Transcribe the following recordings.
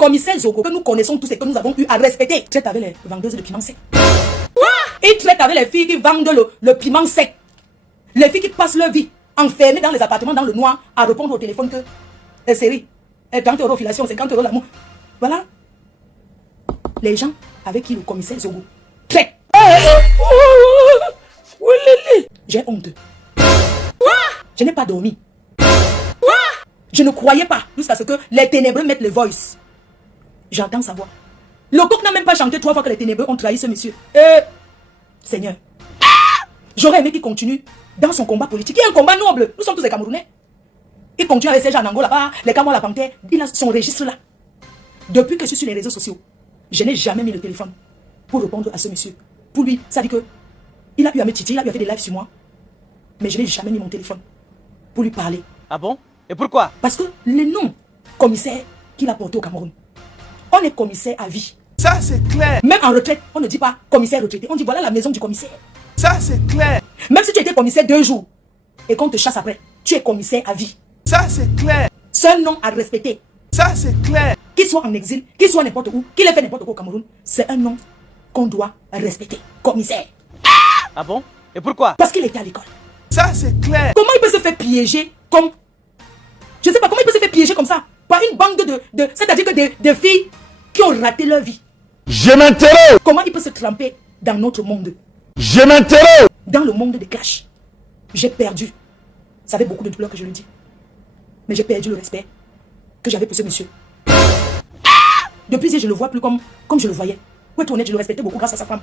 commissaire Zogo, que nous connaissons tous et que nous avons eu à respecter, traite avec les vendeuses de piment sec. Il traite avec les filles qui vendent le piment sec. Les filles qui passent leur vie enfermées dans les appartements dans le noir à répondre au téléphone que série, 30 € filation, 50 € l'amour. Voilà les gens avec qui le commissaire Zogo traite. J'ai honte. Je n'ai pas dormi. Je ne croyais pas jusqu'à ce que les ténébreux mettent le voice. J'entends sa voix. Le coq n'a même pas chanté 3 fois que les ténébreux ont trahi ce monsieur. Seigneur, j'aurais aimé qu'il continue dans son combat politique. Il y a un combat noble. Nous sommes tous des Camerounais. Il continue avec ses gens en Angola là-bas, les Camerounais, la Panthère. Il a son registre là. Depuis que je suis sur les réseaux sociaux, je n'ai jamais mis le téléphone pour répondre à ce monsieur. Pour lui, ça dit que il a eu à me titiller, il a eu à faire des lives sur moi. Mais je n'ai jamais mis mon téléphone pour lui parler. Ah bon? Et pourquoi? Parce que les noms commissaires qu'il a portés au Cameroun, on est commissaire à vie. Ça c'est clair. Même en retraite, on ne dit pas commissaire retraité. On dit voilà la maison du commissaire. Ça c'est clair. Même si tu étais commissaire 2 jours et qu'on te chasse après, tu es commissaire à vie. Ça c'est clair. C'est un nom à respecter. Ça c'est clair. Qu'il soit en exil, qu'il soit n'importe où, qu'il ait fait n'importe quoi au Cameroun, c'est un nom qu'on doit respecter. Commissaire. Ah bon? Et pourquoi? Parce qu'il était à l'école. Ça c'est clair. Comment il peut se faire piéger comme... Je ne sais pas comment il peut se faire piéger comme ça par une bande de c'est-à-dire que de filles qui ont raté leur vie. Je m'interroge. Comment il peut se tremper dans notre monde? Je m'interroge. Dans le monde des clashs. J'ai perdu. Ça fait beaucoup de douleur que je le dis. Mais j'ai perdu le respect que j'avais pour ce monsieur. Depuis, je ne le vois plus comme je le voyais. Pour être honnête, je le respectais beaucoup grâce à sa femme.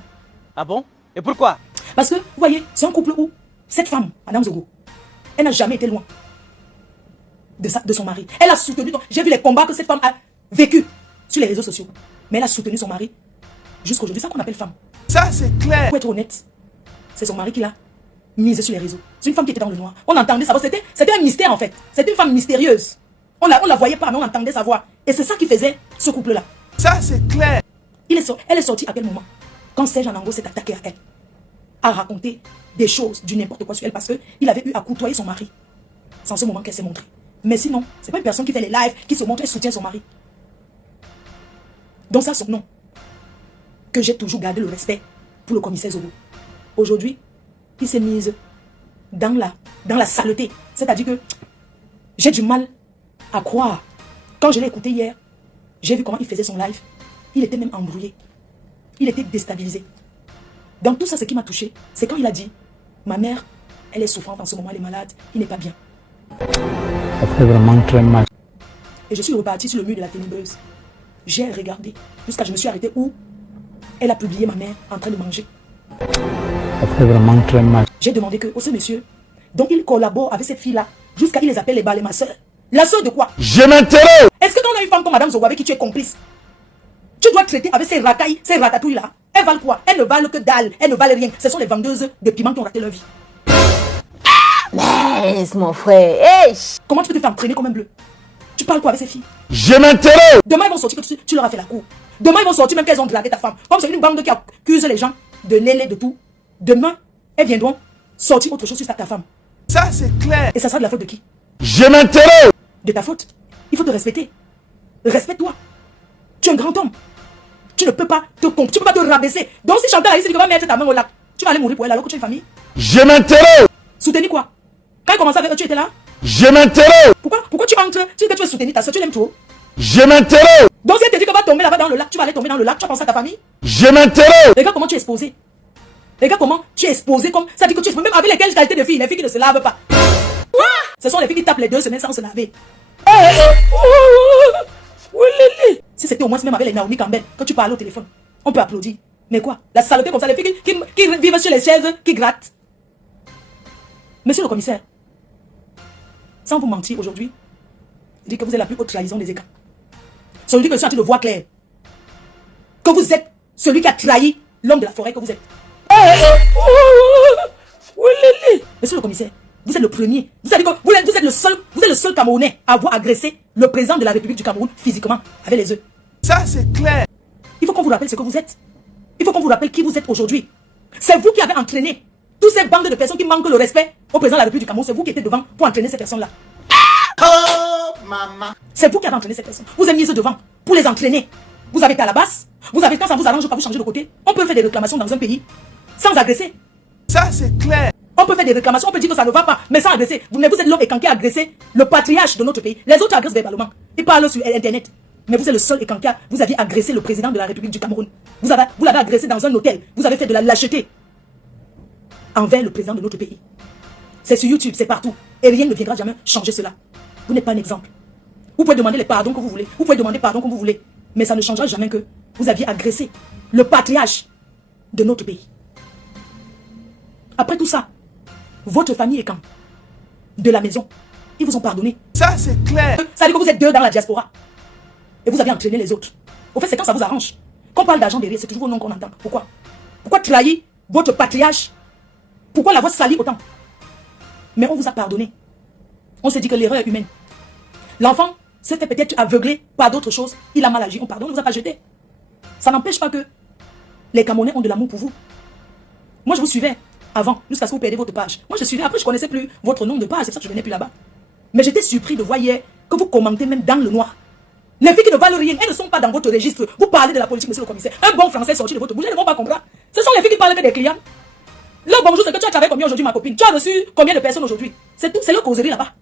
Ah bon? Et pourquoi? Parce que, vous voyez, c'est un couple où cette femme, Madame Zogo, elle n'a jamais été loin de son mari. Elle a soutenu, j'ai vu les combats que cette femme a vécu sur les réseaux sociaux. Mais elle a soutenu son mari jusqu'à aujourd'hui. C'est ça qu'on appelle femme. Ça c'est clair. Pour être honnête, c'est son mari qui l'a mise sur les réseaux. C'est une femme qui était dans le noir. On entendait sa voix. C'était un mystère en fait. C'était une femme mystérieuse. On la voyait pas, mais on entendait sa voix. Et c'est ça qui faisait ce couple-là. Ça c'est clair. Elle est sortie à quel moment? Quand Serge Anango s'est attaqué à elle. A raconté des choses, du n'importe quoi sur elle, parce qu'il avait eu à côtoyer son mari. C'est en ce moment qu'elle s'est montrée. Mais sinon, c'est pas une personne qui fait les lives, qui se montre et soutient son mari. Donc ça, son nom. Que j'ai toujours gardé le respect pour le commissaire Zogo. Aujourd'hui, il s'est mise dans la saleté. C'est-à-dire que j'ai du mal à croire. Quand je l'ai écouté hier, j'ai vu comment il faisait son live. Il était même embrouillé. Il était déstabilisé. Dans tout ça, ce qui m'a touché, c'est quand il a dit, ma mère, elle est souffrante en ce moment, elle est malade, il n'est pas bien. Ça fait vraiment très mal. Et je suis reparti sur le mur de la ténébreuse. J'ai regardé jusqu'à ce que je me suis arrêté où elle a publié ma mère en train de manger. Ça fait vraiment très mal. J'ai demandé que, ce monsieur, donc il collabore avec cette fille-là, jusqu'à il les appelle les balais, ma soeur. La soeur de quoi? Je m'interroge. Est-ce que quand on a une femme comme Madame Zogo avec qui tu es complice, tu dois traiter avec ces racailles, ces ratatouilles-là? Elles valent quoi? Elles ne valent que dalle, elles ne valent rien. Ce sont les vendeuses de piment qui ont raté leur vie. Laisse mon frère. Hey. Comment tu peux te faire entraîner comme un bleu? Tu parles quoi avec ces filles? Je m'interroge. Demain ils vont sortir que tu leur as fait la cour. Demain ils vont sortir même qu'elles ont dragué ta femme. Comme c'est une bande qui accuse les gens de lélé, de tout. Demain, elles viendront sortir autre chose sur ta femme. Ça c'est clair. Et ça sera de la faute de qui? Je m'interroge. De ta faute. Il faut te respecter. Respecte-toi. Tu es un grand homme. Tu ne peux pas te rabaisser. Donc si Chantal a dit qu'il va mettre ta main au lac, tu vas aller mourir pour elle alors que tu as une famille. Je m'interroge. Soutenir quoi? Quand il commençait avec eux, tu étais là? Je m'interroge. Pourquoi tu entres? Tu dis que tu veux soutenir ta soeur, tu l'aimes trop? Je m'interroge. Donc si elle te dit que va tomber là-bas dans le lac, tu vas aller tomber dans le lac, tu vas penser à ta famille? Je m'interroge. Regarde comment tu es exposé. Regarde comment tu es exposé comme... Ça dit que tu es exposé même avec lesquelles qualités de filles, les filles qui ne se lavent pas. Ce sont les filles qui tapent les 2 semaines sans se laver. Si c'était au moins même avec les Naomi Campbell, quand tu parles au téléphone, on peut applaudir. Mais quoi? La saleté comme ça, les filles qui vivent sur les chaises, qui grattent. Monsieur le commissaire, sans vous mentir aujourd'hui, je dis que vous êtes la plus haute trahison des écarts. Celui que je suis en train de voir clair. Que vous êtes celui qui a trahi l'homme de la forêt que vous êtes. Monsieur le commissaire, vous êtes le premier. Vous êtes le seul Camerounais à avoir agressé le président de la République du Cameroun physiquement avec les œufs. Ça c'est clair. Il faut qu'on vous rappelle ce que vous êtes. Il faut qu'on vous rappelle qui vous êtes aujourd'hui. C'est vous qui avez entraîné toutes ces bandes de personnes qui manquent le respect au président de la République du Cameroun. C'est vous qui étiez devant pour entraîner ces personnes-là. Oh C'est vous qui avez entraîné ces personnes. Vous êtes mis devant pour les entraîner. Vous avez été à la base. Vous avez, quand ça vous arrange pas, vous changez de côté. On peut faire des réclamations dans un pays sans agresser. Ça, c'est clair. On peut faire des réclamations, on peut dire que ça ne va pas, mais sans agresser. Mais vous êtes l'homme écanqué à agresser le patriarche de notre pays. Les autres agressent verbalement. Ils parlent sur Internet. Mais vous êtes le seul écanqué. Vous aviez agressé le président de la République du Cameroun. Vous l'avez agressé dans un hôtel. Vous avez fait de la lâcheté envers le président de notre pays. C'est sur YouTube, c'est partout. Et rien ne viendra jamais changer cela. Vous n'êtes pas un exemple. Vous pouvez demander les pardons que vous voulez. Vous pouvez demander pardon comme vous voulez. Mais ça ne changera jamais que vous aviez agressé le patriarche de notre pays. Après tout ça, votre famille est quand? De la maison. Ils vous ont pardonné. Ça, c'est clair. Ça veut dire que vous êtes deux dans la diaspora. Et vous avez entraîné les autres. Au fait, c'est quand ça vous arrange. Quand on parle d'argent derrière, c'est toujours vos noms qu'on entend. Pourquoi? Pourquoi trahir votre patriarche? Pourquoi l'avoir sali autant? Mais on vous a pardonné. On s'est dit que l'erreur est humaine. L'enfant s'est fait peut-être aveugler par d'autres choses. Il a mal agi. On pardonne, on ne vous a pas jeté. Ça n'empêche pas que les Camerounais ont de l'amour pour vous. Moi, je vous suivais avant, jusqu'à ce que vous perdiez votre page. Moi, je suivais. Après, je ne connaissais plus votre nom de page. C'est pour ça que je ne venais plus là-bas. Mais j'étais surpris de voir hier que vous commentez même dans le noir. Les filles qui ne valent rien, elles ne sont pas dans votre registre. Vous parlez de la politique, monsieur le commissaire. Un bon français sorti de votre bouche, elles ne vont pas comprendre. Ce sont les filles qui parlent que des clients. Le bonjour, c'est que tu as travaillé combien aujourd'hui, ma copine? Tu as reçu combien de personnes aujourd'hui? C'est tout, c'est leur causerie là-bas.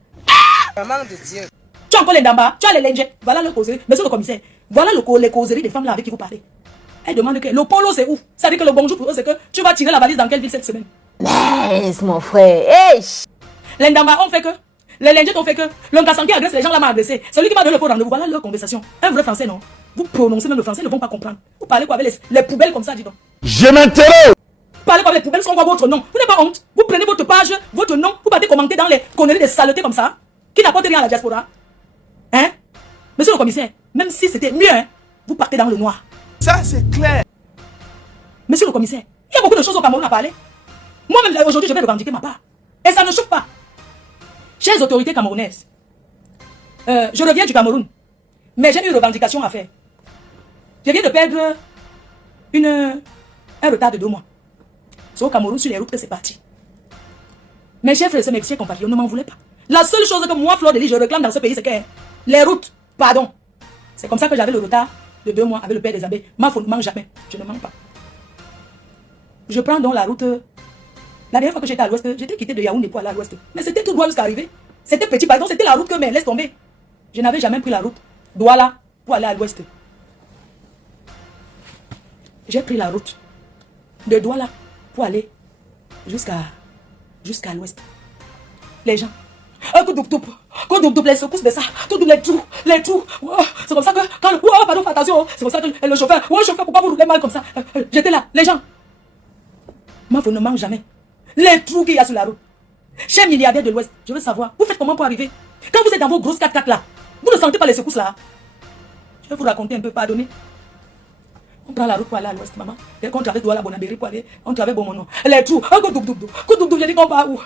Maman de Dieu. Tu as encore les dambas, tu as les lenges. Voilà leur causerie. Monsieur le commissaire, voilà les causeries des femmes là avec qui vous parlez. Elles demandent que le polo c'est où? Ça veut dire que le bonjour pour eux c'est que tu vas tirer la valise dans quelle ville cette semaine? Laisse mon frère. Hey! Les dambas ont fait que. Les lenges ont fait que. Le Ngassan qui agresse les gens là m'a agressé. Celui qui m'a donné le faux rendez-vous. Voilà leur conversation. Un vrai français, non? Vous prononcez même le français, ils ne vont pas comprendre. Vous parlez quoi avec les poubelles comme ça, dis donc. Je m'interroge. Parlez quoi avec les poubelles, sont quoi votre nom? Vous n'avez pas honte? Vous prenez votre page, votre nom, vous partez commenter dans les conneries des saletés comme ça, qui n'apportent rien à la diaspora. Hein? Monsieur le commissaire, même si c'était mieux, hein, vous partez dans le noir. Ça, c'est clair. Monsieur le commissaire, il y a beaucoup de choses au Cameroun à parler. Moi-même, aujourd'hui, je vais revendiquer ma part. Et ça ne chauffe pas. Chères autorités camerounaises, je reviens du Cameroun, mais j'ai une revendication à faire. Je viens de perdre un retard de 2 mois. C'est au Cameroun, sur les routes que c'est parti. Mes chers frères et mes chers compatriotes, ne m'en voulez pas. La seule chose que moi, Fleur de Lys, je réclame dans ce pays, c'est que les routes, pardon. C'est comme ça que j'avais le retard de 2 mois avec le père des abbés. Ma faute ne manque jamais. Je ne manque pas. Je prends donc la route. La dernière fois que j'étais à l'ouest, j'étais quitté de Yaoundé pour aller à l'ouest. Mais c'était tout droit jusqu'à arriver. C'était petit, pardon, c'était la route que, mais laisse tomber. Je n'avais jamais pris la route Douala pour aller à l'ouest. J'ai pris la route de Douala pour aller jusqu'à l'ouest. Les gens, les secousses de ça, tout les trous. C'est comme ça que, pardon, fais attention, c'est comme ça que le chauffeur, pourquoi vous roulez mal comme ça? J'étais là, les gens. Moi, vous ne manque jamais. Les trous qu'il y a sur la route. Chers milliardaires de l'Ouest, je veux savoir, vous faites comment pour arriver? Quand vous êtes dans vos grosses 4x4 là, vous ne sentez pas les secousses là? Je vais vous raconter un peu, pardonnez. On prend la route pour aller à l'Ouest, maman. Dès qu'on traverse Douala Bonabéry pour aller, on traverse Bomono. Les trous, j'ai dit qu'on part où?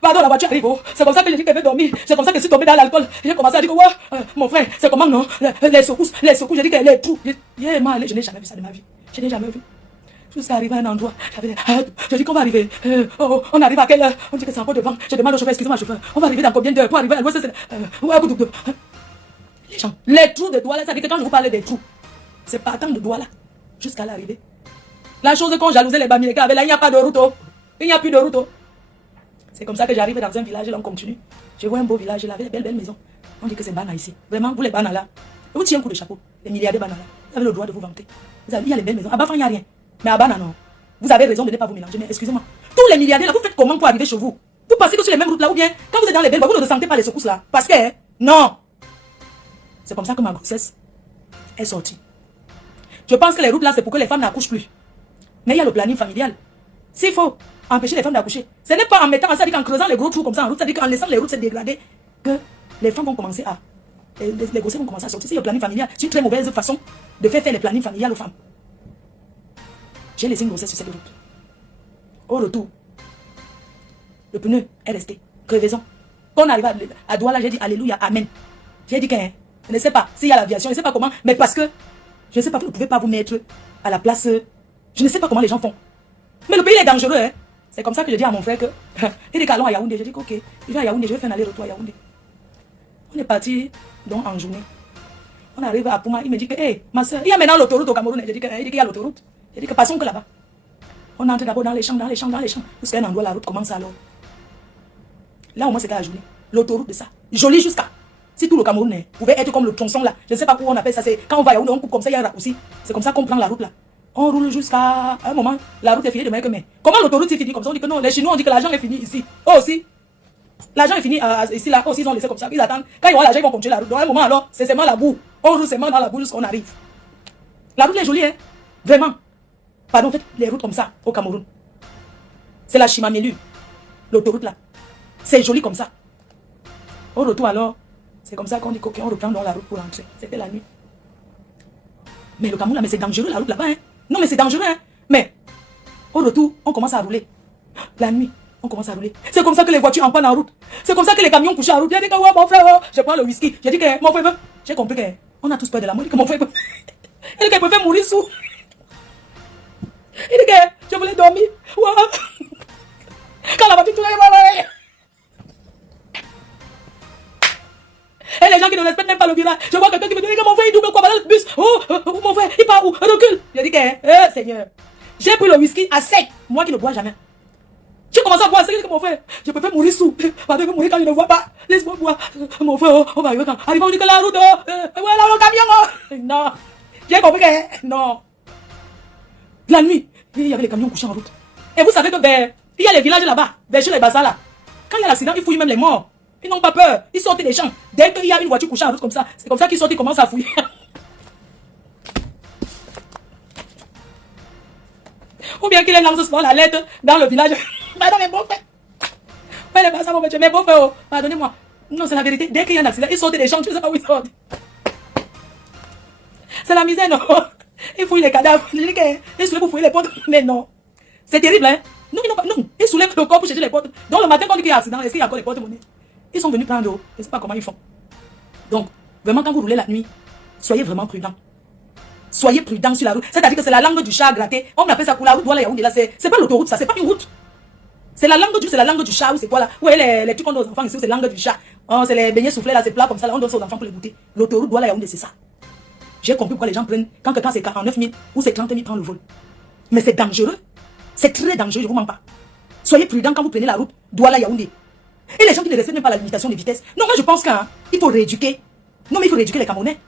Pardon, la voiture arrive. C'est comme ça que j'ai dit qu'elle veut dormir. C'est comme ça que je suis tombé dans l'alcool. J'ai commencé à dire que, mon frère, c'est comment non? Les secousses, j'ai dit que les trous. Je n'ai jamais vu ça de ma vie. Je n'ai jamais vu. Jusqu'à arriver à un endroit, je dis qu'on va arriver. On arrive à quelle heure? On dit que c'est encore devant. Je demande au chauffeur, excusez-moi chauffeur, on va arriver dans combien d'heures pour arriver à l'ouest? Les gens, les trous de Douala, ça dit que quand je vous parle des trous, c'est partant de Douala jusqu'à l'arrivée. La chose qu'on jalousait les Bamileka, là il n'y a pas de route. Il n'y a plus de route. C'est comme ça que j'arrive dans un village et là on continue. Je vois un beau village, là avec des belles maisons. On dit que c'est Bana ici. Vraiment, vous les Bana là, vous tirez un coup de chapeau. Les milliardaires Bana là, vous avez le droit de vous vanter. Il y a les belles maisons. À Bafan, il n'y a rien. Mais à Bana, non. Vous avez raison de ne pas vous mélanger. Mais excusez-moi. Tous les milliardaires là, vous faites comment pour arriver chez vous? Vous passez que sur les mêmes routes là ou bien quand vous êtes dans les belles voies, vous ne ressentez pas les secousses là? Parce que, non. C'est comme ça que ma grossesse est sortie. Je pense que les routes là, c'est pour que les femmes n'accouchent plus. Mais il y a le planning familial. S'il faut empêcher les femmes d'accoucher, ce n'est pas en mettant, ça dit qu'en creusant les gros trous comme ça en route, ça dit qu'en laissant les routes se dégrader, que les femmes vont commencer à. Les grossesses vont commencer à sortir. C'est le planning familial. C'est une très mauvaise façon de faire les plannings familiales aux femmes. J'ai laissé une grossesse sur cette route. Au retour, le pneu est resté. Crevaison. Quand on arrive à Douala, j'ai dit Alléluia, Amen. J'ai dit que je ne sais pas s'il y a l'aviation, je ne sais pas comment, mais parce que je ne sais pas, vous ne pouvez pas vous mettre à la place. Je ne sais pas comment les gens font. Mais le pays est dangereux. Hein? C'est comme ça que je dis à mon frère que il dit qu'allons à Yaoundé. Je dis ok, il va à Yaoundé, je vais faire un aller-retour à Yaoundé. On est parti donc en journée. On arrive à Pouma, il me dit que, hey, ma soeur, il y a maintenant l'autoroute au Cameroun. Il dit qu'il y a l'autoroute. Il dit que passons que là-bas. On entre d'abord dans les champs, jusqu'à un endroit, la route commence alors. Là, au moins, c'était la journée. L'autoroute de ça. Joli jusqu'à. Si tout le Cameroun pouvait être comme le tronçon là, je ne sais pas où on appelle ça. C'est quand on va on coupe comme ça, il y a un raccourci. C'est comme ça qu'on prend la route là. On roule jusqu'à un moment, la route est finie de que mais. Comment l'autoroute est finie comme ça? On dit que non, les Chinois ont dit que l'argent est fini ici. Oh aussi. L'argent est fini ici là. Aussi, ils ont laissé comme ça. Ils attendent. Quand ils auront l'argent, ils vont continuer la route. Dans un moment alors, c'est seulement la boue. On roule seulement dans la boue jusqu'à qu'on arrive. La route est jolie, hein. Vraiment. Pardon, faites les routes comme ça au Cameroun. C'est la Chimamelu. L'autoroute là. C'est joli comme ça. Au retour alors, c'est comme ça qu'on dit qu'on reprend dans la route pour rentrer. C'était la nuit. Mais le Cameroun là, mais c'est dangereux la route là-bas. Hein. Non mais c'est dangereux. Hein. Mais au retour, on commence à rouler. La nuit, on commence à rouler. C'est comme ça que les voitures en panne en route. C'est comme ça que les camions couchent en route. Il dit que ouais, mon frère, je prends le whisky. J'ai dit que mon frère, j'ai compris qu'on a tous peur de la mort. Il dit que mon frère, il dit qu'il préfère mourir sous. Il dit que je voulais dormir. Ouais. Quand la voiture tourne, ouais. Et les gens qui ne respectent même pas le virage. Je vois quelqu'un qui me dit que mon frère il double quoi, dans le bus. Oh, mon frère, il part où? Recule. J'ai dit que, Seigneur, j'ai pris le whisky à sec. Moi qui ne bois jamais. J'ai commencé à boire à sec. Que mon frère, je préfère mourir sous. Pardon, je peux mourir quand je ne vois pas. Laisse-moi boire. Mon frère, on va arriver quand. Arrive, on dit que la route, voilà le camion. Non. J'ai compris que, non. La nuit, il y avait les camions couchés en route. Et vous savez que il y a les villages là-bas, vers chez les bassins là. Quand il y a l'accident, ils fouillent même les morts. Ils n'ont pas peur. Ils sortent des champs. Dès qu'il y a une voiture couchée en route comme ça, c'est comme ça qu'ils sortent, ils commencent à fouiller. Ou bien qu'il lance la lettre dans le village. Pardon, mes beaux frères. Ouais, les bassins, mes beaux frères, pardonnez-moi. Non, c'est la vérité. Dès qu'il y a un accident, ils sortent des champs, tu ne sais pas où ils sortent. C'est la misère, non. Ils fouillent les cadavres. Je dis qu'ils soulèvent pour fouiller les portes. Mais non. C'est terrible, hein. Non, ils n'ont pas. Non. Ils soulèvent le corps pour chercher les portes. Donc le matin, quand il y a un accident, est-ce qu'il y a encore les porte-monnaies? Ils sont venus prendre. Je ne sais pas comment ils font. Donc, vraiment, quand vous roulez la nuit, soyez vraiment prudents. Soyez prudents sur la route. C'est-à-dire que c'est la langue du chat gratté. On appelle ça pour la route. Voilà, Yaoundé là. C'est pas l'autoroute, ça. C'est pas une route. C'est la langue du chat ou c'est quoi là? Où est les trucs qu'on donne aux enfants ici, c'est la langue du chat. Oh, c'est les beignets soufflés là, c'est plat comme ça là. On donne ça aux enfants pour les goûter. L'autoroute, voilà, Yaoundé, c'est ça. J'ai compris pourquoi les gens prennent. Quand c'est 49 000 ou c'est 30 000, prennent le vol. Mais c'est dangereux. C'est très dangereux, je ne vous mens pas. Soyez prudents quand vous prenez la route Douala Yaoundé. Et les gens qui ne respectent même pas la limitation de vitesse. Non, moi je pense qu'il faut rééduquer. Non, mais il faut rééduquer les Camerounais.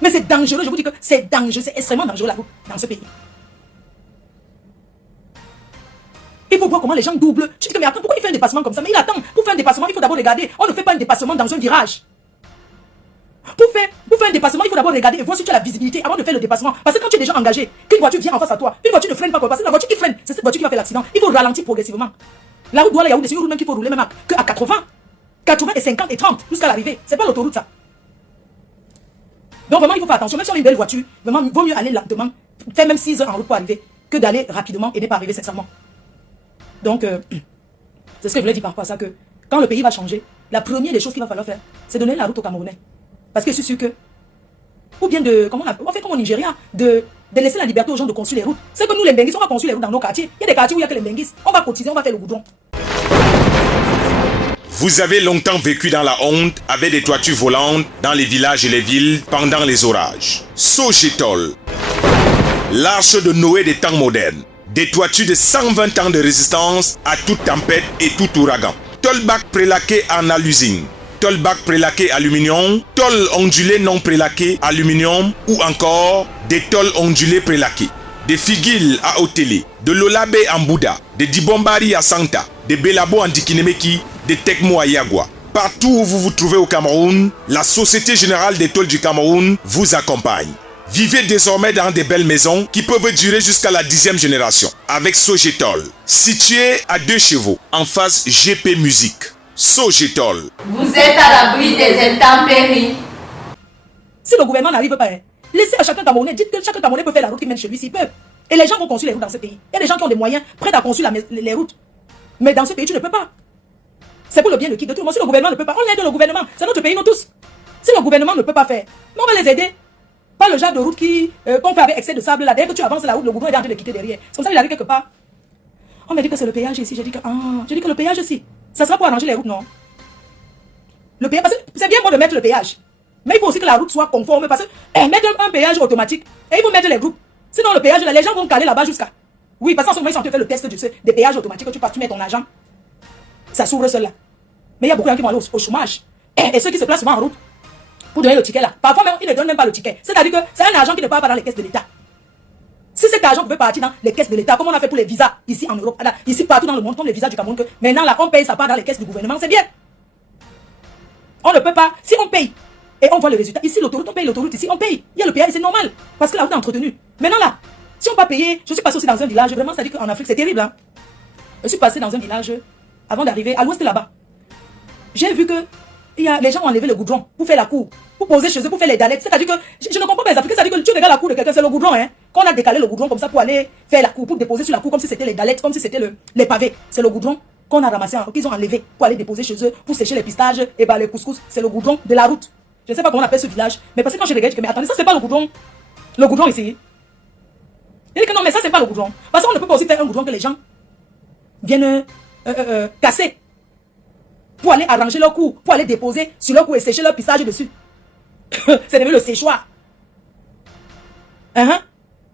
Mais c'est dangereux, je vous dis que c'est dangereux, c'est extrêmement dangereux la route dans ce pays. Il faut voir comment les gens doublent. Tu dis que mais attends, pourquoi il fait un dépassement comme ça? Mais il attend. Pour faire un dépassement, il faut d'abord regarder. On ne fait pas un dépassement dans un virage. Pour faire un dépassement, il faut d'abord regarder et voir si tu as la visibilité avant de faire le dépassement. Parce que quand tu es déjà engagé, qu'une voiture vient en face à toi, une voiture ne freine pas, parce que la voiture qui freine, c'est cette voiture qui va faire l'accident. Il faut ralentir progressivement. La route Douala Yaoundé, c'est une route même qu'il faut rouler même à 80. 80 et 50 et 30 jusqu'à l'arrivée. C'est pas l'autoroute ça. Donc vraiment, il faut faire attention. Même si on a une belle voiture, vraiment, il vaut mieux aller lentement, faire même 6 heures en route pour arriver, que d'aller rapidement et ne pas arriver sincèrement. Donc, c'est ce que je voulais dire par rapport à ça, que quand le pays va changer, la première des choses qu'il va falloir faire, c'est donner la route aux Camerounais. Parce que je suis sûr que, ou bien on fait comme au Nigeria, de laisser la liberté aux gens de construire les routes. C'est que nous, les Benguis, on va construire les routes dans nos quartiers. Il y a des quartiers où il n'y a que les Benguis. On va cotiser, on va faire le goudron. Vous avez longtemps vécu dans la honte avec des toitures volantes dans les villages et les villes pendant les orages. Sogetol, l'arche de Noé des temps modernes. Des toitures de 120 ans de résistance à toute tempête et tout ouragan. Tolbac prélaqué en alusine. Tolbac prélaqué aluminium, tôle ondulé non prélaqué aluminium ou encore des tôles ondulées prélaquées. Des figuilles à Otélé, de l'Olabé en Bouddha, des Dibombari à Santa, des Belabo en Dikinemeki, des Tekmo à Yagua. Partout où vous vous trouvez au Cameroun, la Société Générale des Tôles du Cameroun vous accompagne. Vivez désormais dans des belles maisons qui peuvent durer jusqu'à la 10e génération. Avec Sogetol, situé à 2 chevaux, en face GP Musique. Sogetol. Vous êtes à l'abri des intempéries. Si le gouvernement n'arrive pas, laissez à chacun Camerounais, dites que chaque Camerounais peut faire la route qui mène chez lui s'il peut. Et les gens vont construire les routes dans ce pays. Il y a des gens qui ont des moyens, prêts à construire les routes. Mais dans ce pays, tu ne peux pas. C'est pour le bien de qui? De tout le monde. Si le gouvernement ne peut pas, on aide le gouvernement. C'est notre pays, nous tous. Si le gouvernement ne peut pas faire, mais on va les aider. Pas le genre de route qu'on fait avec excès de sable là. Dès que tu avances la route, le goudron est en train de quitter derrière. C'est comme ça qu'il arrive quelque part. On m'a dit que c'est le péage ici. J'ai dit que le péage ici, ça sera pour arranger les routes, non? le péage, parce que c'est bien bon de mettre le péage. Mais il faut aussi que la route soit conforme, parce que mettre un péage automatique, et il faut mettre les groupes. Sinon, le péage, là, les gens vont caler là-bas jusqu'à... Oui, parce qu'en ce moment, ils sont en train de faire le test des péages automatiques, tu passes, tu mets ton argent, ça s'ouvre seul là. Mais il y a beaucoup de gens qui vont aller au chômage. Et ceux qui se placent souvent en route pour donner le ticket là. Parfois même, ils ne donnent même pas le ticket. C'est-à-dire que c'est un argent qui ne part pas dans les caisses de l'État. Si cet argent pouvait partir dans les caisses de l'État, comme on a fait pour les visas ici en Europe, ici partout dans le monde, comme les visas du Cameroun, que maintenant là, on paye sa part dans les caisses du gouvernement, c'est bien. On ne peut pas, si on paye et on voit le résultat, ici l'autoroute, on paye l'autoroute, ici on paye. Il y a le péage, c'est normal, parce que la route est entretenue. Maintenant là, si on ne peut pas payer, je suis passé aussi dans un village, vraiment, c'est-à-dire qu'en Afrique, c'est terrible. Hein? Je suis passé dans un village avant d'arriver à l'ouest là-bas. J'ai vu que les gens ont enlevé le goudron pour faire la cour, pour poser chez eux, pour faire les dalets. C'est-à-dire que je ne comprends pas les Africains, c'est-à-dire que tu regardes la cour de quelqu'un, c'est le goudron, hein. Qu'on a décalé le goudron comme ça pour aller faire la cour, pour déposer sur la cour comme si c'était les dalets, comme si c'était les pavés. C'est le goudron qu'on a ramassé, qu'ils ont enlevé pour aller déposer chez eux, pour sécher les pistaches et les couscous. C'est le goudron de la route. Je ne sais pas comment on appelle ce village, mais parce que quand je regarde, je dis, mais attendez, ça c'est pas le goudron ici. Il dit que non, mais ça c'est pas le goudron. Parce qu'on ne peut pas aussi faire un goudron que les gens viennent casser pour aller arranger leur cou, pour aller déposer sur leur cou et sécher leur pistage dessus. C'est devenu le séchoir.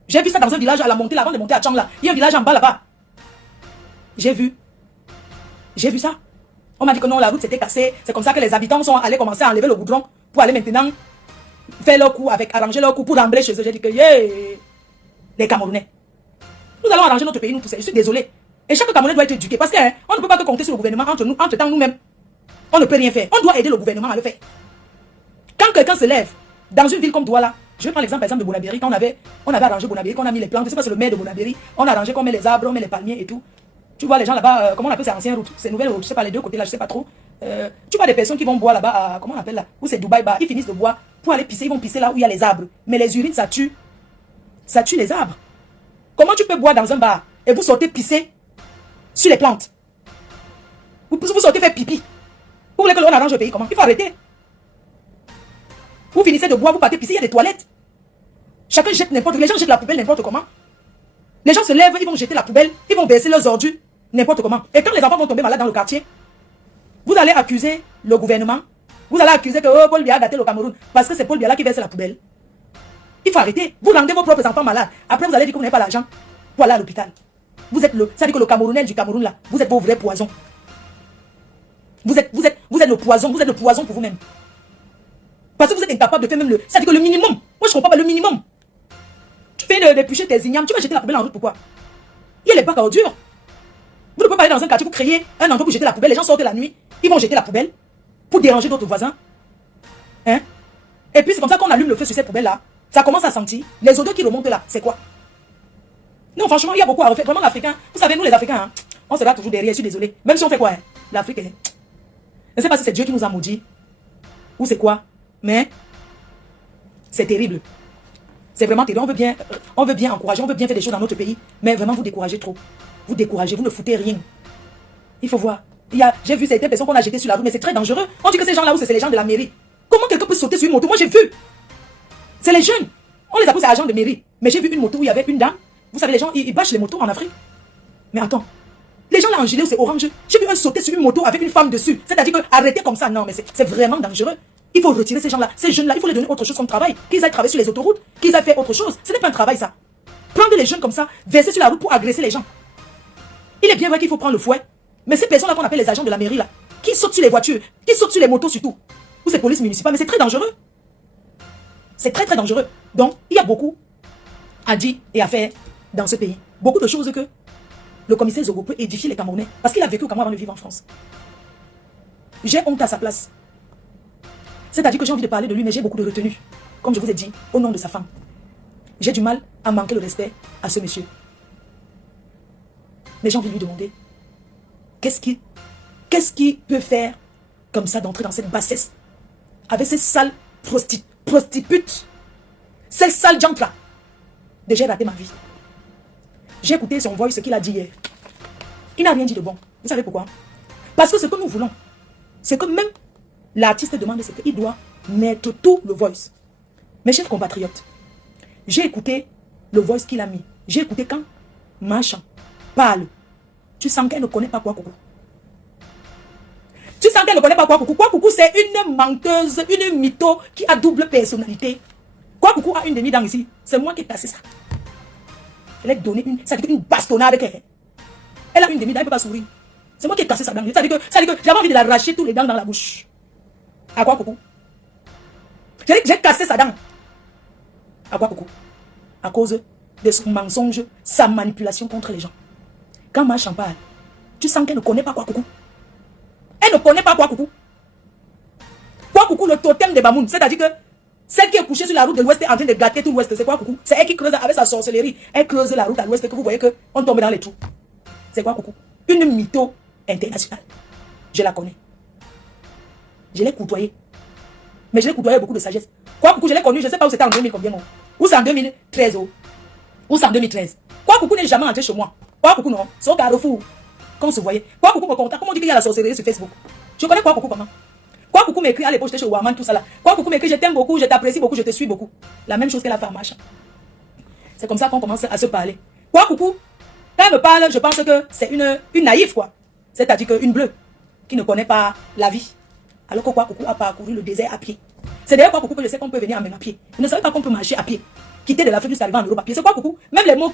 J'ai vu ça dans un village à la montée, là, avant de monter à Tchang, là. Il y a un village en bas là-bas. J'ai vu ça. On m'a dit que non, la route s'était cassée. C'est comme ça que les habitants sont allés commencer à enlever le goudron pour aller maintenant faire leur cou, arranger leur cou pour rembler chez eux. J'ai dit que, les Camerounais, nous allons arranger notre pays, nous tous. Je suis désolé. Et chaque Camerounais doit être éduqué. Parce qu'on ne peut pas que compter sur le gouvernement entre temps nous-mêmes. On ne peut rien faire. On doit aider le gouvernement à le faire. Quand quelqu'un se lève dans une ville comme Douala, je vais prendre l'exemple par exemple de Bonabéry, quand on avait arrangé Bonabéry, qu'on a mis les plantes, je sais pas, c'est le maire de Bonabéry, on a arrangé qu'on met les arbres, on met les palmiers et tout. Tu vois les gens là-bas, comment on appelle ça, ancienne route, c'est nouvelle route, je sais pas les deux côtés là, je sais pas trop. Tu vois des personnes qui vont boire là-bas, comment on appelle là, où c'est Dubaï Bar, ils finissent de boire pour aller pisser, ils vont pisser là où il y a les arbres. Mais les urines, ça tue les arbres. Comment tu peux boire dans un bar et vous sortez pisser sur les plantes? Vous sortez faire pipi. Vous voulez que l'on arrange le pays comment? Il faut arrêter. Vous finissez de boire, vous partez pisser, il y a des toilettes. Chacun jette n'importe quoi. Les gens jettent la poubelle n'importe comment. Les gens se lèvent, ils vont jeter la poubelle, ils vont verser leurs ordures n'importe comment. Et quand les enfants vont tomber malades dans le quartier, vous allez accuser le gouvernement. Vous allez accuser que Paul Biya a gâté le Cameroun parce que c'est Paul Biya là qui verse la poubelle. Il faut arrêter. Vous rendez vos propres enfants malades. Après, vous allez dire que vous n'avez pas l'argent pour aller à l'hôpital. Vous êtes ça dit que le Camerounais du Cameroun là, vous êtes vos vrais poisons. Vous êtes le poison, vous êtes le poison pour vous-même. Parce que vous êtes incapable de faire même ça dit que le minimum. Moi je comprends pas le minimum. Tu fais d'éplucher tes ignames, tu vas jeter la poubelle en route, pourquoi? Il y a les bacs à ordures. Vous ne pouvez pas aller dans un quartier pour créer un endroit pour jeter la poubelle. Les gens sortent la nuit, ils vont jeter la poubelle pour déranger d'autres voisins. Hein? Et puis c'est comme ça qu'on allume le feu sur cette poubelle là. Ça commence à sentir. Les odeurs qui remontent là, c'est quoi? Non, franchement, il y a beaucoup à refaire. Vraiment, l'Africain, vous savez, nous les Africains, hein, on sera toujours derrière, je suis désolé. Même si on fait quoi, hein? L'Afrique, hein? Je ne sais pas si c'est Dieu qui nous a maudits ou c'est quoi, mais c'est terrible. C'est vraiment terrible. On veut bien encourager, on veut bien faire des choses dans notre pays, mais vraiment vous découragez trop. Vous découragez, vous ne foutez rien. Il faut voir. J'ai vu certaines personnes qu'on a jetées sur la route, mais c'est très dangereux. On dit que ces gens-là, c'est les gens de la mairie. Comment quelqu'un peut sauter sur une moto? Moi, j'ai vu. C'est les jeunes. On les appelle agents de mairie. Mais j'ai vu une moto où il y avait une dame. Vous savez, les gens, ils bâchent les motos en Afrique. Mais attends. Les gens là en gilet, c'est orange. J'ai vu un sauter sur une moto avec une femme dessus. C'est-à-dire que arrêter comme ça, non, mais c'est vraiment dangereux. Il faut retirer ces gens-là. Ces jeunes-là, il faut les donner autre chose comme travail. Qu'ils aillent travailler sur les autoroutes, qu'ils aillent faire autre chose. Ce n'est pas un travail, ça. Prendre les jeunes comme ça, verser sur la route pour agresser les gens. Il est bien vrai qu'il faut prendre le fouet. Mais ces personnes-là qu'on appelle les agents de la mairie, là, qui sautent sur les voitures, qui sautent sur les motos surtout, ou ces polices municipales, mais c'est très dangereux. C'est très, très dangereux. Donc, il y a beaucoup à dire et à faire dans ce pays. Beaucoup de choses que le commissaire Zogo peut édifier les Camerounais. Parce qu'il a vécu au Cameroun avant de vivre en France. J'ai honte à sa place. C'est-à-dire que j'ai envie de parler de lui, mais j'ai beaucoup de retenue. Comme je vous ai dit, au nom de sa femme. J'ai du mal à manquer le respect à ce monsieur. Mais j'ai envie de lui demander, qu'est-ce qu'il peut faire comme ça d'entrer dans cette bassesse avec ces sales prostitutes, ces sales gens là. Déjà raté ma vie. J'ai écouté son voice, ce qu'il a dit hier. Il n'a rien dit de bon. Vous savez pourquoi? Parce que ce que nous voulons, c'est que même l'artiste demande, c'est qu'il doit mettre tout le voice. Mes chers compatriotes, j'ai écouté le voice qu'il a mis. J'ai écouté quand Machan parle. Tu sens qu'elle ne connaît pas quoi, Coco. Tu sens qu'elle ne connaît pas Quoi Coucou. Quoi Coucou, c'est une menteuse, une mytho qui a double personnalité. Quoi Coucou a une demi-dent ici. C'est moi qui ai cassé ça. Elle a donné une bastonnade. Elle a une demi-dent, elle ne peut pas sourire. C'est moi qui ai cassé sa dent. Ça veut dire que j'avais envie de l'arracher tous les dents dans la bouche. À Quoi Coucou. J'ai cassé sa dent. À Quoi Coucou. À cause de son mensonge, sa manipulation contre les gens. Quand ma en parle, tu sens qu'elle ne connaît pas Quoi Coucou. Elle ne connaît pas Quoi Coucou. Quoi Coucou, le totem de Bamoun. C'est-à-dire que celle qui est couchée sur la route de l'Ouest est en train de gâter tout l'Ouest. C'est Quoi Coucou. C'est elle qui creuse avec sa sorcellerie. Elle creuse la route à l'Ouest que vous voyez qu'on tombe dans les trous. C'est Quoi Coucou. Une mytho internationale. Je la connais. Je l'ai côtoyée. Mais je l'ai côtoyée avec beaucoup de sagesse. Quoi Coucou, je l'ai connue, je ne sais pas où c'était en 2000 combien. Ou c'est en 2013. Ou c'est en 2013. Quoi Coucou n'est jamais entré chez moi. Quoi Coucou non. C'est au Carrefour. Quand on se voyait. Quoi Coucou me contacte. Comment on dit qu'il y a la sorcellerie sur Facebook. Je connais Quoi Coucou comment. Quoi Coucou m'écrit à l'époque, j'étais chez Warman, tout ça là. Quoi Coucou m'écrit, je t'aime beaucoup, je t'apprécie beaucoup, je te suis beaucoup. La même chose qu'elle a fait en marche. C'est comme ça qu'on commence à se parler. Quoi Coucou, quand elle me parle, je pense que c'est une naïve quoi. C'est-à-dire qu'une bleue qui ne connaît pas la vie. Alors que Quoi Coucou a parcouru le désert à pied. C'est d'ailleurs Quoi Coucou que je sais qu'on peut venir en à pied. Je ne savais pas qu'on peut marcher à pied. Quitter de l'Afrique jusqu'à arriver en Europe à pied. C'est Quoi Coucou. Même les mots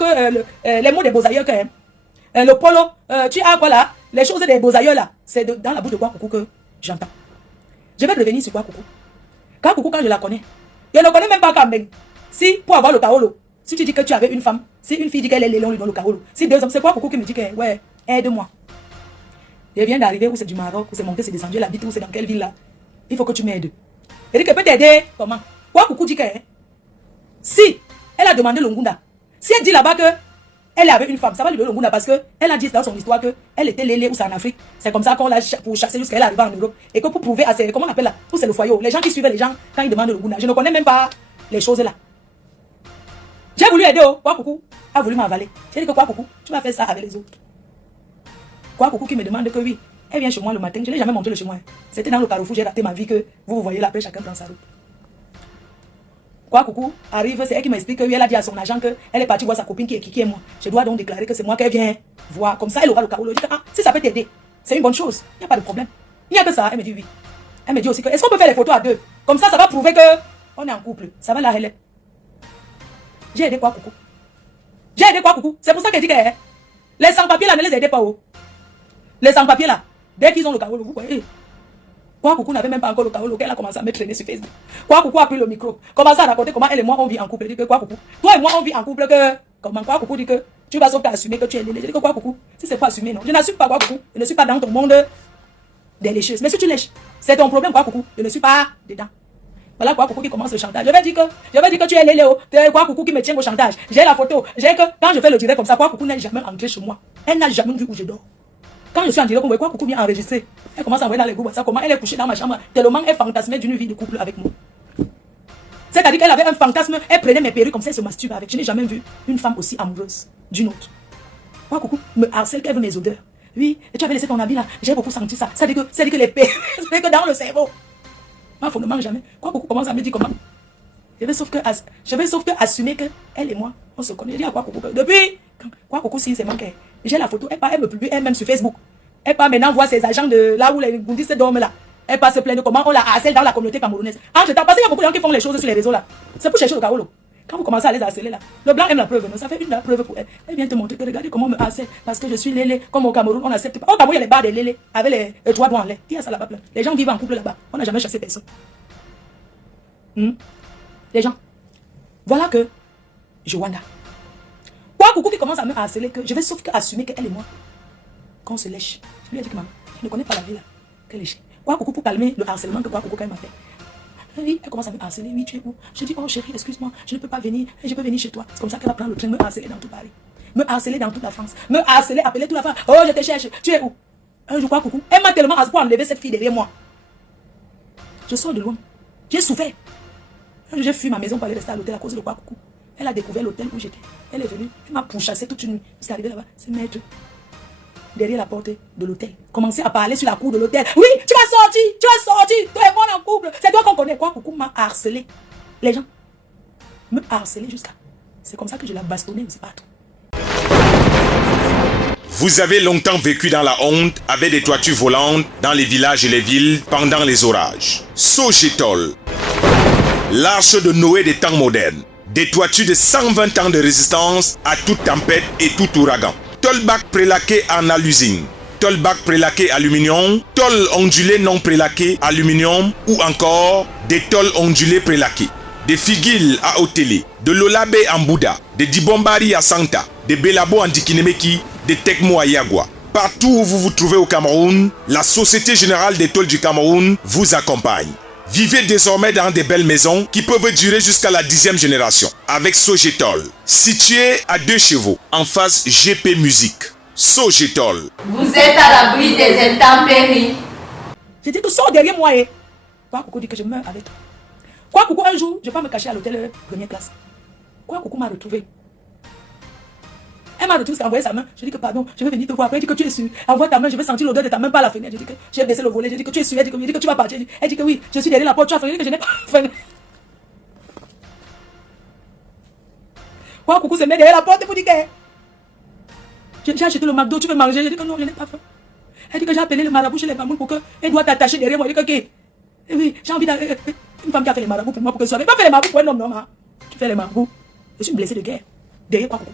les mots des beaux ailleurs quand même. Le polo, tu as quoi là? Les choses des beaux ailleurs là. C'est dans la bouche de Quoi Coucou que j'entends. Je vais revenir sur Quoi Coucou. Quoi Coucou, quand je la connais, je ne connais même pas Kamben. Si, pour avoir le Kaolo, si tu dis que tu avais une femme, si une fille dit qu'elle est Léon, lui donne le Kaolo. Si deux hommes, c'est Quoi Coucou qui me dit que, ouais, aide-moi. Je viens d'arriver, où c'est du Maroc, où c'est monté, c'est descendu, elle habite, où c'est dans quelle ville là. Il faut que tu m'aides. Elle dit qu'elle peut t'aider. Comment? Quoi Coucou dit que, si elle a demandé l'Ongunda, si elle dit là-bas que elle avait une femme, ça va lui donner l'Ongunda parce qu'elle a dit dans son histoire qu'elle était Lélé ou c'est en Afrique. C'est comme ça qu'on l'a pour chasser jusqu'à elle arrive en Europe. Et que pour prouver à ses, comment on appelle là, où c'est le foyer, les gens qui suivent les gens quand ils demandent l'Ongunda. Je ne connais même pas les choses là. J'ai voulu aider, Quoi Coucou a voulu m'avaler. J'ai dit que Quoi Coucou, tu vas faire ça avec les autres. Quoi Coucou qui me demande que oui, elle vient chez moi le matin. Je ne l'ai jamais montré le chez moi. C'était dans le Carrefour, j'ai raté ma vie que vous voyez là, après chacun prend sa route. Quoi Coucou arrive, c'est elle qui m'explique que oui, elle a dit à son agent qu'elle est partie voir sa copine qui est Kiki et moi. Je dois donc déclarer que c'est moi qu'elle vient voir. Comme ça, elle aura le carreau. Ah, si ça peut t'aider, c'est une bonne chose. Il n'y a pas de problème. Il n'y a que ça. Elle me dit oui. Elle me dit aussi que est-ce qu'on peut faire les photos à deux? Comme ça, ça va prouver que on est en couple. Ça va la relève. J'ai aidé Quoi Coucou. J'ai aidé Quoi Coucou. C'est pour ça qu'elle dit que les sans-papiers là, ne les aidez pas. Les sans-papiers là, dès qu'ils ont le carreau, vous voyez. Quoi Coucou n'avait même pas encore le carreau, elle a commencé à me traîner sur Facebook. Quoi Coucou a pris le micro, commence à raconter comment elle et moi on vit en couple. Elle dit que Quoi Coucou, toi et moi on vit en couple que, comment Quoi Coucou dit que tu vas sauf assumer que tu es Lélé. Je dis que Quoi Coucou, si c'est pas assumé, non. Je n'assume pas Quoi Coucou, je ne suis pas dans ton monde des lécheuses. Mais si tu lèches, c'est ton problème Quoi Coucou, je ne suis pas dedans. Voilà Quoi Coucou qui commence le chantage. Je vais dire que tu es Lélé, c'est Quoi Coucou qui me tient au chantage. J'ai la photo, j'ai que quand je fais le direct comme ça, Quoi Coucou n'est jamais entré chez moi. Elle n'a jamais vu où je dors. Quand je suis en direct, on voit Quoi Coucou vient enregistrer. Elle commence à envoyer dans les groupes WhatsApp comment elle est couchée dans ma chambre. Tellement elle fantasmait d'une vie de couple avec moi. C'est-à-dire qu'elle avait un fantasme, elle prenait mes perruques comme ça, elle se masturbe avec. Je n'ai jamais vu une femme aussi amoureuse d'une autre. Quoi Coucou me harcèle qu'elle veut mes odeurs. Oui, et tu avais laissé ton habit là, j'ai beaucoup senti ça. Ça veut dire que les perruques, c'est que dans le cerveau. Moi, faut ne mange jamais. Quoi Coucou commence à me dire comment. Je vais sauf que assumer que elle et moi, on se connaît. Je dis à Quoi Coucou que depuis, Quoi Coucou si c'est manqué. J'ai la photo, elle me publie elle-même sur Facebook. Elle part maintenant voir ses agents de là où les bouddhistes dorment là. Elle passe se plaindre de comment on la harcèle dans la communauté camerounaise. Parce qu'il y a beaucoup de gens qui font les choses sur les réseaux là. C'est pour chercher le Kaolo. Quand vous commencez à les harceler là, le blanc aime la preuve. Non? Ça fait une preuve pour elle. Elle vient te montrer que regardez comment on me harcèle parce que je suis Lélé. Comme au Cameroun, on n'accepte pas. Au Cameroun, il y a les bars des Lélé avec les 3 doigts en l'air. Il y a ça là-bas plein. Les gens vivent en couple là-bas. On n'a jamais chassé personne. Les gens. Voilà que Joanna. Quoi Coucou qui commence à me harceler que je vais sauf que assumer qu'elle et moi, qu'on se lèche. Je lui ai dit que maman, je ne connais pas la vie là. Qu'elle lèche. Quoi Coucou pour calmer le harcèlement que Quoi Coucou quand elle m'a fait. Oui, elle commence à me harceler. Oui, tu es où? Je dis, oh chérie, excuse-moi, je ne peux pas venir. Je peux venir chez toi. C'est comme ça qu'elle va prendre le train, me harceler dans tout Paris. Me harceler dans toute la France. Me harceler, appeler toute la France. Oh, je te cherche. Tu es où? Un jour, Quoi Coucou. Elle m'a tellement harcelé pour enlever cette fille derrière moi. Je sors de loin. J'ai souffert. J'ai fui ma maison pour aller rester à l'hôtel à cause de Quoi Coucou. Elle a découvert l'hôtel où j'étais. Elle est venue. Elle m'a pourchassé toute une nuit. Je suis arrivé là-bas. C'est maître. Derrière la porte de l'hôtel. Commencer à parler sur la cour de l'hôtel. Oui, tu vas sortir. Tu vas sortir. Toi et moi en couple. C'est toi qu'on connaît. Quoi Coucou m'a harcelé. Les gens me harcelaient jusqu'à. C'est comme ça que je l'ai bastonné. C'est pas tout. Vous avez longtemps vécu dans la honte avec des toitures volantes dans les villages et les villes pendant les orages. Sogetol, l'arche de Noé des temps modernes. Des toitures de 120 ans de résistance à toute tempête et tout ouragan. Tolbac prélaqué en alusine. Tolbac prélaqué aluminium. Tol ondulé non prélaqué aluminium. Ou encore des tôles ondulés prélaqués. Des figuilles à Otélé. De l'Olabé en Bouddha. Des Dibombari à Santa. Des Belabo en Dikinemeki. Des Tekmo à Yagua. Partout où vous vous trouvez au Cameroun, la Société Générale des Tôles du Cameroun vous accompagne. Vivez désormais dans des belles maisons qui peuvent durer jusqu'à la 10e génération. Avec Sogetol, situé à 2 chevaux, en face GP Musique. Sogetol. Vous êtes à l'abri des intempéries. J'ai dit que sors derrière moi et... Quoi, Coucou dit que je meurs avec toi. Quoi, Coucou, un jour, je vais pas me cacher à l'hôtel première classe. Quoi, Coucou m'a retrouvé. Elle m'a retrouvé, envoyé sa main. Je dis que pardon, je vais venir te voir. Après, elle dit que tu es sûr. Envoie ta main, je vais sentir l'odeur de ta main par la fenêtre. Je dis que j'ai baissé le volet. Je dis que tu es sûr. Elle dit que tu vas partir. Elle dit que oui, je suis derrière la porte. Tu as fait que je n'ai pas fait. Quoi, Coucou se met derrière la porte pour dire que... J'ai acheté le McDo, tu veux manger? Je dis que non, je n'ai pas faim. Elle dit que j'ai appelé le marabout chez les mamounes pour qu'elle doit t'attacher derrière moi. Je dis que ok. Oui, j'ai envie d'aller... Une femme qui a fait les marabouts pour moi pour que je sois... Pas fait les marabouts pour un homme, non, hein. Tu fais les marabouts. Je suis une blessée de guerre. Derrière quoi, Coucou?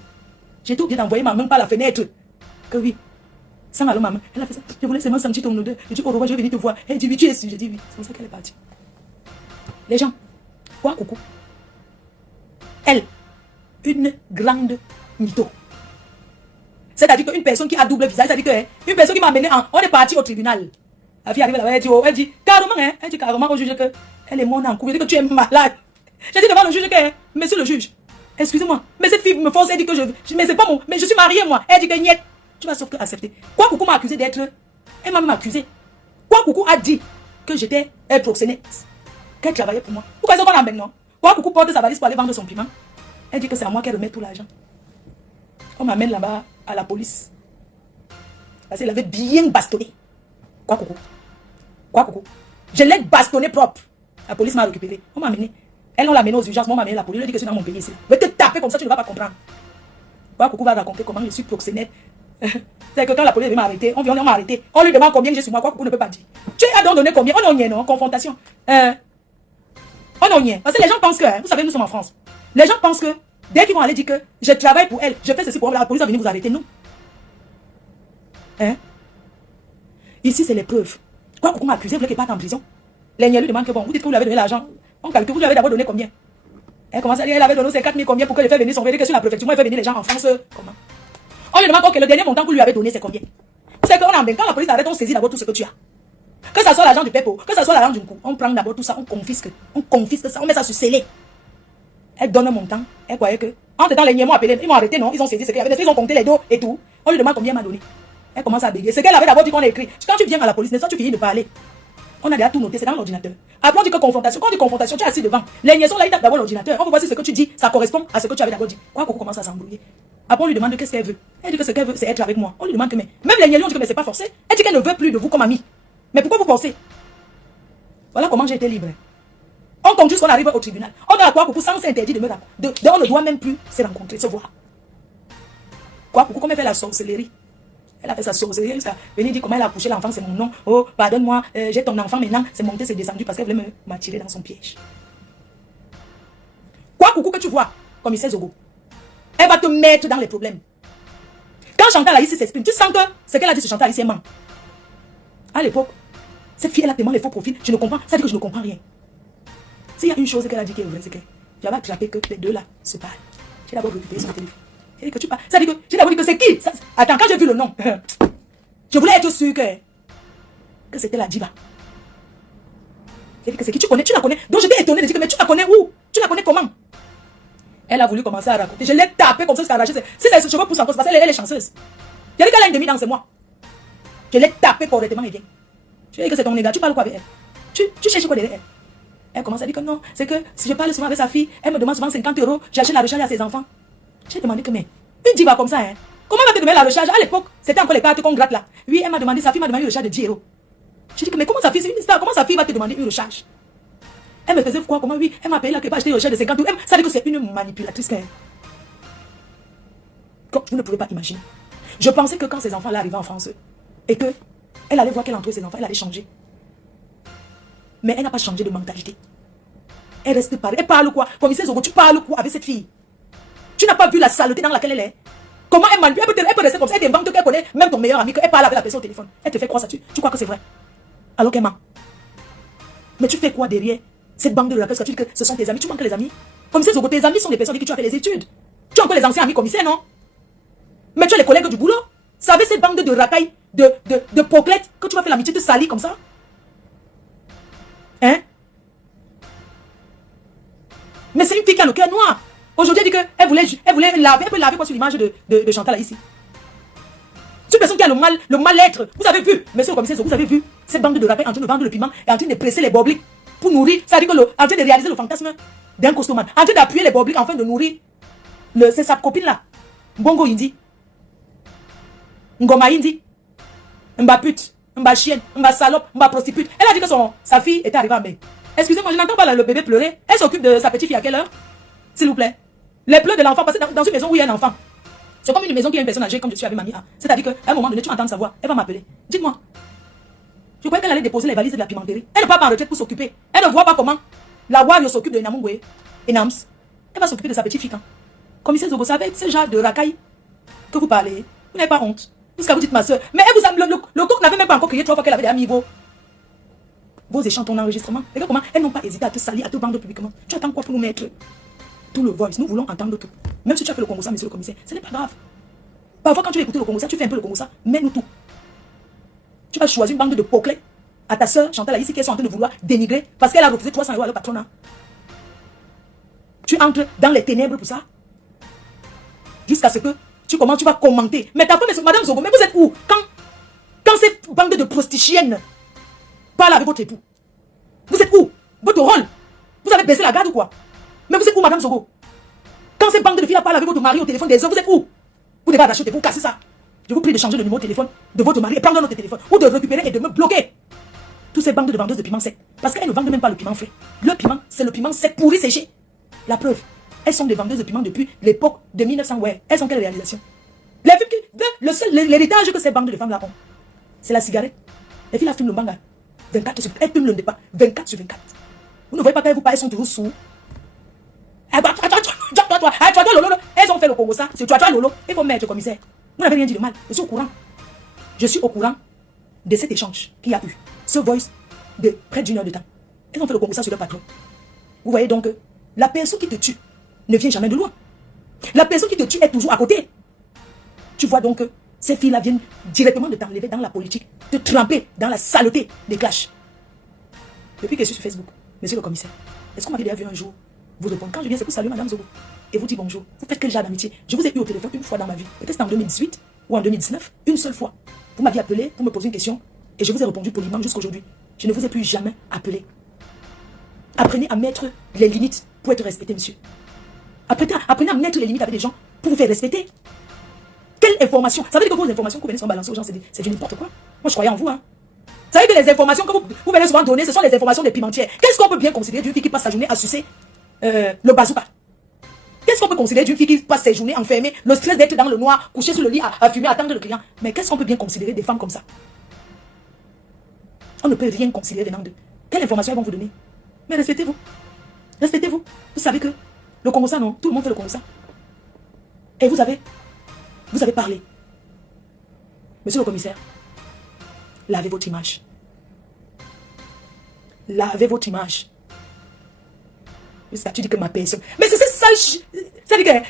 J'ai tout obligé d'envoyer ma main par la fenêtre. Que oui. Sans alors ma main. Elle a fait ça. Je voulais seulement sentir ton odeur. Je dis au revoir, je vais venir te voir. Elle dit oui, tu es sûr. Je dis oui. C'est pour ça qu'elle est partie. Les gens. Quoi, Coucou? Elle. Une grande mytho. C'est-à-dire qu'une personne qui a double visage, c'est-à-dire que une personne qui m'a amené en... On est parti au tribunal. La fille arrive là-bas, elle dit carrément, hein. Elle dit carrément au juge que elle est mon en couple. Elle dit que tu es malade. J'ai dit devant le juge que, monsieur le juge, excusez-moi, mais cette fille me force, elle dit que mais c'est pas mon, mais je suis mariée moi. Elle dit que niet, tu vas sauf que accepter. Quoi, Coucou m'a accusé d'être, elle m'a même accusé. Quoi, Coucou a dit que j'étais un proxénète, qu'elle travaillait pour moi. Pourquoi est-ce qu'on l'emmène, non? Quoi, Coucou porte sa valise pour aller vendre son piment. Elle dit que c'est à moi qu'elle remet tout l'argent. On m'amène là-bas à la police. Parce qu'elle avait bien bastonné. Quoi, Coucou? Quoi, Coucou? Je l'ai bastonné propre. La police m'a récupéré. On m'a amené. Elle, on l'a amené aux urgences. On m'a amené à la police. Elle dit que je suis dans mon pays ici. Je vais te taper comme ça, tu ne vas pas comprendre. Quoi, Coucou va raconter comment je suis proxénète. C'est que quand la police m'a arrêté, on m'a arrêté. On lui demande combien j'ai sur moi. Quoi, Coucou ne peut pas dire. Tu as donc donné combien? On en y est, non? Confrontation. On en y est. Parce que les gens pensent que, vous savez, nous sommes en France. Les gens pensent que, dès qu'ils vont aller dire que je travaille pour elle, je fais ceci pour elle, la police va venir vous arrêter. Non. Hein? Ici, c'est les preuves. Quoi, Coucou m'a accusé, vous voulez qu'elle parte en prison? Les lui demandent que bon, vous dites que vous lui avez donné l'argent. On calcule, vous lui avez d'abord donné combien? Elle commence à dire, elle avait donné 4 000 combien pour qu'elle fasse venir son verre, que sur la préfecture, moi, elle fait venir les gens en France. Comment? On lui demande, ok, le dernier montant que vous lui avez donné, c'est combien? C'est qu'on en quand la police arrête, on saisit d'abord tout ce que tu as. Que ça soit l'argent du PEPO, que ça soit l'argent du coup, on prend d'abord tout ça, on confisque ça, on met ça sur scellé. Elle donne un montant, elle croyait que, en temps, les niais m'ont appelé, ils m'ont arrêté, non, ils ont saisi ce qu'il y avait, ils ont compté les dos et tout. On lui demande combien elle m'a donné. Elle commence à bégayer. C'est qu'elle avait d'abord dit qu'on a écrit. Quand tu viens à la police, n'est-ce pas, tu finis de parler. On a déjà tout noté, c'est dans l'ordinateur. Après, on dit que confrontation. Quand on dit confrontation, tu es assis devant. Les niais sont là, ils tapent d'abord l'ordinateur. On va voir si ce que tu dis, ça correspond à ce que tu avais d'abord dit. Quoi, Coucou commence à s'embrouiller. Après, on lui demande qu'est-ce qu'elle veut. Elle dit que ce qu'elle veut, c'est être avec moi. On lui demande que, mais même les niais, on dit que mais c'est pas forcé. Elle dit qu'elle ne veut plus de vous comme amie. Mais pourquoi vous forcez? Voilà comment j'ai été libre. On compte jusqu'on arrive au tribunal. On a quoi, Coucou, sans s'interdire de me rencontrer. On ne doit même plus se rencontrer, se voir. Quoi, Coucou, comme elle fait la sorcellerie. Elle a fait sa sorcellerie jusqu'à venir dire comment elle a accouché l'enfant, c'est mon nom. Oh, pardonne-moi, j'ai ton enfant maintenant. C'est monté, c'est descendu parce qu'elle voulait m'attirer dans son piège. Quoi, Coucou, que tu vois, commissaire Zogo, elle va te mettre dans les problèmes. Quand Chantal Aïssi s'exprime, tu sens que ce qu'elle a dit sur Chantal Aïssi est ment. À l'époque, cette fille, elle a tellement les faux profils, je ne comprends, ça dit que je ne comprends rien. S'il y a une chose qu'elle a dit qui est vraie, c'est que j'avais attrapé que les deux là se parlent. J'ai d'abord récupéré son téléphone. Que tu parles. Ça dit que j'ai d'abord dit que c'est qui ça, attends, quand j'ai vu le nom, je voulais être sûr que c'était la diva. J'ai dit que c'est qui? Tu la connais. Donc j'étais étonné de dire que mais tu la connais où? Tu la connais comment? Elle a voulu commencer à raconter. Je l'ai tapé comme ça jusqu'à arracher. Si c'est ce cheveu pousse encore, c'est parce qu'elle est chanceuse. J'ai dit qu'elle a une demi-dent, c'est moi. Je l'ai tapé correctement et bien. Je lui ai dit que c'est ton négà. Tu parles quoi avec elle? Tu cherches quoi derrière elle? Elle commence à dire que non, c'est que si je parle souvent avec sa fille, elle me demande souvent 50 €, j'achète la recharge à ses enfants. J'ai demandé que mais, une diva comme ça, hein, comment va te demander la recharge? À l'époque, c'était encore les cartes qu'on gratte là. Oui, elle m'a demandé, sa fille m'a demandé une recharge de 10 €. J'ai dit que mais comment sa fille, c'est une histoire, comment sa fille va te demander une recharge? Elle me faisait quoi? Comment? Oui, elle m'a payé là que pas acheter une recharge de 50 €. Ça dit que c'est une manipulatrice. Comme vous ne pouvez pas imaginer. Je pensais que quand ses enfants allaient arriver en France, et que elle allait voir qu'elle entourait ses enfants, elle allait changer. Mais elle n'a pas changé de mentalité. Elle reste pareille. Elle parle quoi? Commissaire Zogo, tu parles quoi avec cette fille? Tu n'as pas vu la saleté dans laquelle elle est? Comment elle manipule? Elle peut rester comme ça. Elle t'invente qu'elle connaît même ton meilleur ami, qu'elle parle avec la personne au téléphone. Elle te fait croire ça. Tu crois que c'est vrai? Alors qu'elle ment. Mais tu fais quoi derrière cette bande de rappels? Tu dis que ce sont tes amis. Tu manques les amis. Commissaire Zogo, tes amis sont des personnes avec qui tu as fait les études. Tu as encore les anciens amis commissaires, non? Mais tu as les collègues du boulot. Savez cette bande de racailles, de poclettes, que tu vas faire l'amitié de salir comme ça? Hein? Mais c'est une fille qui a le cœur noir. Aujourd'hui, elle dit qu'elle voulait laver, elle peut laver quoi sur l'image de Chantal là, ici. C'est une personne qui a le mal-être. Vous avez vu, monsieur le commissaire, vous avez vu cette bande de racailles en train de vendre le piment et en train de presser les bobliques pour nourrir. Ça veut dire que en train de réaliser le fantasme d'un costoman. En train d'appuyer les bobliques afin de nourrir. C'est sa copine là. Bongo Indi. Ngoma Indi. Mba pute. Mba chienne. Mba salope. Mba prostitute. Elle a dit que sa fille était arrivée à Meg. Excusez-moi, je n'entends pas le bébé pleurer. Elle s'occupe de sa petite fille à quelle heure? S'il vous plaît. Les pleurs de l'enfant, parce que dans une maison où il y a un enfant, c'est comme une maison qui a une personne âgée, comme je suis avec mamie. C'est-à-dire qu'à un moment donné, tu entends sa voix. Elle va m'appeler. Dites-moi. Je croyais qu'elle allait déposer les valises de la pimenterie. Elle ne part pas en retraite pour s'occuper. Elle ne voit pas comment la Wario s'occupe de Namungwe et Nams. Elle va s'occuper de sa petite fille quand. Commissaire Zogo, ça avec ce genre de racaille que vous parlez. Vous n'avez pas honte. Jusqu'à vous dites ma soeur. Mais elle vous a, le coq n'avait même pas encore crié 3 fois qu'elle avait des amis. Vos échanges, ton enregistrement. Regarde comment elles n'ont pas hésité à te salir, à te vendre publiquement. Tu attends quoi pour nous mettre tout le voice? Nous voulons entendre tout. Même si tu as fait le Congo ça, monsieur le commissaire, ce n'est pas grave. Parfois, quand tu veux écouter le Congo ça, tu fais un peu le Congo ça, mets-nous tout. Tu vas choisir une bande de poclets à ta soeur Chantal ici qui est en train de vouloir dénigrer parce qu'elle a refusé 300 € à le patronat. Tu entres dans les ténèbres pour ça. Jusqu'à ce que tu vas commenter. Mais ta femme, madame Zogo, mais vous êtes où? Quand ces bandes de prostituées parlent avec votre époux, vous êtes où? Votre rôle? Vous avez baissé la garde ou quoi? Mais vous êtes où, madame Zogo? Quand ces bandes de filles parlent avec votre mari au téléphone des heures, vous êtes où? Vous devez attacher, vous casser ça. Je vous prie de changer le numéro de téléphone de votre mari et prendre notre téléphone. Ou de récupérer et de me bloquer. Tous ces bandes de vendeuses de piment sec. Parce qu'elles ne vendent même pas le piment frais. Le piment, c'est le piment sec pourri séché. La preuve, elles sont des vendeuses de piment depuis l'époque de 1900. Ouais. Elles ont quelle réalisation? L'héritage que ces bandes de femmes là ont, c'est la cigarette. Les filles là fument le manga. 24 sur 24. Elles fument le départ. 24 sur 24. Vous ne voyez pas qu'elles vous parlent, elles sont toujours sous. Elles ont fait le Congo ça. C'est toi, Lolo. Il faut mettre le commissaire. Vous n'avez rien dit de mal. Je suis au courant. Je suis au courant de cet échange qu'il y a eu. Ce voice de près d'une heure de temps. Elles ont fait le Congo ça sur le patron. Vous voyez donc que la personne qui te tue ne vient jamais de loin. La personne qui te tue est toujours à côté. Tu vois donc que ces filles-là viennent directement de t'enlever dans la politique, de tremper dans la saleté des clashs. Depuis que je suis sur Facebook, monsieur le commissaire, est-ce qu'on m'avait déjà vu un jour vous répondre? Quand je viens, c'est pour saluer madame Zogo et vous dire bonjour. Vous faites quel genre d'amitié? Je vous ai eu au téléphone une fois dans ma vie. Peut-être c'était en 2018 ou en 2019, une seule fois. Vous m'aviez appelé pour me poser une question et je vous ai répondu poliment jusqu'à aujourd'hui. Je ne vous ai plus jamais appelé. Apprenez à mettre les limites pour être respecté, monsieur. Apprenez à mettre les limites avec des gens pour vous faire respecter. Quelle information? Ça veut dire que vos informations que vous venez souvent balancer aux gens, c'est du n'importe quoi. Moi, je croyais en vous, hein. Vous savez que les informations que vous venez souvent donner, ce sont les informations des pimentières. Qu'est-ce qu'on peut bien considérer d'une fille qui passe sa journée à sucer le bazooka? Qu'est-ce qu'on peut considérer d'une fille qui passe ses journées enfermée, le stress d'être dans le noir, couché sur le lit, à fumer, à attendre le client? Mais qu'est-ce qu'on peut bien considérer des femmes comme ça? On ne peut rien considérer venant d'eux. Quelle information elles vont vous donner? Mais respectez-vous. Respectez-vous. Vous savez que le Congo ça, non? Tout le monde fait le Congo ça. Et vous avez parlé. Monsieur le commissaire, lavez votre image. Lavez votre image. Jusqu'à tu dis que ma personne. Mais c'est cette sale.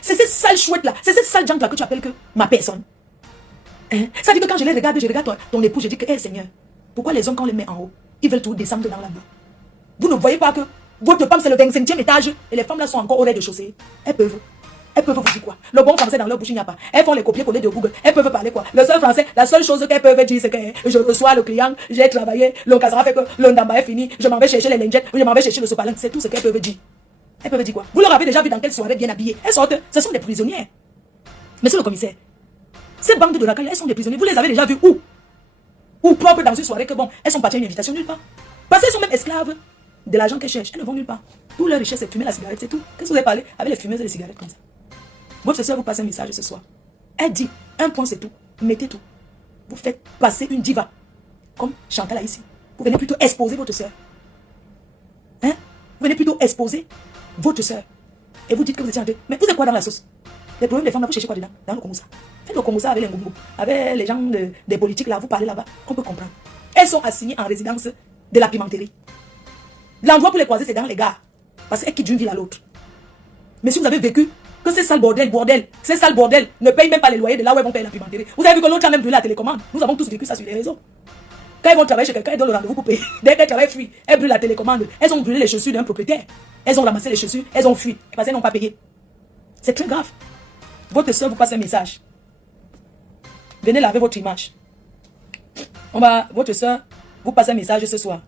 C'est cette sale chouette là. C'est cette sale jante là que tu appelles que ma personne. Hein? Ça dit que quand je les regarde, je regarde ton époux, je dis que, hé Seigneur, pourquoi les hommes quand on les met en haut, ils veulent tout descendre dans la boue? Vous ne voyez pas que votre femme c'est le 25e étage et les femmes là sont encore au rez-de-chaussée. Elles peuvent vous dire quoi? Le bon français dans leur bouche, il n'y a pas. Elles font les copier-coller de Google. Elles peuvent parler quoi? Le seul français, la seule chose qu'elles peuvent dire, c'est que je reçois le client, j'ai travaillé, le casera fait que le ndamba est fini, je m'en vais chercher les lingettes, je m'en vais chercher le sopalin. C'est tout ce qu'elles peuvent dire. Elles peuvent dire quoi? Vous leur avez déjà vu dans quelle soirée bien habillées? Elles sortent, ce sont des prisonnières. Monsieur le commissaire, ces bandes de racailles, elles sont des prisonnières. Vous les avez déjà vues où? Ou propres dans une soirée que bon, elles sont parties à une invitation nulle part. Parce qu'elles sont même esclaves de l'argent qu'elles cherchent. Elles ne vont nulle part. Toute leur richesse, c'est fumer la cigarette, c'est tout. Qu'est-ce que vous avez parlé avec les fumeuses et les cigarettes comme ça? Votre soeur vous passe un message ce soir. Elle dit, un point c'est tout. mettez tout. Vous faites passer une diva. Comme Chantal a ici. Vous venez plutôt exposer votre soeur. Hein? Vous venez plutôt exposer votre soeur. Et vous dites que vous êtes chanté. Mais vous êtes quoi dans la sauce? Les problèmes des femmes, là, vous cherchez quoi dedans? Dans le Congo ça. Faites le Congo ça avec les Ngombo. Avec les gens des politiques là, vous parlez là-bas. On peut comprendre. Elles sont assignées en résidence de la pimenterie. L'endroit pour les croiser, c'est dans les gares. Parce qu'elles quittent d'une ville à l'autre. Mais si vous avez vécu que ces sales bordel, ces sales bordel ne payent même pas les loyers de là où elles vont payer la pimenterie. Vous avez vu que l'autre a même brûlé la télécommande. Nous avons tous vécu ça sur les réseaux. Quand elles vont travailler chez quelqu'un, elles donnent le rendez-vous pour payer. Dès qu'elles travaillent, fuient. Elles brûlent la télécommande. Elles ont brûlé les chaussures d'un propriétaire. Elles ont ramassé les chaussures. Elles ont fui. Parce qu'elles n'ont pas payé. C'est très grave. Votre soeur vous passe un message. Venez laver votre image. Votre soeur vous passe un message ce soir.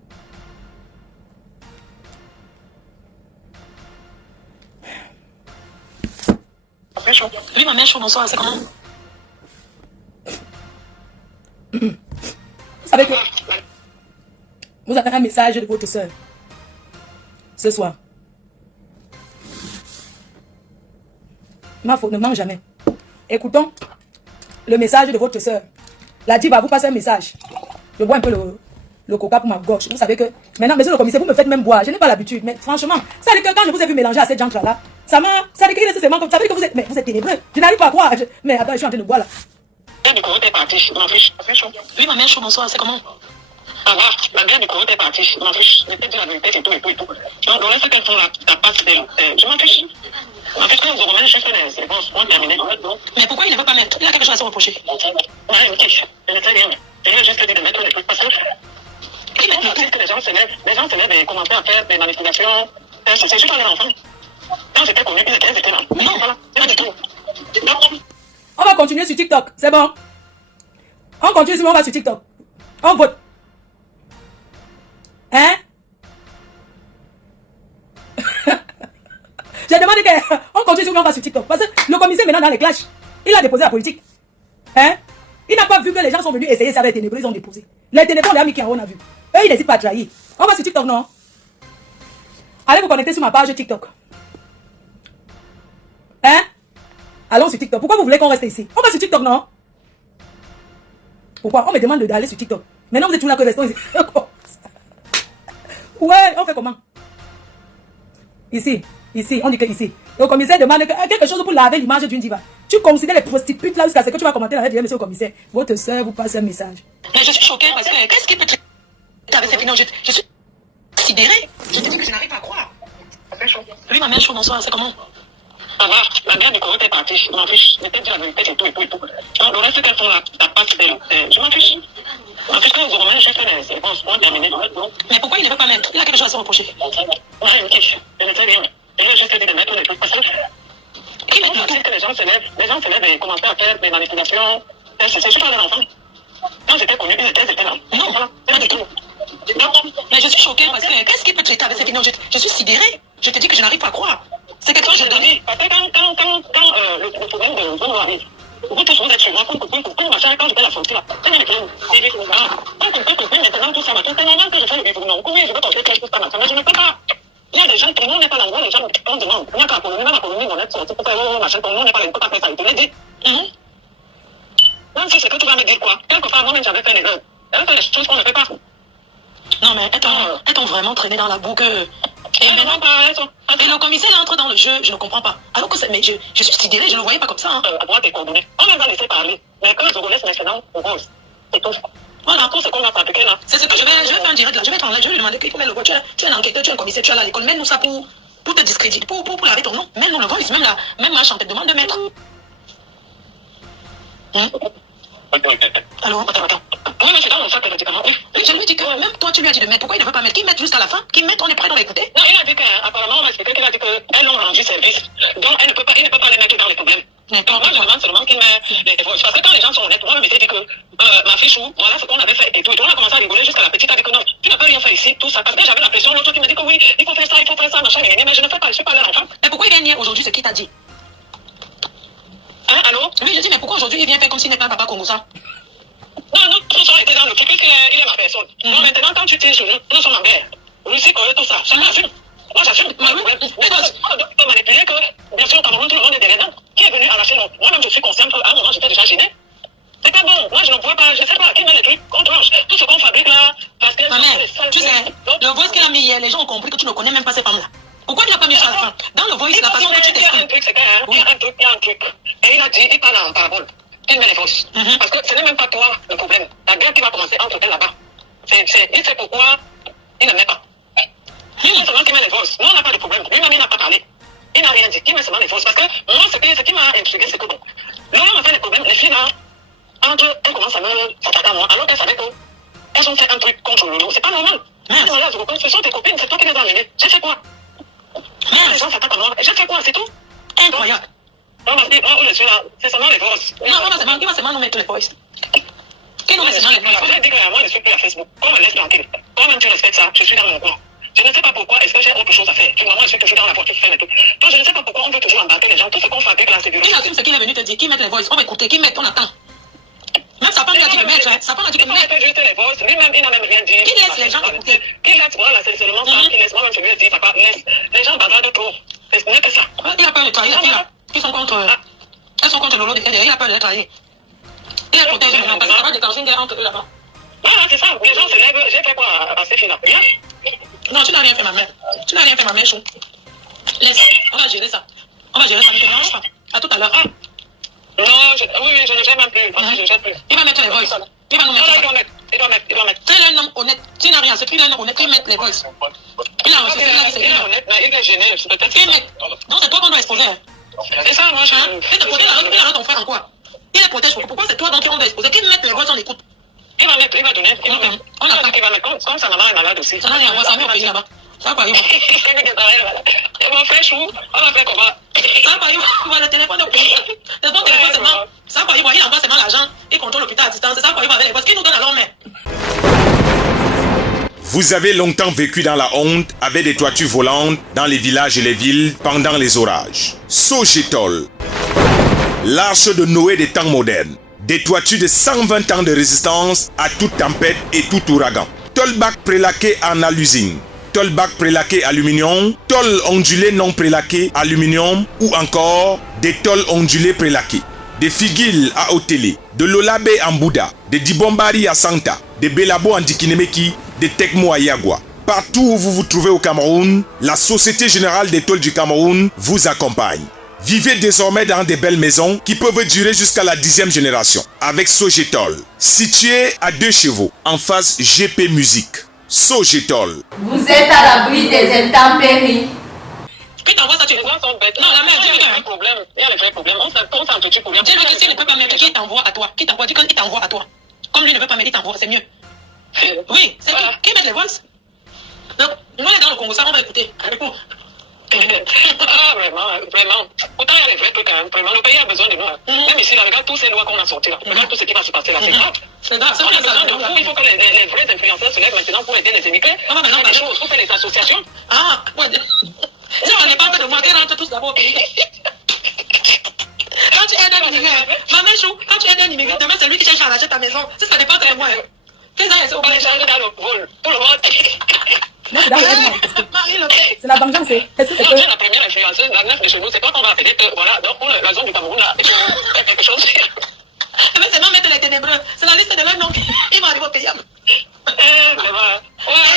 Oui, ma mère, chaud, bonsoir, c'est comment? Vous savez que vous avez un message de votre soeur ce soir. Ma faute, ne ment jamais. Écoutons le message de votre soeur. La diva vous passe un message. Je bois un peu le coca pour ma gorge. Vous savez que maintenant, monsieur le commissaire, vous me faites même boire. Je n'ai pas l'habitude. Mais franchement, ça dit que quand je vous ai vu mélanger à cette gente-là, ça dit que nécessairement comme ça veut dire que vous êtes. Mais vous êtes ténébreux. Je n'arrive pas à croire. Mais attends, je suis en train de boire là. Oui, ma mère, chaud, bonsoir, c'est comment? Ça va, la guerre du Congo est partie. Je m'en fiche. Je t'ai dit la vérité, c'est tout et tout et tout. Donc, le reste qu'elles font là, ta passe, je m'en fiche. En fait, quand vous revenez, je fais des réponses pour terminer. Mais pourquoi il ne veut pas mettre? Il a quelque chose à se reprocher. Ouais, ok. Je ne sais rien. Je vais juste dire de mettre les trucs parce que. Que les gens se lèvent et commencer à faire des manipulations. C'est juste les enfants. Quand j'étais connu, ils étaient là. Non, voilà. Pas du tout. On va continuer sur TikTok. C'est bon. On continue, sinon on va sur TikTok. On vote. Hein? J'ai demandé qu'on continue, sinon on va sur TikTok. Parce que le commissaire maintenant dans les clashs, il a déposé la politique. Hein? Il n'a pas vu que les gens sont venus essayer ça avec les ténébreux, ils ont déposé. Les ténébreux, les amis qui on a vu. Eux, ils n'hésitent pas à trahir. On va sur TikTok, non? Allez vous connecter sur ma page TikTok. Hein? Allons sur TikTok. Pourquoi vous voulez qu'on reste ici? On va sur TikTok, non? Pourquoi? On me demande d'aller sur TikTok. Maintenant, vous êtes tout là que restons ici. Ouais, on fait comment? Ici, on dit que ici. Le commissaire demande quelque chose pour laver l'image d'une diva. Tu considères les prostituées là jusqu'à ce que tu vas commenter la vie, monsieur le commissaire. Votre soeur vous passe un message. Mais je suis choquée parce que qu'est-ce qui peut te avec ces finances? Je suis sidérée. Je te dis que je n'arrive pas à croire. Oui, ma mère, chaud, bonsoir, c'est comment? Ça va, la guerre du Congo est partie. Je m'en fiche. Je t'ai dit la vérité, c'est tout et tout et tout. Donc, le reste qu'elles font là, ta passe, je m'en fiche. En fait, quand vous revenez, je fais des réponses pour terminer. Mais pourquoi il ne veut pas mettre? Il a quelque chose à se reprocher. Ouais, ok. Je ne sais rien. Je vais juste dire de mettre les trucs parce que. Que les gens se lèvent et commencent à faire des manipulations. C'est juste les enfants. Quand j'étais connu, ils étaient là. Non, voilà, pas du tout. Mais je suis choquée parce que qu'est-ce qui peut traiter avec ces finances? Je suis sidérée. Je te dis que je n'arrive pas à croire. C'est quelque chose que je donne. Parce que quand le problème de vous arrive, vous êtes sur moi, comme machin, quand j'étais à la sortie là, c'est maintenant tout ça, c'est normal que je fasse le détournement. Combien je veux porter quelque chose par mais je ne peux pas. Il y a des gens, tout le monde n'est pas là, les gens, on demande. Il y a qu'à Colombie, même à Colombie, on est sorti pour faire machin, tout le monde n'est pas là, il ne peut pas faire ça, il te l'a dit. Même si c'est que tu vas me dire quoi, quelquefois, moi-même, j'avais fait l'erreur. Elle fait des choses qu'on ne fait pas. Non, mais elles t'ont vraiment traîné dans la boucle. Et maintenant, et le commissaire entre dans le jeu, je ne comprends pas. Alors que mais je suis sidérée, je ne le voyais pas comme ça. Hein. À droite et coordonnées. On les a laissé parler. Mais quand je vous laisse maintenant, on rose. C'est tout. Voilà, tout ce qu'on va pratiquer là. C'est ce que je vais faire un direct là. Je vais être en live, je vais lui demander qu'il met le vote. Tu es un enquêteur, tu es un commissaire, tu es à l'école. Mets-nous ça pour te discréditer, pour laver ton nom. Mets-nous le voice, même ma chante demande de mettre. Alors, attends. Oui, mais c'est dans mon sac que je dis comment. Je lui dis que même toi, tu lui as dit de mettre. Pourquoi il ne veut pas mettre? Qu'il mette juste à la fin. Qu'il mette, on est prêt dans l'écouter. Non, il a dit qu'apparemment, on m'a expliqué qu'il a dit qu'elles ont rendu service. Donc, il ne peut pas les mettre dans les problèmes. Moi, je demande seulement qu'il met les voices. Parce que quand les gens sont honnêtes, moi, je m'étais dit que ma fiche ou voilà ce qu'on avait fait et tout. Et on a commencé à rigoler jusqu'à la petite avec non, tu ne peux rien faire ici, tout ça. Parce que j'avais l'impression, l'autre qui me dit que oui, il faut faire ça, machin, mais je ne fais pas, je suis pas là, enfin. Mais pourquoi il vient nier aujourd'hui ce qu'il t'a dit? Hein, allô? Oui, je dis, mais pourquoi aujourd'hui il vient faire comme s'il n'est pas un papa Congo ça? Non, nous tous on était dans le truc, il est ma personne. Donc maintenant, quand tu tires sur nous, nous sommes en guerre. Russie, Corée, tout ça. Chacun assume. Moi, j'assume. On manipulé que, bien sûr, au Cameroun, tout le monde est derrière nous. Qui est venu à la Chine? Moi-même, je suis consciente qu'à un moment, j'étais déjà gêné. C'est pas bon. il y a un truc. Et il a dit, il parle en parabole. Il met les fausses. Parce que ce n'est même pas toi le problème. La guerre qui va commencer entre elles là-bas. Il sait pourquoi il ne met pas. Il met seulement qu'il met les fausses. Nous, on n'a pas de problème. Lui-même, il n'a pas parlé. Il n'a rien dit. Il met seulement les fausses. Parce que moi, ce qui m'a intrigué, c'est que bon, l'homme a fait des problèmes. Les filles là, entre elles commencent à me s'attaquer à moi. Alors qu'elles savaient qu'elles ont fait un truc contre Lolo. C'est pas normal. Ce sont tes copines, c'est toi qui les as amenées. J'ai fait quoi? Les gens s'attaquent à moi. J'ai fait quoi? C'est tout? Incroyable. Non, parce que moi, où je suis là, c'est seulement les fausses. Non, il va seulement nous mettre les voices. Qui nous met seulement les voices? J'ai dit que moi, je suis plus à Facebook. Comme elle laisse tranquille. Toi-même, tu respectes ça. Je suis dans mon coin. Je ne sais pas pourquoi. Est-ce que j'ai autre chose à faire? Tu vois, moi, je suis toujours dans la voiture qui fait et tout. Donc, je ne sais pas pourquoi on veut toujours embarquer les gens. Tout ce qu'on fabrique là, c'est violent. Qui assume ce qu'il est venu te dire? Qui met les voices? On va écouter. Qui met? On attend. Même sa femme lui a dit de mettre. Sa femme a dit de mettre. Il fait juste les voix. Lui-même, il n'a même rien dit. Qui laisse les gens écouter? Qui laisse? Voilà, c'est seulement ça. Qui laisse? Moi-même, je lui ai dit, papa, laisse. Les gens bazardent trop. Ce n'est que ça. Il a peur de trahir. Ils sont contre. Elles sont contre Lolo de Fédérer. Il a peur de les trahir. Il est protégé maintenant parce que ça va déclencher une guerre entre eux là-bas. Voilà, c'est ça. Les gens se lèvent. J'ai fait quoi à ces filles-là? Non, tu n'as rien fait, ma mère. Tu n'as rien fait, ma mère, chou. Laisse. On va gérer ça. On va gérer ça. Ne te dérange pas. À tout à l'heure. Non, oui, je ne gère même plus. Parce que je ne gère plus. Il va mettre les voices. Il va nous mettre. Il doit mettre. C'est un homme honnête. Qui n'a rien. C'est qu'il est un homme honnête. Il met les voices. Il a reçu. Il est honnête. Il est gêné. Peut-être. Non, c'est toi qu'on doit exposer. C'est ça, moi, je. Il te protège avec ton frère en quoi? Il les protège. Pourquoi c'est toi donc on doit exposer? Qui met les voix on écoute? Il va mettre, il va donner. On a pas. Il va mettre comme sa maman est malade aussi. Ça n'a rien à voir, ça va au pays là-bas. Ça va pas arriver. On va faire chou, on va faire comment? Ça va pas arriver. Il voit le téléphone au pays. Le bon téléphone seulement. Ça va pas arriver. Il envoie seulement l'argent. Il contrôle l'hôpital à distance. Ça va pas arriver avec les voix. Ce qu'il nous donne alors, mais. Vous avez longtemps vécu dans la honte avec des toitures volantes dans les villages et les villes pendant les orages. Sogetol, l'arche de Noé des temps modernes. Des toitures de 120 ans de résistance à toute tempête et tout ouragan. Tolbac prélaqué en alusine. Tolbac prélaqué aluminium. Tol ondulé non prélaqué aluminium. Ou encore des tôles ondulés prélaqués. Des figuilles à Otélé. De l'Olabé en Bouddha. Des Dibombari à Santa. Des Belabo en Dikinemeki. Des Tekmo à Yagua. Partout où vous vous trouvez au Cameroun, la Société Générale des Tôles du Cameroun vous accompagne. Vivez désormais dans des belles maisons qui peuvent durer jusqu'à la 10e génération. Avec Sogetol, situé à 2 chevaux, en face GP Musique. Sogetol. Vous êtes à l'abri des intempéries. Qui t'envoie ça, tu Les gens sont bêtes. Non, la mère, il y a les problèmes. Il y a les vrais problèmes. On s'entretue pour bien. Dis-lui que s'il ne peut pas mettre, qui t'envoie à toi? Qui t'envoie? Dis qu'il t'envoie à toi. Comme lui ne veut pas mettre, il t'envoie, c'est mieux. Oui, c'est tout. Qui met les voices? Donc, nous, on est dans le Congo, ça, on va écouter. Réponds. Ah, vraiment. Pourtant, il y a les vrais trucs quand même. Vraiment, le pays a besoin de nous. Même ici, là, regarde toutes ces lois qu'on a sorties là. Regarde tout ce qui va se passer là. C'est grave. C'est grave, c'est On a besoin de vrai. vous. Il faut que les vrais influenceurs se lèvent maintenant pour aider les immigrés. On va maintenant faire des choses. Il faut faire des associations. Ah, ouais. Si on n'est pas de moi, qu'elle rentre tous d'abord au pays. Quand tu aides un immigré, maman chou, quand tu aides un immigré, demain c'est lui qui cherche à racheter ta maison. Si ça dépend de moi. Qu'est-ce que c'est On va les changer dans le rôle. Tout le monde. Non, c'est dans le Marie Le Pen. C'est la vengeance, c'est. Est-ce que c'est que. La première influenceuse, la neuf de chez nous, c'est toi qu'on va appeler que, voilà, donc pour la zone du Cameroun, là, il faut faire quelque chose. Mais c'est non mettre les ténébreux. C'est la liste de leurs noms. Ils vont arriver au pays. Les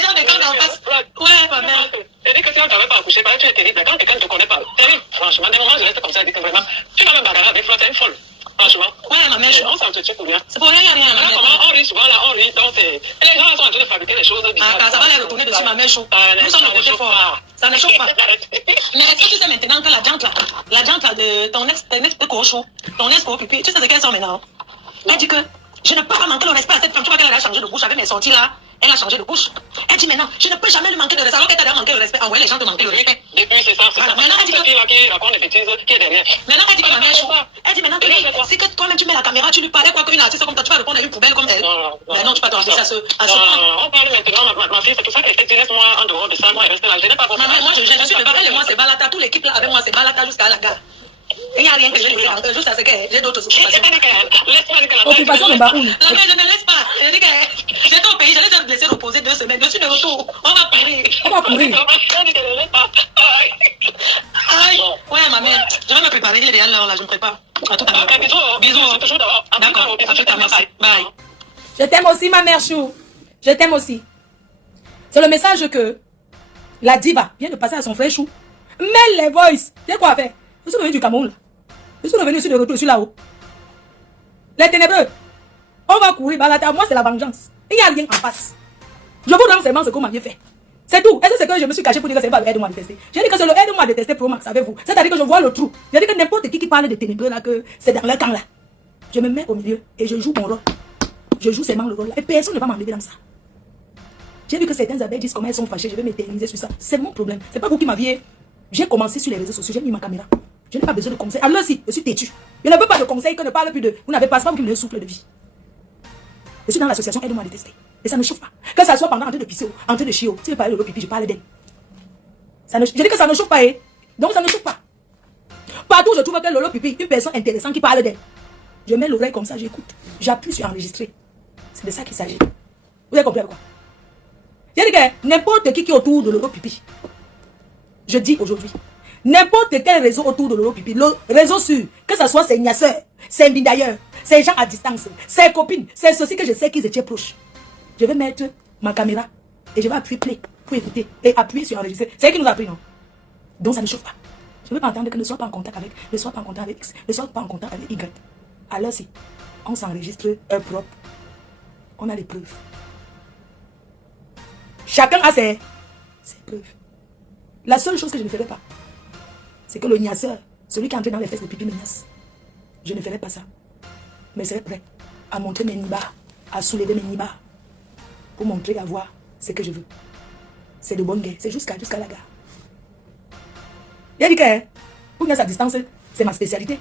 gens des camps d'en face. Ouais, ma mère. C'est-à-dire que si on ne t'avait pas accouché, tu es terrible. Quand quelqu'un ne te connaît pas, terrible. Franchement, des moments, je reste comme ça, je dis que vraiment, tu vas me bagarrer avec toi, t'es une folle. Franchement. Ouais, ma mère. On s'entretient pour bien. C'est pour rien, il n'y a rien, ma mère. On rit souvent là, on rit. Donc, et les gens sont en train de fabriquer des choses bizarres. Ah, ça va les retourner dessus, ma mère chou. Nous sommes le côté fort. Ça ne chauffe pas. Mais est-ce que tu sais maintenant que la jante là de ton ex de cochon, ton ex occupé, tu sais de quelle sort maintenant? Elle dit que je ne peux pas manquer le respect à cette femme. Tu vois qu'elle a changé de bouche avec mes sorties là. Elle a changé de bouche. Elle dit maintenant, je ne peux jamais lui manquer de respect. Alors qu'elle t'a manqué de respect. Envoyer les gens te manquer de respect. Depuis, c'est ça. Voilà. Maintenant, elle dit que. Qui raconte les bêtises, qui est derrière. Maintenant, elle dit que ma mère chou. Elle dit maintenant que si que toi-même tu mets la caméra, tu lui parlais quoi qu'une artiste comme toi, tu vas répondre à une poubelle comme elle. Non. Mais non, tu peux t'enregistrer à ce point. On parle maintenant, ma fille, c'est pour ça qu'elle fait dire, laisse-moi en dehors de ça, moi, elle reste là. Je n'ai pas besoin. Moi, je suis devant elle et moi, c'est Balata. Toute l'équipe là avec moi, c'est Balata jusqu'à la gare. Il n'y a rien que je dis encore, juste à ce que j'ai d'autres occupations. Occupation de Baroun. La mère, je ne laisse pas. J'étais au pays, je laisse laisser reposer 2 semaines. Je suis de retour. On va courir. On va courir. Aïe. Ouais, ma mère. Je vais me préparer. Il est déjà l'heure là, je me prépare. À tout à l'heure. Bisous. D'accord. À tout à l'heure. Merci. Bye. Je t'aime aussi, ma mère chou. Je t'aime aussi. C'est le message que la diva vient de passer à son frère chou. Mets les voices. C'est quoi faire? Vous êtes venu du Cameroun là. Je suis revenu sur le retour, je suis là-haut. Les ténébreux, on va courir, balata. Moi, c'est la vengeance. Il n'y a rien en face. Je vous rends seulement ce que vous m'aviez fait. C'est tout. Est-ce que c'est que je me suis caché pour dire que c'est pas le aide-moi à détester? J'ai dit que c'est le aide-moi à détester Pro Max avec vous. C'est-à-dire que je vois le trou. J'ai dit que n'importe qui parle de ténébreux là, que c'est dans leur camp là. Je me mets au milieu et je joue mon rôle. Je joue seulement le rôle là. Et personne ne va m'enlever dans ça. J'ai vu que certaines abeilles disent comment elles sont fâchées. Je vais m'éterniser sur ça. C'est mon problème. C'est pas vous qui m'aviez. J'ai commencé sur les réseaux sociaux. J'ai mis ma caméra. Je n'ai pas besoin de conseils. Alors si, je suis têtu. Je ne veux pas de conseils que ne parle plus de. Vous n'avez pas ça, vous qui me le souffle de vie. Je suis dans l'association Aide-moi à détester. Et ça ne chauffe pas. Que ça soit pendant en train de pisser, en train de chier. Si je parle de l'eau pipi, je parle d'elle. Je dis que ça ne chauffe pas. Donc ça ne chauffe pas. Partout je trouve que Lolo Pipi, une personne intéressante qui parle d'elle. Je mets l'oreille comme ça, j'écoute. J'appuie sur enregistrer. C'est de ça qu'il s'agit. Vous avez compris quoi? J'ai dit que n'importe qui est autour de Lolo Pipi. Je dis aujourd'hui. N'importe quel réseau autour de Lolo Pipi. Le réseau sûr. Que ce soit ses niasseurs, ses d'ailleurs, ses gens à distance, ses copines, c'est ceci que je sais qu'ils étaient proches. Je vais mettre ma caméra et je vais appuyer play pour écouter et appuyer sur enregistrer. C'est elle qui nous a appris, non? Donc ça ne chauffe pas. Je ne veux pas entendre que ne sois pas en contact avec, ne sois pas en contact avec X, ne sois pas en contact avec Y. Alors si on s'enregistre un propre, on a les preuves. Chacun a ses preuves. La seule chose que je ne ferai pas, c'est que le niasseur, celui qui est entré dans les fesses de pipi me niasse. Je ne ferai pas ça. Mais je serai prêt à montrer mes nibas, à soulever mes nibas, pour montrer, à voir ce que je veux. C'est de bonne guerre, c'est jusqu'à la gare. Il a dit que pour niasse à distance, c'est ma spécialité.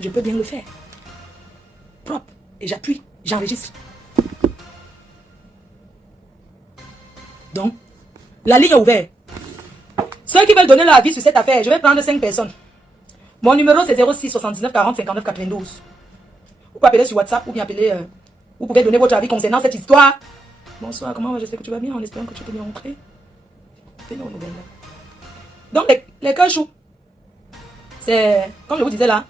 Je peux bien le faire. Propre. Et j'appuie, j'enregistre. Donc, la ligne est ouverte. Ceux qui veulent donner leur avis sur cette affaire, je vais prendre 5 personnes. Mon numéro c'est 06 79 40 59 92. Vous pouvez appeler sur WhatsApp ou bien appeler. Vous pouvez donner votre avis concernant cette histoire. Bonsoir, comment va? Je sais que tu vas bien en espérant que tu peux bien rentrer. Fais nos nouvelles. Donc, les cœurs choux, c'est, comme je vous disais là,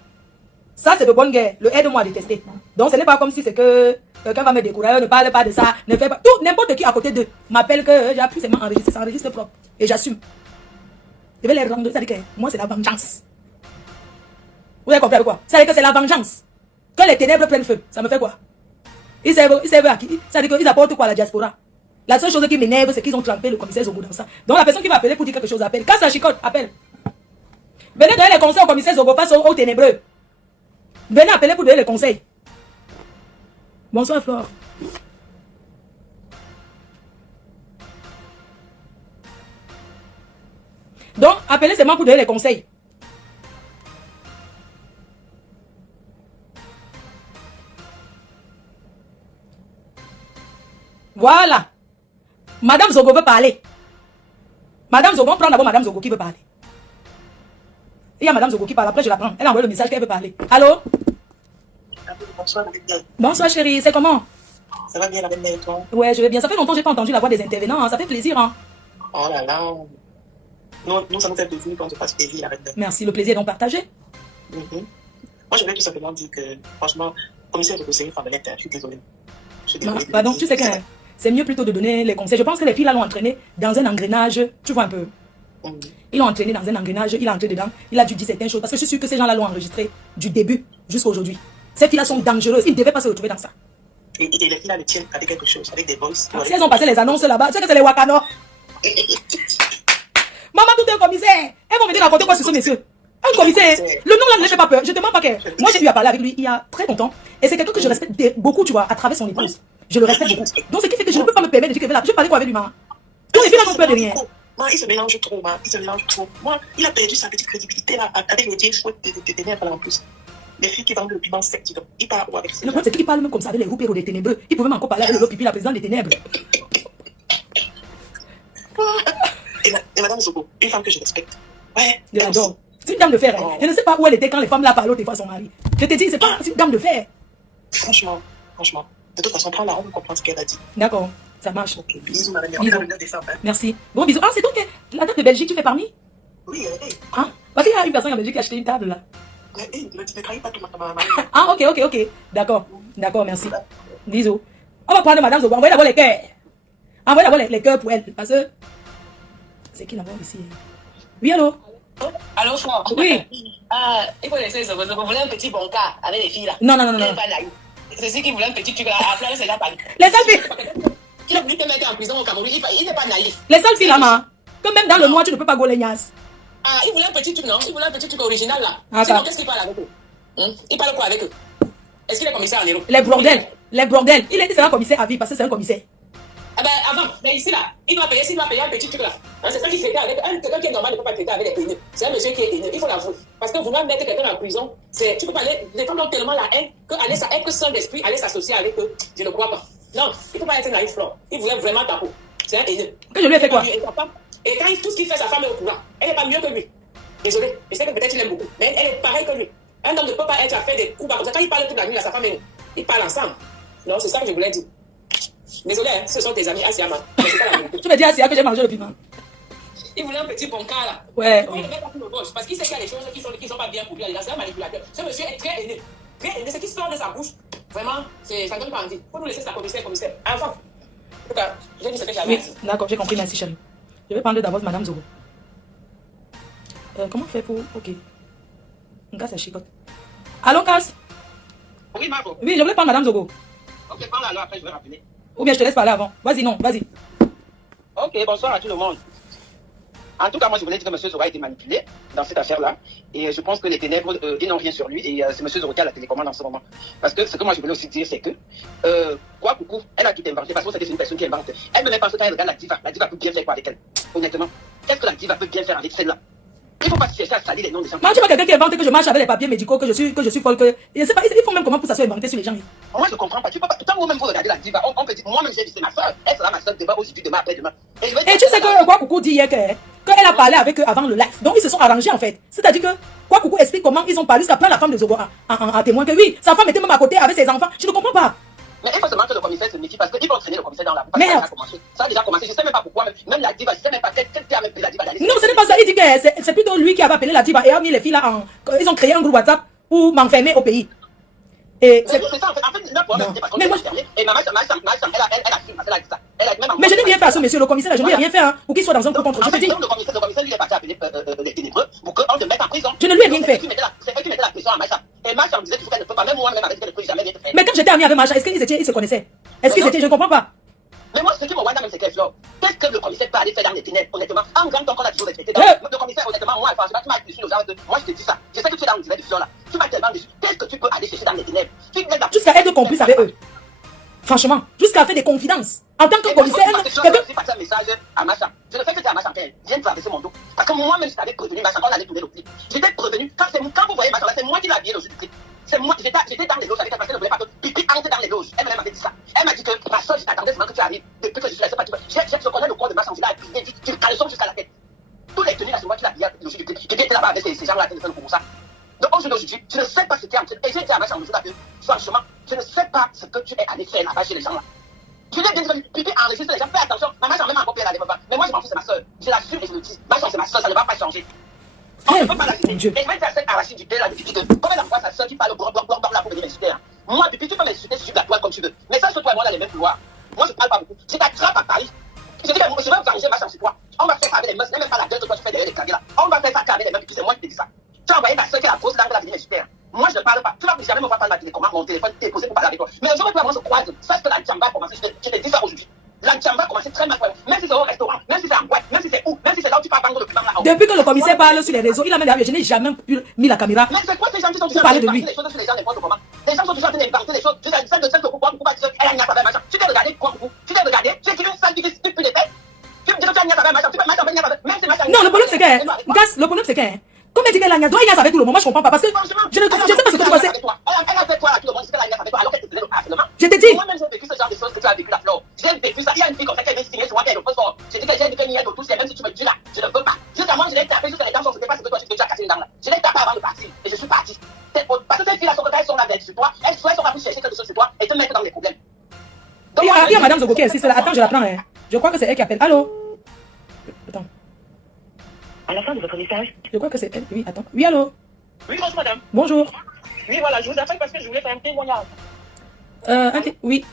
ça c'est de bonne guerre. Le aide-moi à détester. Donc, ce n'est pas comme si c'est que quelqu'un va me décourager, ne parle pas de ça, ne fait pas. Tout, n'importe qui à côté d'eux m'appelle que j'ai appris seulement enregistrer, ça enregistre propre. Et j'assume. Je vais les rendre, ça dit que moi c'est la vengeance. Vous avez compris quoi? Ça dit que c'est la vengeance. Que les ténèbres prennent feu, ça me fait quoi? Ils servent à qui? Ça dit qu'ils apportent quoi à la diaspora? La seule chose qui m'énerve, c'est qu'ils ont trempé le commissaire Zogo dans ça. Donc la personne qui va appeler pour dire quelque chose, appelle. Quand ça chicote, appelle. Venez donner les conseils au commissaire Zogo face aux ténébreux. Venez appeler pour donner les conseils. Bonsoir Flore. Donc, appelez seulement pour donner les conseils. Voilà. Madame Zogo veut parler. Madame Zogo, on prend d'abord Madame Zogo qui veut parler. Il y a Madame Zogo qui parle, après je la prends. Elle a envoyé le message qu'elle veut parler. Allô? Bonsoir, bonsoir chérie, c'est comment? Ça va bien la belle et toi? Ouais, je vais bien. Ça fait longtemps que j'ai pas entendu la voix des intervenants. Hein. Ça fait plaisir. Hein. Oh là là. Nous, ça nous fait plaisir quand on passe plaisir la reine. Merci, le plaisir est donc partagé. Moi, je voulais tout simplement dire que, franchement, commissaire de conseiller Famelette, je suis désolée. Pardon, tu sais que c'est mieux plutôt de donner les conseils. Je pense que les filles là l'ont entraîné dans un engrenage. Tu vois un peu. Ils l'ont entraîné dans un engrenage. Il est entré dedans. Il a dû dire certaines choses. Parce que je suis sûr que ces gens-là l'ont enregistré du début jusqu'à aujourd'hui. Ces filles-là sont dangereuses. Ils ne devaient pas se retrouver dans ça. Et les filles-là le tiennent avec quelque chose, avec des voices. Si elles ont passé les annonces là-bas, tu sais que c'est les Wakano. Maman, tout est un commissaire. Elles vont venir raconter quoi sur ce monsieur? Un commissaire. Le nom là ne me fait pas peur. Je ne demande pas qu'elle. Moi, j'ai eu à parler avec lui il y a très longtemps. Et c'est quelqu'un que je respecte beaucoup, tu vois, à travers son épouse. Je le respecte beaucoup. Donc, ce qui fait que je ne peux pas me permettre de dire que là, je parlais quoi avec lui, maman? Tous les filles là n'ont peur de rien. Moi, il se mélange trop, il se mélange trop. Moi, il a perdu sa petite crédibilité là, avec les James Fouet de ténèbres là en plus. Les filles qui vendent le piment sec, dis donc. Il parle avec ces gens. Le problème, c'est qu'il parle même comme ça avec les roupiers des ténébreux. Il pouvait même encore parler avec le pipi, la présidente des ténèbres. Et Madame Zogo, une femme que je respecte. Ouais. Je l'adore. C'est une dame de fer. Je ne sais pas où elle était quand les femmes là parlaient autrefois son mari. Je te dis, c'est pas une dame de fer. Franchement. De toute façon, prends la honte, on comprend ce qu'elle a dit. D'accord, ça marche. Okay, bisous, madame. Merci. Bon, bisous. Ah, c'est toi que la dame de Belgique, tu fais parmi? Oui, Hein? Parce qu'il y a une personne en Belgique qui a acheté une table là. Ne trahis pas tout ma Ah, ok. D'accord, merci. Bisous. On va prendre Madame Zogo. Envoyez d'abord les cœurs. Envoyez d'abord les cœurs pour elle. Parce que. C'est qui là-bas ici? Oui, allô? Allô, Flore. Oui. Il faut laisser Zogo. Zogo voulait un petit bon cas avec les filles là. Non. Il n'est pas naïf. C'est celui qui voulait un petit truc là. Après, c'est là pas. Les seules filles. Qui a voulu te mettre en prison au Cameroun, il n'est pas naïf. Les seules filles là, ma. Que même dans le noir, tu ne peux pas gauler Nias. Il voulait un petit truc, non? Il voulait un petit truc original là. Sinon, qu'est-ce qu'il parle avec eux? Il parle quoi avec eux? Est-ce qu'il est commissaire en héros? Les bordels. Il est un commissaire à vie parce que c'est un commissaire. Eh ben, avant, mais ici là, il doit payer, s'il doit payer un petit truc là. C'est ça qui fait avec quelqu'un qui est normal ne peut pas traiter avec des haineux. C'est un monsieur qui est haineux, il faut l'avouer. Parce que vouloir mettre quelqu'un en prison, tu peux pas aller, les gens ont tellement la haine que seul d'esprit aller s'associer avec eux. Je ne crois pas. Non, il ne faut pas être naïf, Flore. Il voulait vraiment ta peau. C'est un haineux. Que je lui ai fait quoi? Et quand tout ce qu'il fait, sa femme est au courant. Elle n'est pas mieux que lui. Désolé, je sais que peut-être il aime beaucoup, mais elle est pareille que lui. Un homme ne peut pas être à faire des coups comme ça. Quand il parle toute la nuit à sa femme, ils parlent ensemble. Non, c'est ça que je voulais dire. Désolé, hein, ce sont tes amis Asiama. Tu me dis Asia que j'ai mangé le piment. Il voulait un petit bon cas là. Ouais. Il ne met pas tout le gauche parce qu'il sait qu'il y a des choses qui sont pas bien pour lui. C'est un manipulateur. Ce monsieur est très aîné. Très aîné. Ce qui sort de sa bouche, vraiment, ça ne donne pas envie. Il faut nous laisser sa commissaire. Enfin. En tout cas, j'ai dit ce que j'avais. Oui, d'accord, j'ai compris, merci chérie. Je vais prendre d'abord Madame Zogo. Comment faire pour. Ok. Une casse, elle chicote. Allô, casse? Oui, Marco. Oui, je voulais prendre Madame Zogo. Ok, prends-la alors, après je vais rappeler. Ou bien je te laisse parler avant. Vas-y, non, vas-y. Ok, bonsoir à tout le monde. En tout cas, moi je voulais dire que M. Zogo a été manipulé dans cette affaire-là. Et je pense que les ténèbres, ils n'ont rien sur lui. Et c'est M. Zogo qui a la télécommande en ce moment. Parce que ce que moi je voulais aussi dire, c'est que quoi, coucou, elle a tout inventé. Parce que c'est une personne qui invente. Elle ne met pas ce temps, elle regarde la diva. La diva peut bien faire quoi avec elle? Honnêtement, qu'est-ce que la diva peut bien faire avec celle-là? Il ne faut pas chercher à salir les noms des gens. Moi, tu vois quelqu'un qui invente que je marche avec les papiers médicaux, que je suis folle, que. Je ne sais pas, il faut même comment pour ça soit inventé sur les gens. Moi, je ne comprends pas. Tu peux pas. Tant vous-même vous regardez la diva, on peut dire, moi-même j'ai dit c'est ma soeur. Elle sera ma soeur demain, aujourd'hui, demain, après-demain. Et tu sais que quoi, coucou dit hier qu'elle a parlé avec eux avant le live. Donc ils se sont arrangés en fait. C'est-à-dire que quoi, coucou explique comment ils ont parlé jusqu'à prendre la femme de Zogo en témoin que oui, sa femme était même à côté avec ses enfants. Je ne comprends pas. Mais il faut seulement que le commissaire se méfie parce qu'ils vont traîner le commissaire dans la boue. Merde. Ça a déjà commencé. Je ne sais même pas pourquoi. Même la diva, je ne sais même pas quel qui a même pris la diva d'aller. Non, ce n'est pas ça. Il dit que c'est plutôt lui qui avait appelé la diva et a mis les filles là en. Ils ont créé un groupe WhatsApp pour m'enfermer au pays. Et c'est ça en fait. Mais moi, et ma soeur, elle a filmé parce qu'elle a dit ça. Mais je n'ai rien fait à ce monsieur le commissaire. Je n'ai rien fait pour qu'il soit dans un coup contre. Je te dis. Le commissaire lui est parti appeler les ténébreux pour qu'on te mette en prison. Je ne lui ai rien fait. C'est eux qui mettaient la pression à Macha. Et Macha me disait toujours qu'elle ne peut pas, même moi-même avec elle ne peut jamais rien faire. Mais quand j'étais ami avec Macha, est-ce qu'ils se connaissaient? Est-ce qu'ils étaient? Je ne comprends pas. Mais moi, ce qui me voit même, c'est que qu'est-ce que le commissaire peut aller faire dans les ténèbres, honnêtement? En grand temps qu'on a toujours respecté. Le commissaire, honnêtement, moi, tu m'as dessus, moi, je te dis ça. Je sais que tu es dans le divan du fion là. Tu m'as tellement dessus. Qu'est-ce que tu peux aller chercher dans les ténèbres? Jusqu'à être complice avec eux. Franchement, jusqu'à faire des confidences. En tant que commissaire, je passe un message à Macha. Je ne fais que dire à Macha qu'elle vienne traverser mon dos. Parce que moi-même, je t'avais prévenu, Macha, on allait tourner le clip. J'étais prévenu. Quand vous voyez Macha, c'est moi qui l'ai habillé le jour du clip. C'est moi, j'étais dans les loges avec elle parce qu'elle ne voulait pas que Pipi entre dans les loges. Elle m'avait dit ça. Elle m'a dit que ma soeur, je t'attendais seulement que tu arrives. Depuis que je suis là, je sais pas, je connais le corps de Macha, je l'ai habillé, tu caleçon jusqu'à la tête. Tous les tenues là, c'est moi qui l'ai habillé le jour du clip. Qui était là-bas avec ces gens-là qui le font pour ça. Donc aujourd'hui, je ne sais pas ce qui est en train. Et j'ai dit à Macha le jour d'après, franchement, je ne sais pas ce que tu es allé faire là-bas chez les gens là. Je l'ai bien dit, Pipi enregistre les gens, fais attention. Maman, j'en ai même copié la développement. Mais moi, je m'en fous, c'est ma soeur. Je l'assume et je le dis. Macha, c'est ma soeur, ça ne va pas changer. On ne peut pas l'assumer. Et je vais faire cette arrachide du thé là, Pipi, comment elle envoie sa soeur qui parle blanc là pour venir m'insulter. Moi, Pipi, tu peux m'insulter sur la toile comme tu veux. Mais ça, toi et moi, on a les mêmes pouvoirs. Moi, je ne parle pas beaucoup. Si t'attrapes à Paris, je dis, je vais organiser ma chance sur toi. On va faire ça avec les meufs, même pas la gueule que toi tu fais derrière les carrés là. On va faire ça avec les meufs, c'est moi qui te dis ça. Tu as envoyé ta soeur qui est la grosse langue de la venir m'insulter. Moi, je ne parle pas. Tu vas jamais me voir parler de télécommande, mon téléphone t'est posé pour parler avec toi. Mais un jour, toi, moi, je croise. Sache que la Djamba a commencé, je te dis ça aujourd'hui. La Djamba a commencé très mal. Même si c'est au restaurant, même si c'est en boîte, même si c'est où, même si c'est là où tu parles le piment là. Depuis que le commissaire parle sur les réseaux, il a même dit, je n'ai jamais mis la caméra. Mais c'est quoi ces gens qui sont toujours parler de lui? Les choses sur les gens n'importe comment. Les gens sont toujours en train d'inventer des choses. Tu sais, celle de celle que pourquoi elle a une avec machin. Tu t'es regardé quoi, tu t'es regardé, tu es une salle qui fait plus les fêtes. Tu me dis que tu as une avec machin, tu peux machin, même si machin. Non, le problème c'est que, Gas, le problème c'est que, comme elle dit qu'elle a une doit avec tout le monde, moi je comprends pas parce que je ne sais pas ce que tu pensais. Elle a fait quoi là, tout le monde, c'est qu'elle a avec toi, alors qu'elle te tenait au harcèlement. Je t'ai dit. Moi-même j'ai vécu ce genre de choses que tu as vécu la Flore. J'ai vécu ça. Il y a une fille comme ça qui est signée sur moi qui est le plus fort. J'ai dit que j'ai dit qu'elle n'y est autour, même si tu me dis là, je ne veux pas. Jusqu'à moi, je l'ai tapé jusqu'à les dents, je ne sais pas ce que toi tu as cassé une dent là. Je l'ai tapé avant de partir et je suis parti. Parce que ces filles là sont elles sont là sur toi, elles sont là pour chercher quelque chose sur toi et te mettre dans les problèmes. Il y a Madame Zogo qui insiste là. Attends, je la prends. Je crois que c'est elle qui appelle. Allô? Attends. À la fin de votre message. Je crois que c'est elle. Oui, attends. Oui, allô? Oui, bonjour madame. Bonjour. Oui, voilà, je vous appelle parce que je voulais faire un témoignage. Oui.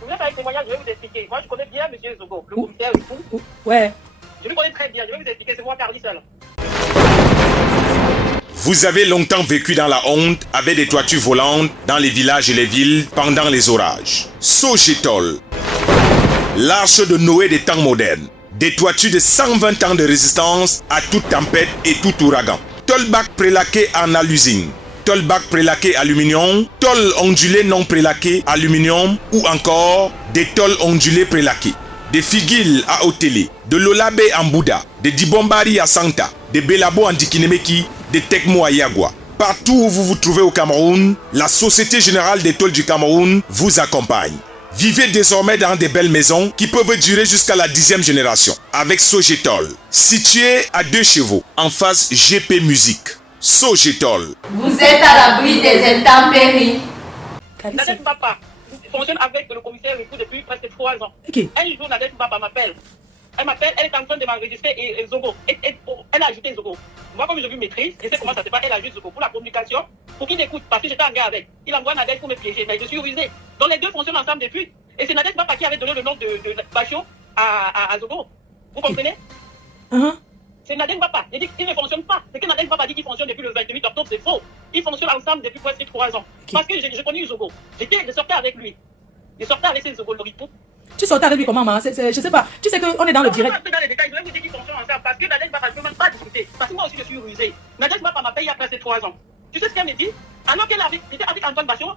Je voulais faire un témoignage, je vais vous expliquer. Moi, je connais bien M. Zogo, le commissaire et tout. Ouais. Je le connais très bien, je vais vous expliquer, c'est moi, Carly seul. Vous avez longtemps vécu dans la honte avec des toitures volantes dans les villages et les villes pendant les orages. Sogetol, l'arche de Noé des temps modernes. Des toitures de 120 ans de résistance à toute tempête et tout ouragan. Tolbac prélaqué en alusine. Tolbac prélaqué aluminium. Tol ondulé non prélaqué aluminium. Ou encore des tôles ondulés prélaqués. Des figuilles à Otélé. De l'Olabé en Bouddha. Des Dibombari à Santa. Des Belabo en Dikinemeki. Des Tekmo à Yagua. Partout où vous vous trouvez au Cameroun, la Société Générale des Tôles du Cameroun vous accompagne. Vivez désormais dans des belles maisons qui peuvent durer jusqu'à la 10e génération. Avec Sogetol, situé à 2 chevaux, en face GP Musique. Sogetol. Vous êtes à l'abri des intempéries. Nadège Mbapa fonctionne avec le commissaire Rikou depuis presque 3 ans. Okay. Un jour, Nadège Mbapa m'appelle. Elle m'appelle, elle est en train de m'enregistrer et Zogo. Elle a ajouté Zogo. Moi, comme je lui maîtrise, je sais comment ça se passe, elle ajoute Zogo pour la communication, pour qu'il écoute, parce que j'étais en gars avec. Il envoie Nadège pour me piéger, mais je suis rusé. Donc les deux fonctionnent ensemble depuis. Et c'est Nadège Mbapa qui avait donné le nom de Bachot à Zogo. Vous comprenez? C'est Nadège Mbapa. Il dit qu'il ne fonctionne pas. C'est que Nadège Mbapa dit qu'il fonctionne depuis le 28 octobre, c'est faux. Ils fonctionnent ensemble depuis presque 3 ans. Parce que je connais Zogo. Je sortais avec lui. Je sortais avec ses Zogo, le Ripou. Tu sortais avec lui comment, maman? Je sais pas. Tu sais qu'on est dans le direct. Je vais dans les détails, je vais vous dire qu'ils fonctionnent ensemble. Parce que Nadège Mbapa, je ne peux même pas discuter. Parce que moi aussi, je suis rusé. Nadège Mbapa m'a payé il y a presque 3 ans. Tu sais ce qu'elle me dit? Alors qu'elle était avec Antoine Bachot,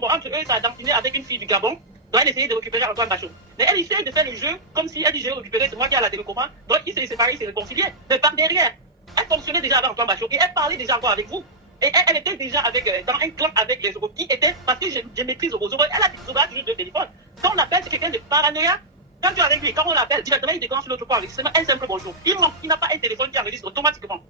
bon, entre eux, ça a dampiné avec une fille du Gabon. Donc elle essayait de récupérer Antoine Bachot. Mais elle essaie de faire le jeu comme si elle dit j'ai récupéré, c'est moi qui ai la télécommande. Donc ils s'est séparés, ils s'est réconciliés. Mais par derrière, elle fonctionnait déjà avec Antoine Bachot et elle parlait déjà encore avec vous. Et elle était déjà dans un clan avec les Zogo qui était, parce que je maîtrise Zogo. Elle a toujours 2 téléphones. Quand on appelle, c'est quelqu'un de paranoïa. Quand tu es avec lui, quand on l'appelle, directement il déclenche l'autre part. C'est un simple bonjour. Il n'a pas un téléphone qui enregistre automatiquement.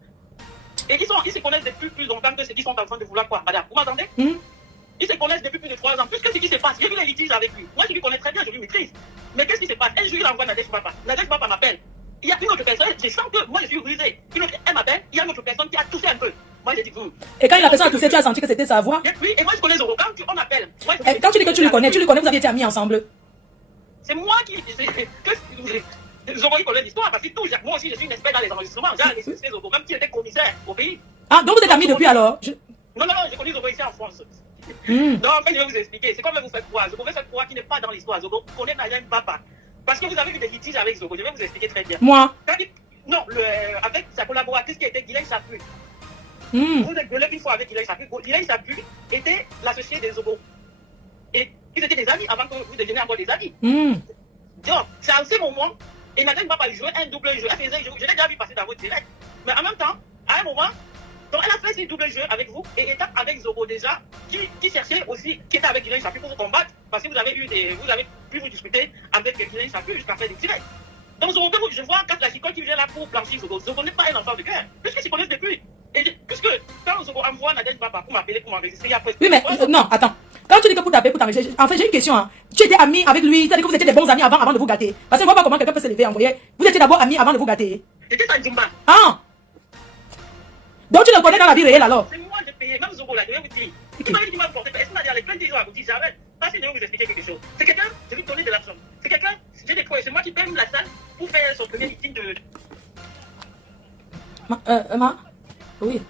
Et ils se connaissent depuis plus longtemps que ceux qui sont en train de vouloir quoi, madame. Vous m'entendez? Ils se connaissent depuis plus de 3 ans. Puisque ce qui se passe, j'ai vu les litiges avec lui. Moi, je lui connais très bien, je lui maîtrise. Mais qu'est-ce qui se passe? Un jour, il envoie Nadège Mbapa. Nadège Mbapa m'appelle. Il y a une autre personne, je sens que moi, je suis brisé. Elle m'appelle, il y a une autre personne qui a touché un peu. Moi, j'ai dit vous. Et quand la personne a touché, tu as senti que c'était sa voix? Oui, et moi, je connais Zogo. Quand on appelle. Quand tu dis que tu le connais, vous aviez été amis ensemble. C'est moi qui. Zogo, il connaît l'histoire parce qu'il touche. Moi aussi, je suis une expert dans les enregistrements. J'ai enregistré Zogo, même s'il était commissaire au pays. Ah, donc vous êtes amis depuis alors? Non, je connais Zogo ici en France. Donc, en fait, je vais vous expliquer. C'est comme vous faites croire. Zogo fait cette croix qui n'est pas dans l'histoire. Zogo connaît Nadège Mbapa. Parce que vous avez eu des litiges avec Zogo. Je vais vous expliquer très bien. Moi? Non, avec sa collaboratrice qui était Guylaine Chapu. Vous êtes gueulé une fois avec Guylaine Chapu. Guylaine Chapu était l'associé des Zogo. Et ils étaient des amis avant que vous deveniez encore des amis. Donc, c'est à ce moment, et Nadège Mbapa jouait un double jeu. Elle faisait, je l'ai déjà vu passer dans votre direct. Mais en même temps, à un moment, donc elle a fait ce double jeu avec vous et était avec Zogo déjà, qui cherchait aussi, qui était avec Guylaine Chapu pour vous combattre, parce que vous avez pu vous discuter avec Guylaine Chapu jusqu'à faire des directs. Donc Zogo, je vois quand la chicole qui vient là pour blanchir Zogo. Zogo n'est pas un enfant de cœur, puisque s'y connaissent depuis. Et puisque quand Zogo envoie Nadège Mbapa pour m'appeler, pour m'enregistrer, il y a presque. Oui, mais non, attends. Quand tu dis que pour t'appeler, pour t'enregistrer, en fait, j'ai une question. Hein. Tu étais ami avec lui, c'est-à-dire que vous étiez des bons amis avant de vous gâter. Parce que je ne vois pas comment quelqu'un peut se lever et envoyer. Vous étiez d'abord amis avant de vous gâter. J'étais sans Jimba. Ah! Donc tu le connais dans la vie réelle alors? C'est moi qui ai payé, même Zogo là, je vais vous dire. Vous m'avez dit qu'il m'a porté, est-ce qu'il m'a dit avec 20 ans à aboutir, j'arrête. Parce que je vais vous expliquer quelque chose. C'est quelqu'un, je vais lui donner de l'argent. C'est quelqu'un, j'ai des croix, c'est moi qui paye la salle pour faire son premier meeting de. Oui.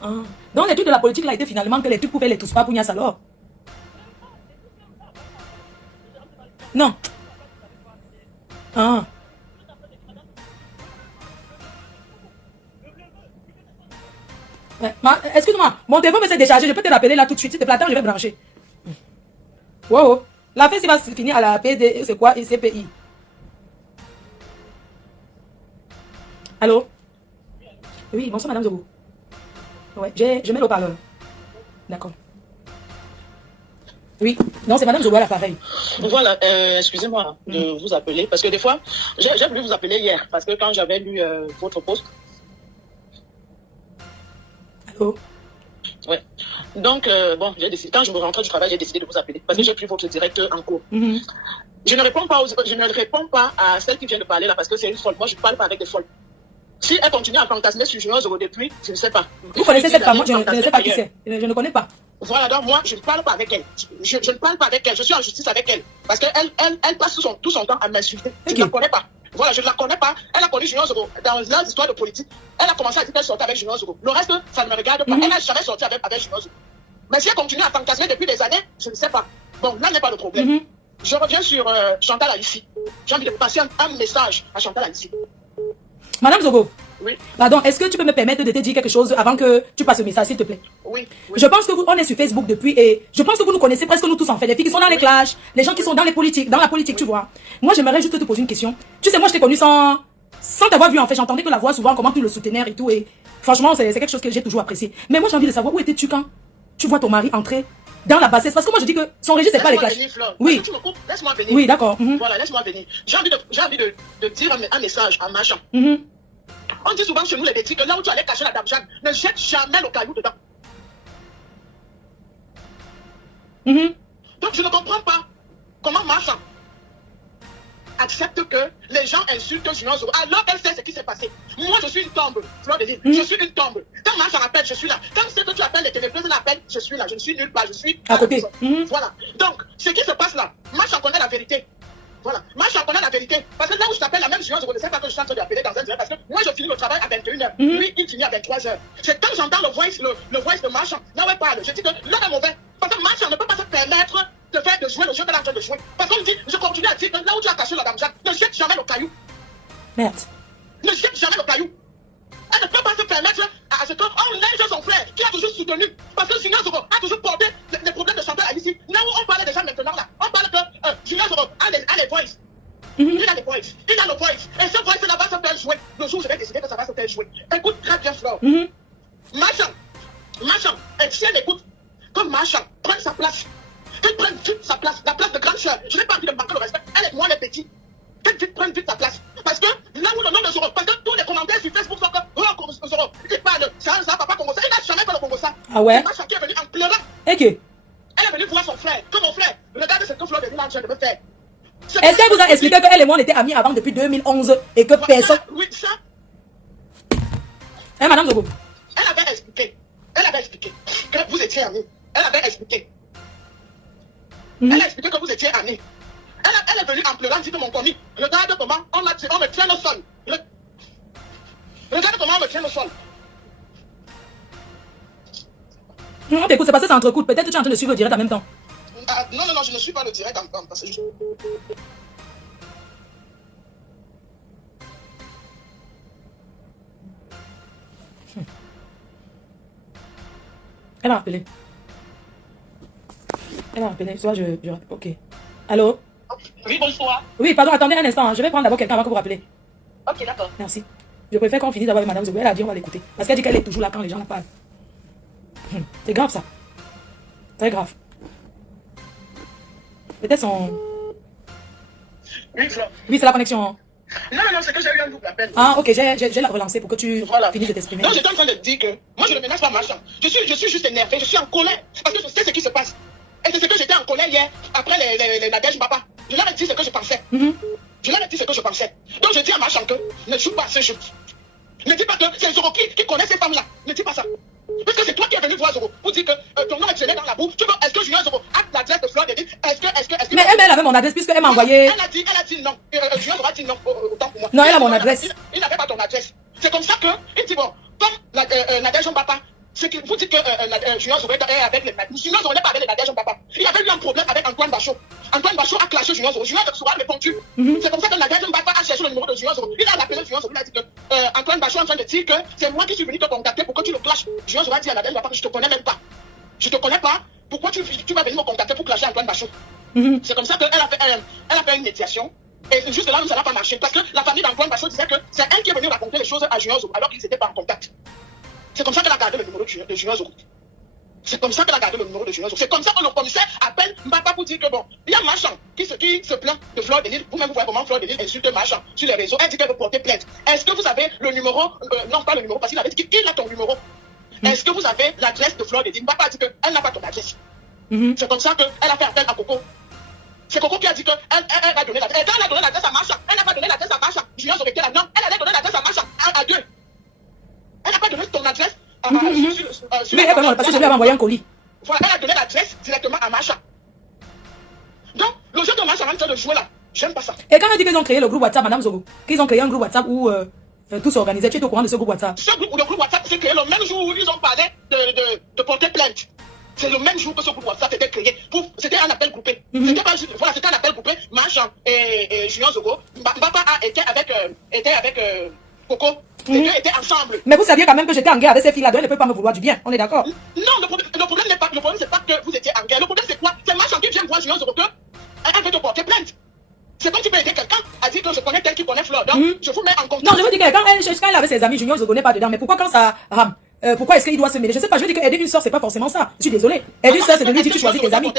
Ah. Donc les trucs de la politique là étaient finalement que les trucs pour faire les tous pas pour Nias alors? Non. Ah. Excuse-moi, mon téléphone me s'est déchargé, je peux te rappeler là tout de suite. Si tu te plates, je vais brancher. Wow. La fête, il va se finir à la PD, c'est quoi? ICPI. Allô? Oui, bonsoir Madame Zogo. Ouais, je mets le parleur. D'accord. Oui, non, c'est Madame Zogo à l'appareil. Voilà, excusez-moi de vous appeler, parce que des fois, j'ai voulu vous appeler hier, parce que quand j'avais lu votre post. Allô? Ouais. Donc, bon, j'ai décidé, quand je me rentrais du travail, j'ai décidé de vous appeler, parce que j'ai pris votre direct en cours. Je ne réponds pas à celle qui vient de parler là, parce que c'est une folle. Moi, je ne parle pas avec des folles. Si elle continue à fantasmer sur Junior Zogo depuis, je ne sais pas. Vous connaissez cette femme? Moi, je ne sais pas qui c'est. Je ne connais pas. Voilà, donc moi, je ne parle pas avec elle. Je ne parle pas avec elle. Je suis en justice avec elle. Parce qu'elle passe tout son temps à m'insulter. Je ne la connais pas. Voilà, je ne la connais pas. Elle a connu Junior Zoro dans leurs histoires de politique. Elle a commencé à dire qu'elle sortait avec Junior Zoro. Le reste, ça ne me regarde pas. Elle n'a jamais sorti avec Junior Zoro. Mais si elle continue à fantasmer depuis des années, je ne sais pas. Bon, là n'est pas le problème. Je reviens sur Chantal Alissi. J'ai envie de passer un message à Chantal Alissi. Madame Zogo. Oui. Pardon, est-ce que tu peux me permettre de te dire quelque chose avant que tu passes le message, s'il te plaît? Oui. Je pense que on est sur Facebook depuis et je pense que vous nous connaissez presque nous tous en fait. Les filles qui sont dans les clashs, les gens qui sont dans la politique, tu vois. Moi, j'aimerais juste te poser une question. Tu sais, moi, je t'ai connu sans t'avoir vu en fait. J'entendais que la voix souvent, comment tu le soutenais et tout. Et franchement, c'est quelque chose que j'ai toujours apprécié. Mais moi, j'ai envie de savoir où étais-tu quand tu vois ton mari entrer dans la bassesse. Parce que moi, je dis que son registre, c'est pas les clashs. Oui. Laisse-moi venir. Oui, d'accord. Voilà, laisse-moi venir. J'ai envie de dire un message à Machan. On dit souvent chez nous les bêtises que là où tu allais cacher la dame Jeanne, ne jette jamais le caillou dedans. Donc je ne comprends pas comment Machan accepte que les gens insultent Junior Zoro alors qu'elle sait ce qui s'est passé. Moi je suis une tombe, Fleur de Lille, je suis une tombe. Quand Machan appelle, je suis là. Quand c'est que tu appelles les téléphone appelle, je suis là. Je ne suis nulle part, je suis à côté. Voilà. Donc ce qui se passe là, Machan connaît la vérité. Voilà. Moi, je connais la vérité. Parce que là où je t'appelle la même Junior Zoro, je ne sais pas que je suis en train de l'appeler dans un direct. Parce que moi, je finis le travail à 21h. Lui, il finit à 23h. C'est quand j'entends le voice de Machan, là où elle parle, je dis que l'homme est mauvais. Parce que Machan ne peut pas se permettre de jouer le jeu qu'elle est en train de jouer. Parce qu'on me dit, je continue à dire que là où tu as caché la dame Jeanne, ne jette jamais le caillou. Merde. Ne jette jamais le caillou. Elle ne peut pas se permettre à ce qu'on lève son frère, qui a toujours soutenu. Parce que Junior Zoro a toujours porté les problèmes de Chantal Alissi. Là où on parlait déjà maintenant, là, on parle que Junior Zoro a les voices. Il a les voices. Il a le voice. Et ce voice-là va se faire jouer. Le jour où je vais décider que ça va se faire jouer. Écoute très bien, Flore. Machan, et si elle écoute, comme Machan prenne sa place, qu'elle prenne vite sa place, la place de grande sœur. Je n'ai pas envie de manquer le respect. Elle est moi les petits. Qu'elle prenne vite sa place. Parce que là où le nom de Zoro, parce que tous les commentaires sur Facebook sont comme Zoro, il parle, c'est un papa Congo. Il n'a jamais fait le Congo ça. Ah ouais? C'est Machan qui est venu en pleurant. Ok. Elle est venue voir son frère. Que mon frère, regarde ce que Flore est en train de me faire. Est-ce qu'elle vous a expliqué qu'elle et moi on était amis avant depuis 2011 et que personne... Oui, ça. Hein, Madame Zogo? Elle avait expliqué que vous étiez amis. Elle avait expliqué. Elle a expliqué que vous étiez amis. Elle est venue en pleurant, dit que mon commis, regarde comment on me tient au sol. Regarde comment on me tient au sol. Non, écoute, c'est passé, ça entrecoute. Peut-être que tu es en train de suivre le direct en même temps. Non, je ne suis pas le direct en temps. Parce que Elle a rappelé. Soit je... Ok. Allô? Oui, bonsoir. Oui, pardon, attendez un instant. Je vais prendre d'abord quelqu'un avant que vous rappelez. Ok, d'accord. Merci. Je préfère qu'on finisse d'abord avec Madame Zogo. Elle a dit on va l'écouter. Parce qu'elle dit qu'elle est toujours là quand les gens la parlent. C'est grave ça. Très grave. Peut-être son... Oui, Flore. Oui, c'est la connexion. Non, c'est que j'ai eu un double appel. Ah, ok, j'ai la relancé pour que tu finisses de t'exprimer. Non, j'étais en train de dire que moi, je ne menace pas Machan. Je suis juste énervé, je suis en colère. Parce que je sais ce qui se passe. Et c'est ce que j'étais en colère hier, après les Nadège Papa. Je leur ai dit ce que je pensais. Je leur ai dit ce que je pensais. Donc je dis à Machan que ne joue pas ce jeu. Ne dis pas que c'est Zoro qui connaît ces femmes-là. Ne dis pas ça. Parce que c'est toi qui es venu voir Zoro pour dire que ton nom est traîné dans la boue. Est-ce que Junior Zoro a l'adresse de Fleur de Lille? Est-ce que... Mais elle avait mon adresse puisqu'elle m'a envoyé... Elle a dit non. Junior Zoro a dit non, autant pour moi. Non, elle a mon adresse. Il n'avait pas ton adresse. C'est comme ça que, il dit bon, comme Nadège Papa, c'est que vous dites que Junior Zoro est avec les Nadège. Junior Zoro n'est pas avec les Nadège Papa. Il avait eu un problème avec Antoine Bachot. Antoine Bachot a clashé Junior Zoro. Junior Zoro a répondu. C'est comme ça que Nadège Papa a cherché le numéro de Junior Zoro. Il a appelé Junior Zoro. Il a dit que Antoine Bachot est en train de dire que c'est moi qui suis venu te contacter pour que tu le clashes. Junior Zoro a dit à Nadège Papa que je te connais même pas. Je te connais pas. Pourquoi tu vas venir me contacter pour clasher Antoine Bachot? C'est comme ça qu'elle a fait une médiation. Et juste là où ça n'a pas marché. Parce que la famille d'Antoine Bachot disait que c'est elle qui est venue raconter les choses à Junior Zoro alors qu'ils n'étaient pas en contact. C'est comme ça qu'elle a gardé le numéro de Junior Zoro. C'est comme ça qu'elle a gardé le numéro de Junior Zoro. C'est comme ça que le commissaire appelle Mbapa pour dire que bon, il y a Machan qui se plaint de Fleur de Lille. Vous-même, vous voyez comment Fleur de Lille insulte Machan sur les réseaux. Elle dit qu'elle veut porter plainte. Est-ce que vous avez le numéro, non pas le numéro, parce qu'il avait dit qu'il a ton numéro. Est-ce que vous avez l'adresse de Fleur de Lille? Mbapa a dit qu'elle n'a pas ton adresse. C'est comme ça qu'elle a fait appel à Coco. C'est Coco qui a dit qu'elle va donner l'adresse. Et quand elle a donné l'adresse à Machan, elle n'a pas donné l'adresse à Machan. Junior Zoro était là. Non, elle allait donner l'adresse à Machan, à deux. Elle n'a pas donné ton adresse. Mais parce que je lui avais envoyé un colis. Voilà, elle a donné l'adresse directement à Machan. Donc, le jeu que Machan est en train de jouer là, J'aime pas ça. Et quand on dit qu'ils ont créé le groupe WhatsApp, Madame Zogo, qu'ils ont créé un groupe WhatsApp où tout s'organisait, tu es au courant de ce groupe WhatsApp? Ce groupe, le groupe WhatsApp s'est créé le même jour où ils ont parlé de porter plainte. C'est le même jour que ce groupe WhatsApp était créé. C'était un appel groupé. C'était pas juste, voilà, c'était un appel groupé. Marchand et Junior Zogo. Papa était avec Coco. Les deux étaient ensemble. Mais vous saviez quand même que j'étais en guerre avec ces filles-là, donc elle ne peut pas me vouloir du bien. On est d'accord? Non, le problème c'est pas que vous étiez en guerre. Le problème c'est quoi? C'est Marchand qui vient voir Junior Zogo que elle veut te porter plainte. C'est comme tu peux aider quelqu'un à dire que je connais tel qui connaît Fleur. Donc, je vous mets en contact. Non, je veux dire que quand elle avait ses amis, Junior Zogo n'est pas dedans. Mais pourquoi quand ça rame? Pourquoi est-ce qu'il doit se mêler? Je sais pas, je veux dire que aider une soeur, c'est pas forcément ça. Je suis désolée. Aider une soeur, c'est de lui dire que tu choisis tes amis.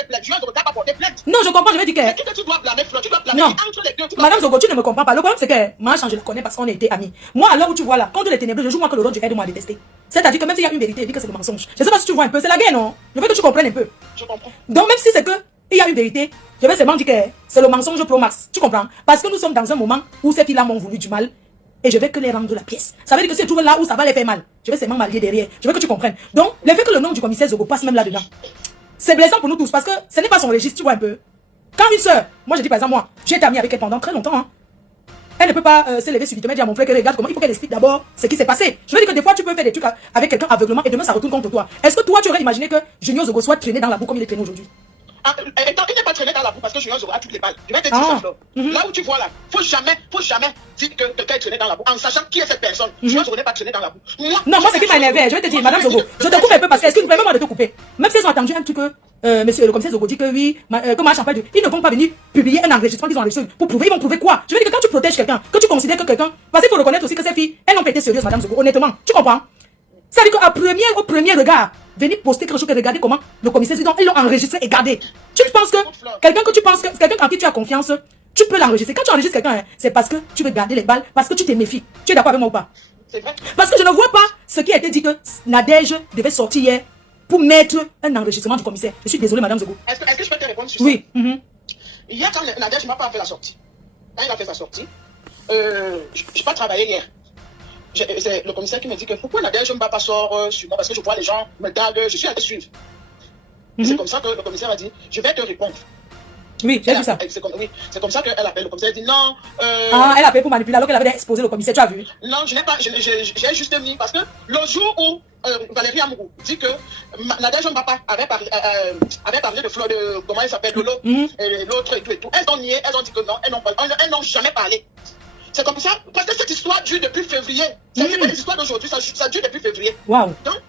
Non, je comprends, je veux dire que. Tu dois blâmer Fleur, tu dois blâmer Non. entre les deux. Madame Zogo, tu ne me comprends pas. Le problème, c'est que moi, je la connais parce qu'on était amis. Moi, à l'heure où tu vois là, contre les ténébreux, je joue moi que le rôle du aide-moi à détester. C'est-à-dire que même s'il y a une vérité, il dit que c'est le mensonge. Je sais pas si tu vois un peu, c'est la guerre, non? Je veux que tu comprennes un peu. Je comprends. Donc, même si c'est que il y a une vérité, je vais seulement dire que c'est le mensonge pro max. Tu comprends? Parce que nous sommes dans un moment où ces filles-là m'ont voulu du mal. Et je vais que les rendre la pièce. Ça veut dire que si elles trouvent là où ça va les faire mal, je vais seulement m'allier derrière. Je veux que tu comprennes. Donc, le fait que le nom du commissaire Zogo passe même là-dedans, c'est blessant pour nous tous parce que ce n'est pas son registre, tu vois un peu. Quand une soeur, moi je dis par exemple, moi, j'ai été amie avec elle pendant très longtemps. Hein. Elle ne peut pas s'élever subitement et dire à mon frère que regarde comment il faut qu'elle explique d'abord ce qui s'est passé. Je veux dire que des fois tu peux faire des trucs avec quelqu'un aveuglement et demain ça retourne contre toi. Est-ce que toi tu aurais imaginé que Junior Zogo soit traîné dans la boue comme il est traîné aujourd'hui? Il n'est pas traîné dans la boue parce que Junior Zogo a toutes les balles. Je vais te dire ça, Fleur. Là où tu vois là, faut jamais dire que quelqu'un est traîné dans la boue en sachant qui est cette personne. Junior Zogo n'est pas traîné dans la boue. Non, moi c'est qui m'a énervé. Je vais te dire, Madame Zogo, je te coupe un peu parce que est-ce que tu permets moi de te couper? Même s'ils ont attendu un truc que monsieur le commissaire Zogo dit que oui, que Marchand parle de, ils ne vont pas venir publier un enregistrement qu'ils ont enregistré pour prouver. Ils vont prouver quoi? Je veux dire que quand tu protèges quelqu'un, que tu considères que quelqu'un, parce qu'il faut reconnaître aussi que ces filles, elles n'ont pas été sérieuses, Madame Zogo, honnêtement. Tu comprends? Ça veut dire qu'au premier regard, venir poster quelque chose que regardez comment le commissaire dit, ils l'ont enregistré et gardé. Tu penses que quelqu'un en qui tu as confiance, tu peux l'enregistrer. Quand tu enregistres quelqu'un, c'est parce que tu veux garder les balles, parce que tu te méfies. Tu es d'accord avec moi ou pas? C'est vrai. Parce que je ne vois pas ce qui a été dit que Nadège devait sortir hier pour mettre un enregistrement du commissaire. Je suis désolée, Madame Zogo. Est-ce que je peux te répondre sur ça? Oui. Hier, quand Nadège m'a pas fait la sortie, quand il a fait sa sortie, je n'ai pas travaillé hier. C'est le commissaire qui me dit que pourquoi Nadège ne va pas sortir sur moi parce que je vois les gens me taguent, je suis allé suivre. C'est comme ça que le commissaire a dit, je vais te répondre. Oui, j'ai vu ça. C'est comme ça qu'elle appelle le commissaire, elle dit non. Elle appelle pour manipuler alors qu'elle avait exposé le commissaire, tu as vu? Non, je n'ai pas, j'ai juste mis parce que le jour où Valérie Amourou dit que Nadège Mbapa avait parlé de Fleur de, comment elle s'appelle, Lolo, et l'autre et tout, elles ont nié, elles ont dit que non, elles n'ont jamais parlé. C'est comme ça, parce que cette histoire dure depuis février. C'est pas l'histoire d'aujourd'hui, ça dure depuis février. Wow. Donc,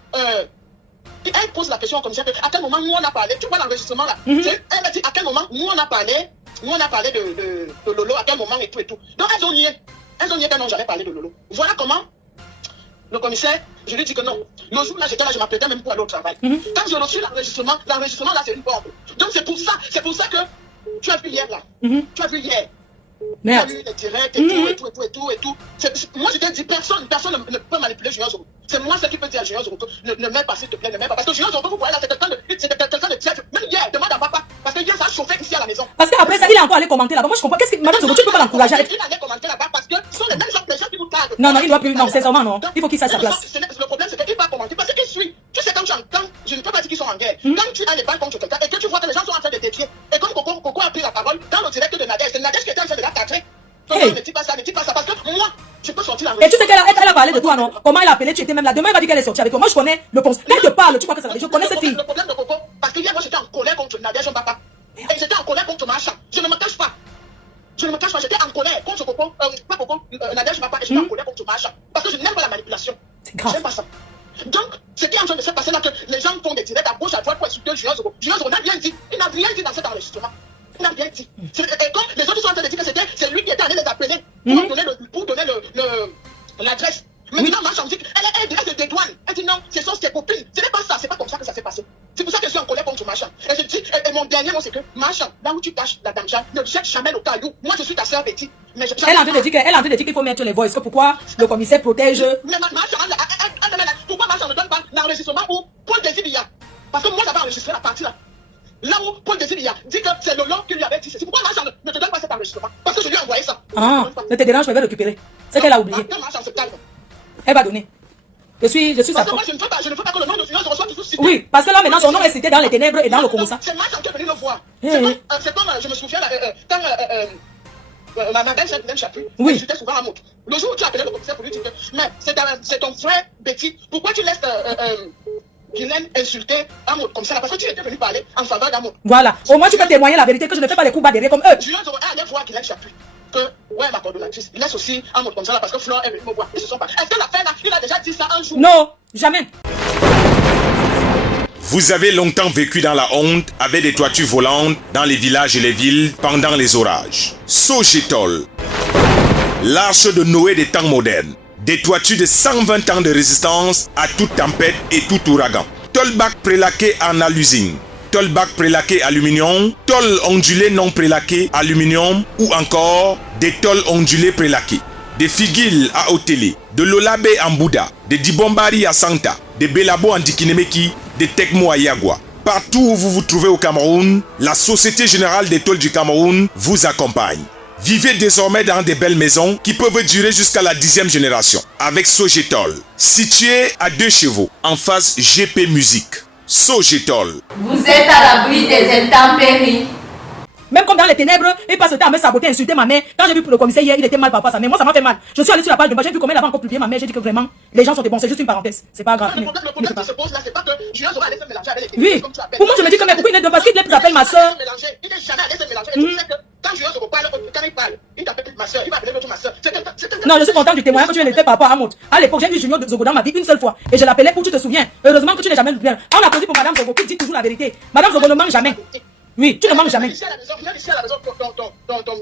elle pose la question au commissaire, à quel moment nous on a parlé, tu vois l'enregistrement là, elle m'a dit à quel moment nous on a parlé de Lolo, à quel moment et tout. Donc elles ont nié qu'elles n'ont jamais parlé de Lolo. Voilà comment le commissaire, je lui dis que non. Le jour là, j'étais là, je m'apprêtais même pour aller au travail. Quand j'ai reçu l'enregistrement là c'est une bombe. Donc c'est pour ça que tu as vu hier là. Tu as vu hier. Merde. Tu as vu les directs et tout. Moi je t'ai dit, personne ne peut manipuler Junior Zogo. C'est moi qui peux dire à Junior Zogo, ne mets pas s'il te plaît, ne mets pas. Parce que Junior Zogo, vous voyez là, c'est quelqu'un de tiède. Même hier, demande à papa. Parce que hier, ça a chauffé ici à la maison. Parce qu'après ça, il est encore allé commenter là-bas. Moi je comprends. Qu'est-ce que Madame Zogo, tu ne peux pas l'encourager avec. Il allait commenter là-bas parce que ce sont les mêmes gens qui vous taguent. Non, il doit plus. Non, sincèrement, non. Il faut qu'il sache sa place. Le problème, c'est qu'il va commenter parce qu'il suit. Tu sais, quand je ne peux pas dire qu'ils sont en guerre. Quand tu as les balles contre quelqu'un et que tu vois que les gens sont en train de défier, et comme Coco a pris la parole dans le direct de Nadège, c'est Nadège qui était en train de la tâcher. Ne dis pas ça, parce que moi, je peux sortir la. Et tu sais qu'elle a parlé de toi, non? Comment elle a appelé, tu étais même là. Demain, elle va dire qu'elle est sortie avec toi. Moi, je connais le conseil. Quand elle te parle, tu crois que ça va. Je connais cette fille. Le problème de Coco, parce que hier, moi, j'étais en colère contre Nadège Mbapa. Et j'étais en colère contre Marchand. Je ne me cache pas. J'étais en colère contre Coco, pas Coco, Nadège Mbapa, et j'étais en colère contre Marchand. Parce que je n'aime pas la manipulation. C'est grave. J'aime pas ça. Donc, ce qui est en train de se passer là, que les gens font des directs à gauche, à droite pour insulter Junior Zogo. Junior Zogo n'a rien dit. Il n'a rien dit dans cet enregistrement. Il n'a rien dit. Et comme les autres sont en train de dire que c'est lui qui était allé les appeler pour donner l'adresse. Maintenant, Marchand dit qu'elle se dédouane. Elle dit non, ce sont ses copines. Ce n'est pas ça, c'est pas comme ça que ça s'est passé. C'est pour ça que je suis en colère contre Marchand. Et je dis, et mon dernier mot, c'est que Marchand, là où tu caches la danja, ne jette jamais le caillou. Moi, je suis ta sœur Betty. Elle est en train de dire qu'il faut mettre les voix. Est-ce que pourquoi le commissaire protège? Mais Marchand, pourquoi Marchand ne donne pas l'enregistrement où Paul Désir? Parce que moi, j'avais enregistré la partie là. Là où Paul Désir dit que c'est Lolo qui lui avait dit ceci. Pourquoi Marchand ne te donne pas cet enregistrement? Parce que je lui ai envoyé ça. Ah, ne te dérange, je vais récupérer. C'est qu'elle a oublié. Elle va donner. Je suis sa Parce que moi, je ne veux pas que le nom de Junior soit toujours cité. Oui, parce que là, maintenant, son nom est cité dans les ténèbres et dans le Congo. C'est Marchand qui est venu le voir. C'est comme, je me souviens, quand ma belle-sœur Guylaine Chapuis, oui. insultait souvent à Montre. Le jour où tu appelais le commissaire pour lui dire que, mais c'est ton frère Betty, pourquoi tu laisses Guylaine insulter Amour comme ça là, parce que tu étais venu parler en faveur d'Amour. Voilà, au moins tu peux témoigner la vérité que je ne fais pas les coups bas derrière comme eux. Julien Zoro allait voir Guylaine Chapuis. Que, ouais, ma coordonnatrice, il laisse aussi Amour comme ça là, parce que Flore est venue me voir. Ils se sont pas. Est-ce que la fin là, il a déjà dit ça un jour? Non, jamais. Vous avez longtemps vécu dans la honte avec des toitures volantes dans les villages et les villes pendant les orages. Sogetol, l'arche de Noé des temps modernes. Des toitures de 120 ans de résistance à toute tempête et tout ouragan. Tolbac prélaqué en alusine. Tolbac prélaqué aluminium. Tol ondulé non prélaqué aluminium. Ou encore des tôles ondulés prélaqués. Des figuilles à Otélé. De l'Olabe en Bouddha. Des Dibombari à Santa. Des Belabo en Dikinemeki. Des Tekmo à Yagua. Partout où vous vous trouvez au Cameroun, la Société Générale des Tôles du Cameroun vous accompagne. Vivez désormais dans des belles maisons qui peuvent durer jusqu'à la 10e génération. Avec Sogetol, situé à 2 chevaux, en face GP Musique. Sogetol. Vous êtes à l'abri des intempéries. Même comme dans les ténèbres, il passe le temps à me saboter, insulter ma mère. Quand j'ai vu le commissaire hier, il était mal par rapport à ça. Mais moi, ça m'a fait mal. Je suis allé sur la page de moi, j'ai vu comment elle avait encore publié ma mère. J'ai dit que vraiment, les gens sont des bons. C'est juste une parenthèse. C'est pas grave. Le problème qui se pose là, c'est pas que Julien Zoro allait se mélanger avec les oui. Pour moi, je me dis que mais pourquoi il est parce qu'il appelle ma soeur. Il n'est jamais allé se mélanger. Et tu sais que quand Julien Zoro parle, quand il parle, il t'appelle ma soeur, il va appeler l'autre ma soeur. Non, je suis content du témoignage que tu viens de faire par rapport à Amout. À l'époque, j'ai vu Julien Zogo dans ma vie une seule fois. Et je l'appelais pour, tu te souviens. Heureusement que tu n'es jamais bien. On applaudit pour Madame Zogo qui dit toujours la vérité. Madame Zogo ne ment jamais. Oui, tu ne manges jamais. Ici à la maison,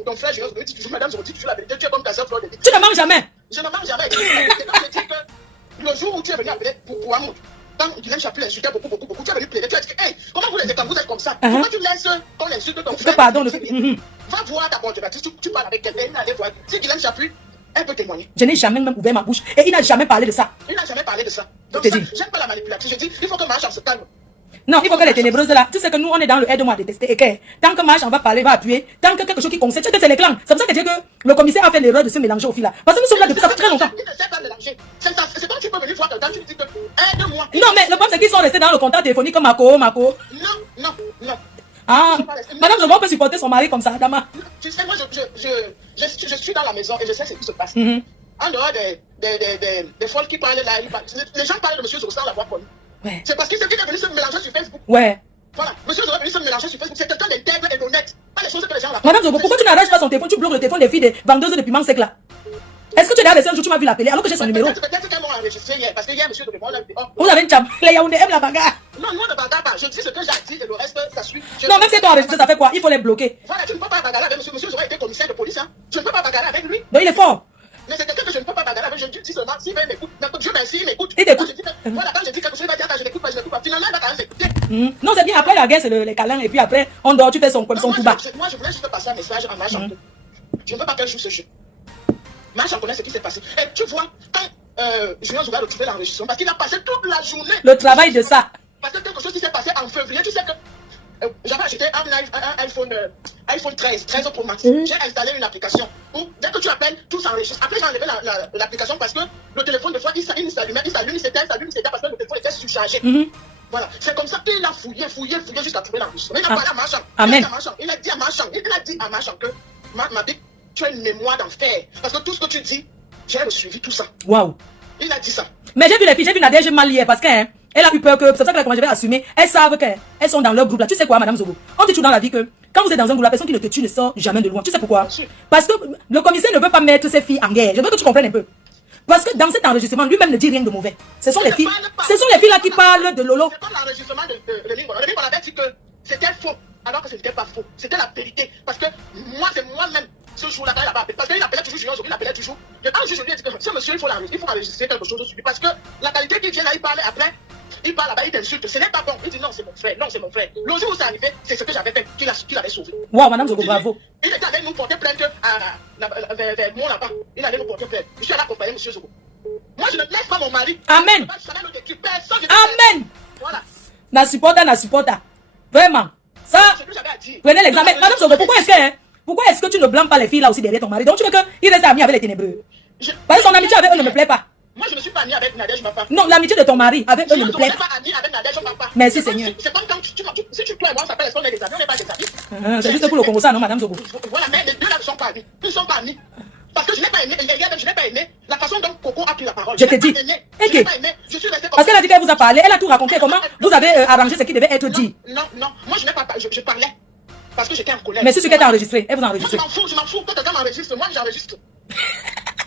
ton frère Julien Zogo dit toujours Madame Zogo dit toujours la vérité. Tu es comme ta soeur Flore. Tu ne manges jamais. Je ne mange jamais. Je dis que le jour où tu es venu appeler pour Amout, quand Guylaine Chapuis insultait beaucoup, tu es venu plaider. Tu as dit que, hey, comment vous les étendez, vous êtes comme ça? Pourquoi tu laisses qu'on insulte ton frère? Pardon, va voir ta coordonnatrice, tu parles avec quelqu'un, allez voir. Si Guylaine Chapuis, elle peut témoigner. Je n'ai jamais même ouvert ma bouche. Et il n'a jamais parlé de ça. Il n'a jamais parlé de ça. Donc, j'aime pas la manipulation. Je dis, il faut que Marchand se calme. Non, il faut que les ténébreuses là, tu sais que nous on est dans le aide-moi à détester et que tant que Marchand va parler, va appuyer, tant que quelque chose qui concerne, tu sais que c'est les clans. C'est pour ça que je dis que le commissaire a fait l'erreur de se mélanger au fil là. Parce que nous sommes là depuis ça fait très longtemps. Il ne sait pas mélanger. C'est quand tu peux venir voir quelqu'un, tu lui dis que aide-moi. Non, mais le problème c'est qu'ils sont restés dans le contact téléphonique comme Mako. Non. Ah, Madame Zogo peut supporter son mari comme ça, Dama. Tu sais, moi je suis dans la maison et je sais ce qui se passe. En dehors des folles qui parlent là, les gens parlent de M. Zogo sans l'avoir connu. Ouais. C'est parce qu'il est venu se mélanger sur Facebook. Ouais. Voilà, monsieur Zogo est venu se mélanger sur Facebook. C'est quelqu'un d'intègre et d'honnête. Pas les choses que les gens racontent. Madame Zogo, pourquoi tu n'arraches pas son téléphone, tu bloques le téléphone des filles des vendeuses de piment sec là? Est-ce que tu es là un jour, tu m'as vu l'appeler alors que j'ai son numéro? Peut-être qu'elles m'ont enregistré hier, parce que hier, monsieur Zogo, vous avez une cham, les Yaoundé aiment la bagarre. Non, nous on ne bagarre pas. Je dis ce que j'ai dit et le reste, ça suit. Non, même si tu as enregistré, ça fait quoi? Il faut les bloquer. Voilà, tu ne peux pas bagarrer avec monsieur. Monsieur Zogo était commissaire de police, hein. Tu ne peux pas bagarrer avec lui. Non, il est fort. Mais c'est quelqu'un que je ne peux pas bagarrer avec. Je dis seulement, s'il m'écoute, Dieu merci, il m'écoute. Il t'écoute. Voilà, quand je dis quelque chose, il va dire, je n'écoute pas. Finalement, il va quand même s'écouter. Non, c'est bien. Après la guerre, c'est les câlins. Et puis après, on dort, tu fais son tout bas. Moi, je voulais juste passer un message à Marchand. Je ne veux pas qu'elle joue ce jeu. Marchand connaît ce qui s'est passé. Et tu vois, quand Julien Zogo a retrouvé l'enregistrement, parce qu'il a passé toute la journée. Le travail de ça. Parce que quelque chose qui s'est passé en février, tu sais que j'avais acheté un iPhone 13 Pro Max. J'ai installé une application où dès que tu appelles, tout s'enregistre. Après, j'ai enlevé l'application parce que le téléphone, des fois, il s'allumait, il s'éteint parce que le téléphone était surchargé. Voilà, c'est comme ça qu'il a fouillé jusqu'à trouver l'enregistrement. Il a parlé à Marchand. Il a dit à Marchand que ma bite, tu as une mémoire d'enfer. Parce que tout ce que tu dis, j'ai suivi tout ça. Waouh. Il a dit ça. Mais j'ai vu les filles, j'ai vu Nadia, j'ai mal lié parce qu'elle a eu peur que, c'est ça que je vais assumer, elles savent qu'elles sont dans leur groupe là. Tu sais quoi, Madame Zogo? On dit toujours dans la vie que quand vous êtes dans un groupe, la personne qui ne te tue ne sort jamais de loin. Tu sais pourquoi? Parce que le commissaire ne veut pas mettre ses filles en guerre. Je veux que tu comprennes un peu. Parce que dans cet enregistrement, lui-même ne dit rien de mauvais. Ce sont les filles là qui parlent de Lolo. C'est comme l'enregistrement de Limbo. Le Limbo avait dit que c'était faux, alors que ce n'était pas faux. C'était la vérité. Parce que moi, c'est moi-même. Ce jour-là, quand il a pas appelé, parce qu'il appelait toujours Julien Zogo, il appelait toujours. Et quand je lui ai dit que ce monsieur, il faut enregistrer quelque chose sur lui. Parce que la qualité qu'il vient là, il parle après, il parle là-bas, il t'insulte. Ce n'est pas bon. Il dit non, c'est mon frère. Le jour où c'est arrivé, c'est ce que j'avais fait, qu'il avait sauvé. Waouh, Madame Zogo, bravo. Il était avec nous porter plainte vers mon là-bas. Il allait nous porter plainte. Je suis allé accompagner monsieur Zogo. Moi, je ne laisse pas mon mari. Amen. Amen. Voilà. Na supporta. Vraiment. Ça, prenez l'examen. Madame Zogo, pourquoi est-ce que tu ne blâmes pas les filles là aussi derrière ton mari? Donc tu veux qu'il reste ami avec les ténébreux? Parce que son amitié avec eux ne me plaît pas. Moi je ne suis pas ami avec Nadège, ma femme. Non, l'amitié de ton mari avec eux ne me plaît pas. Je ne suis pas ami avec Nadège, ma femme. Merci Seigneur. C'est comme quand si tu toi et moi on s'appelle, est-ce qu'on est des amis? On n'est pas des amis. C'est juste pour le Congo ça, non, Madame Zogo? Voilà, mais les deux là sont pas amis. Ils ne sont pas amis. Parce que je n'ai pas aimé, je n'ai pas aimé la façon dont Coco a pris la parole. Je t'ai dit. Je n'ai pas aimé. Je suis restée comme Parce qu'elle a dit qu'elle vous a parlé, elle a tout raconté. Comment vous avez arrangé ce qui devait être dit? Non, moi je n'ai pas je parlais. Parce que j'étais en colère. Mais c'est ce qu'elle t'a enregistré. Elle vous a enregistré. Moi, je m'en fous. Toi, quelqu'un m'enregistre. Moi, j'enregistre.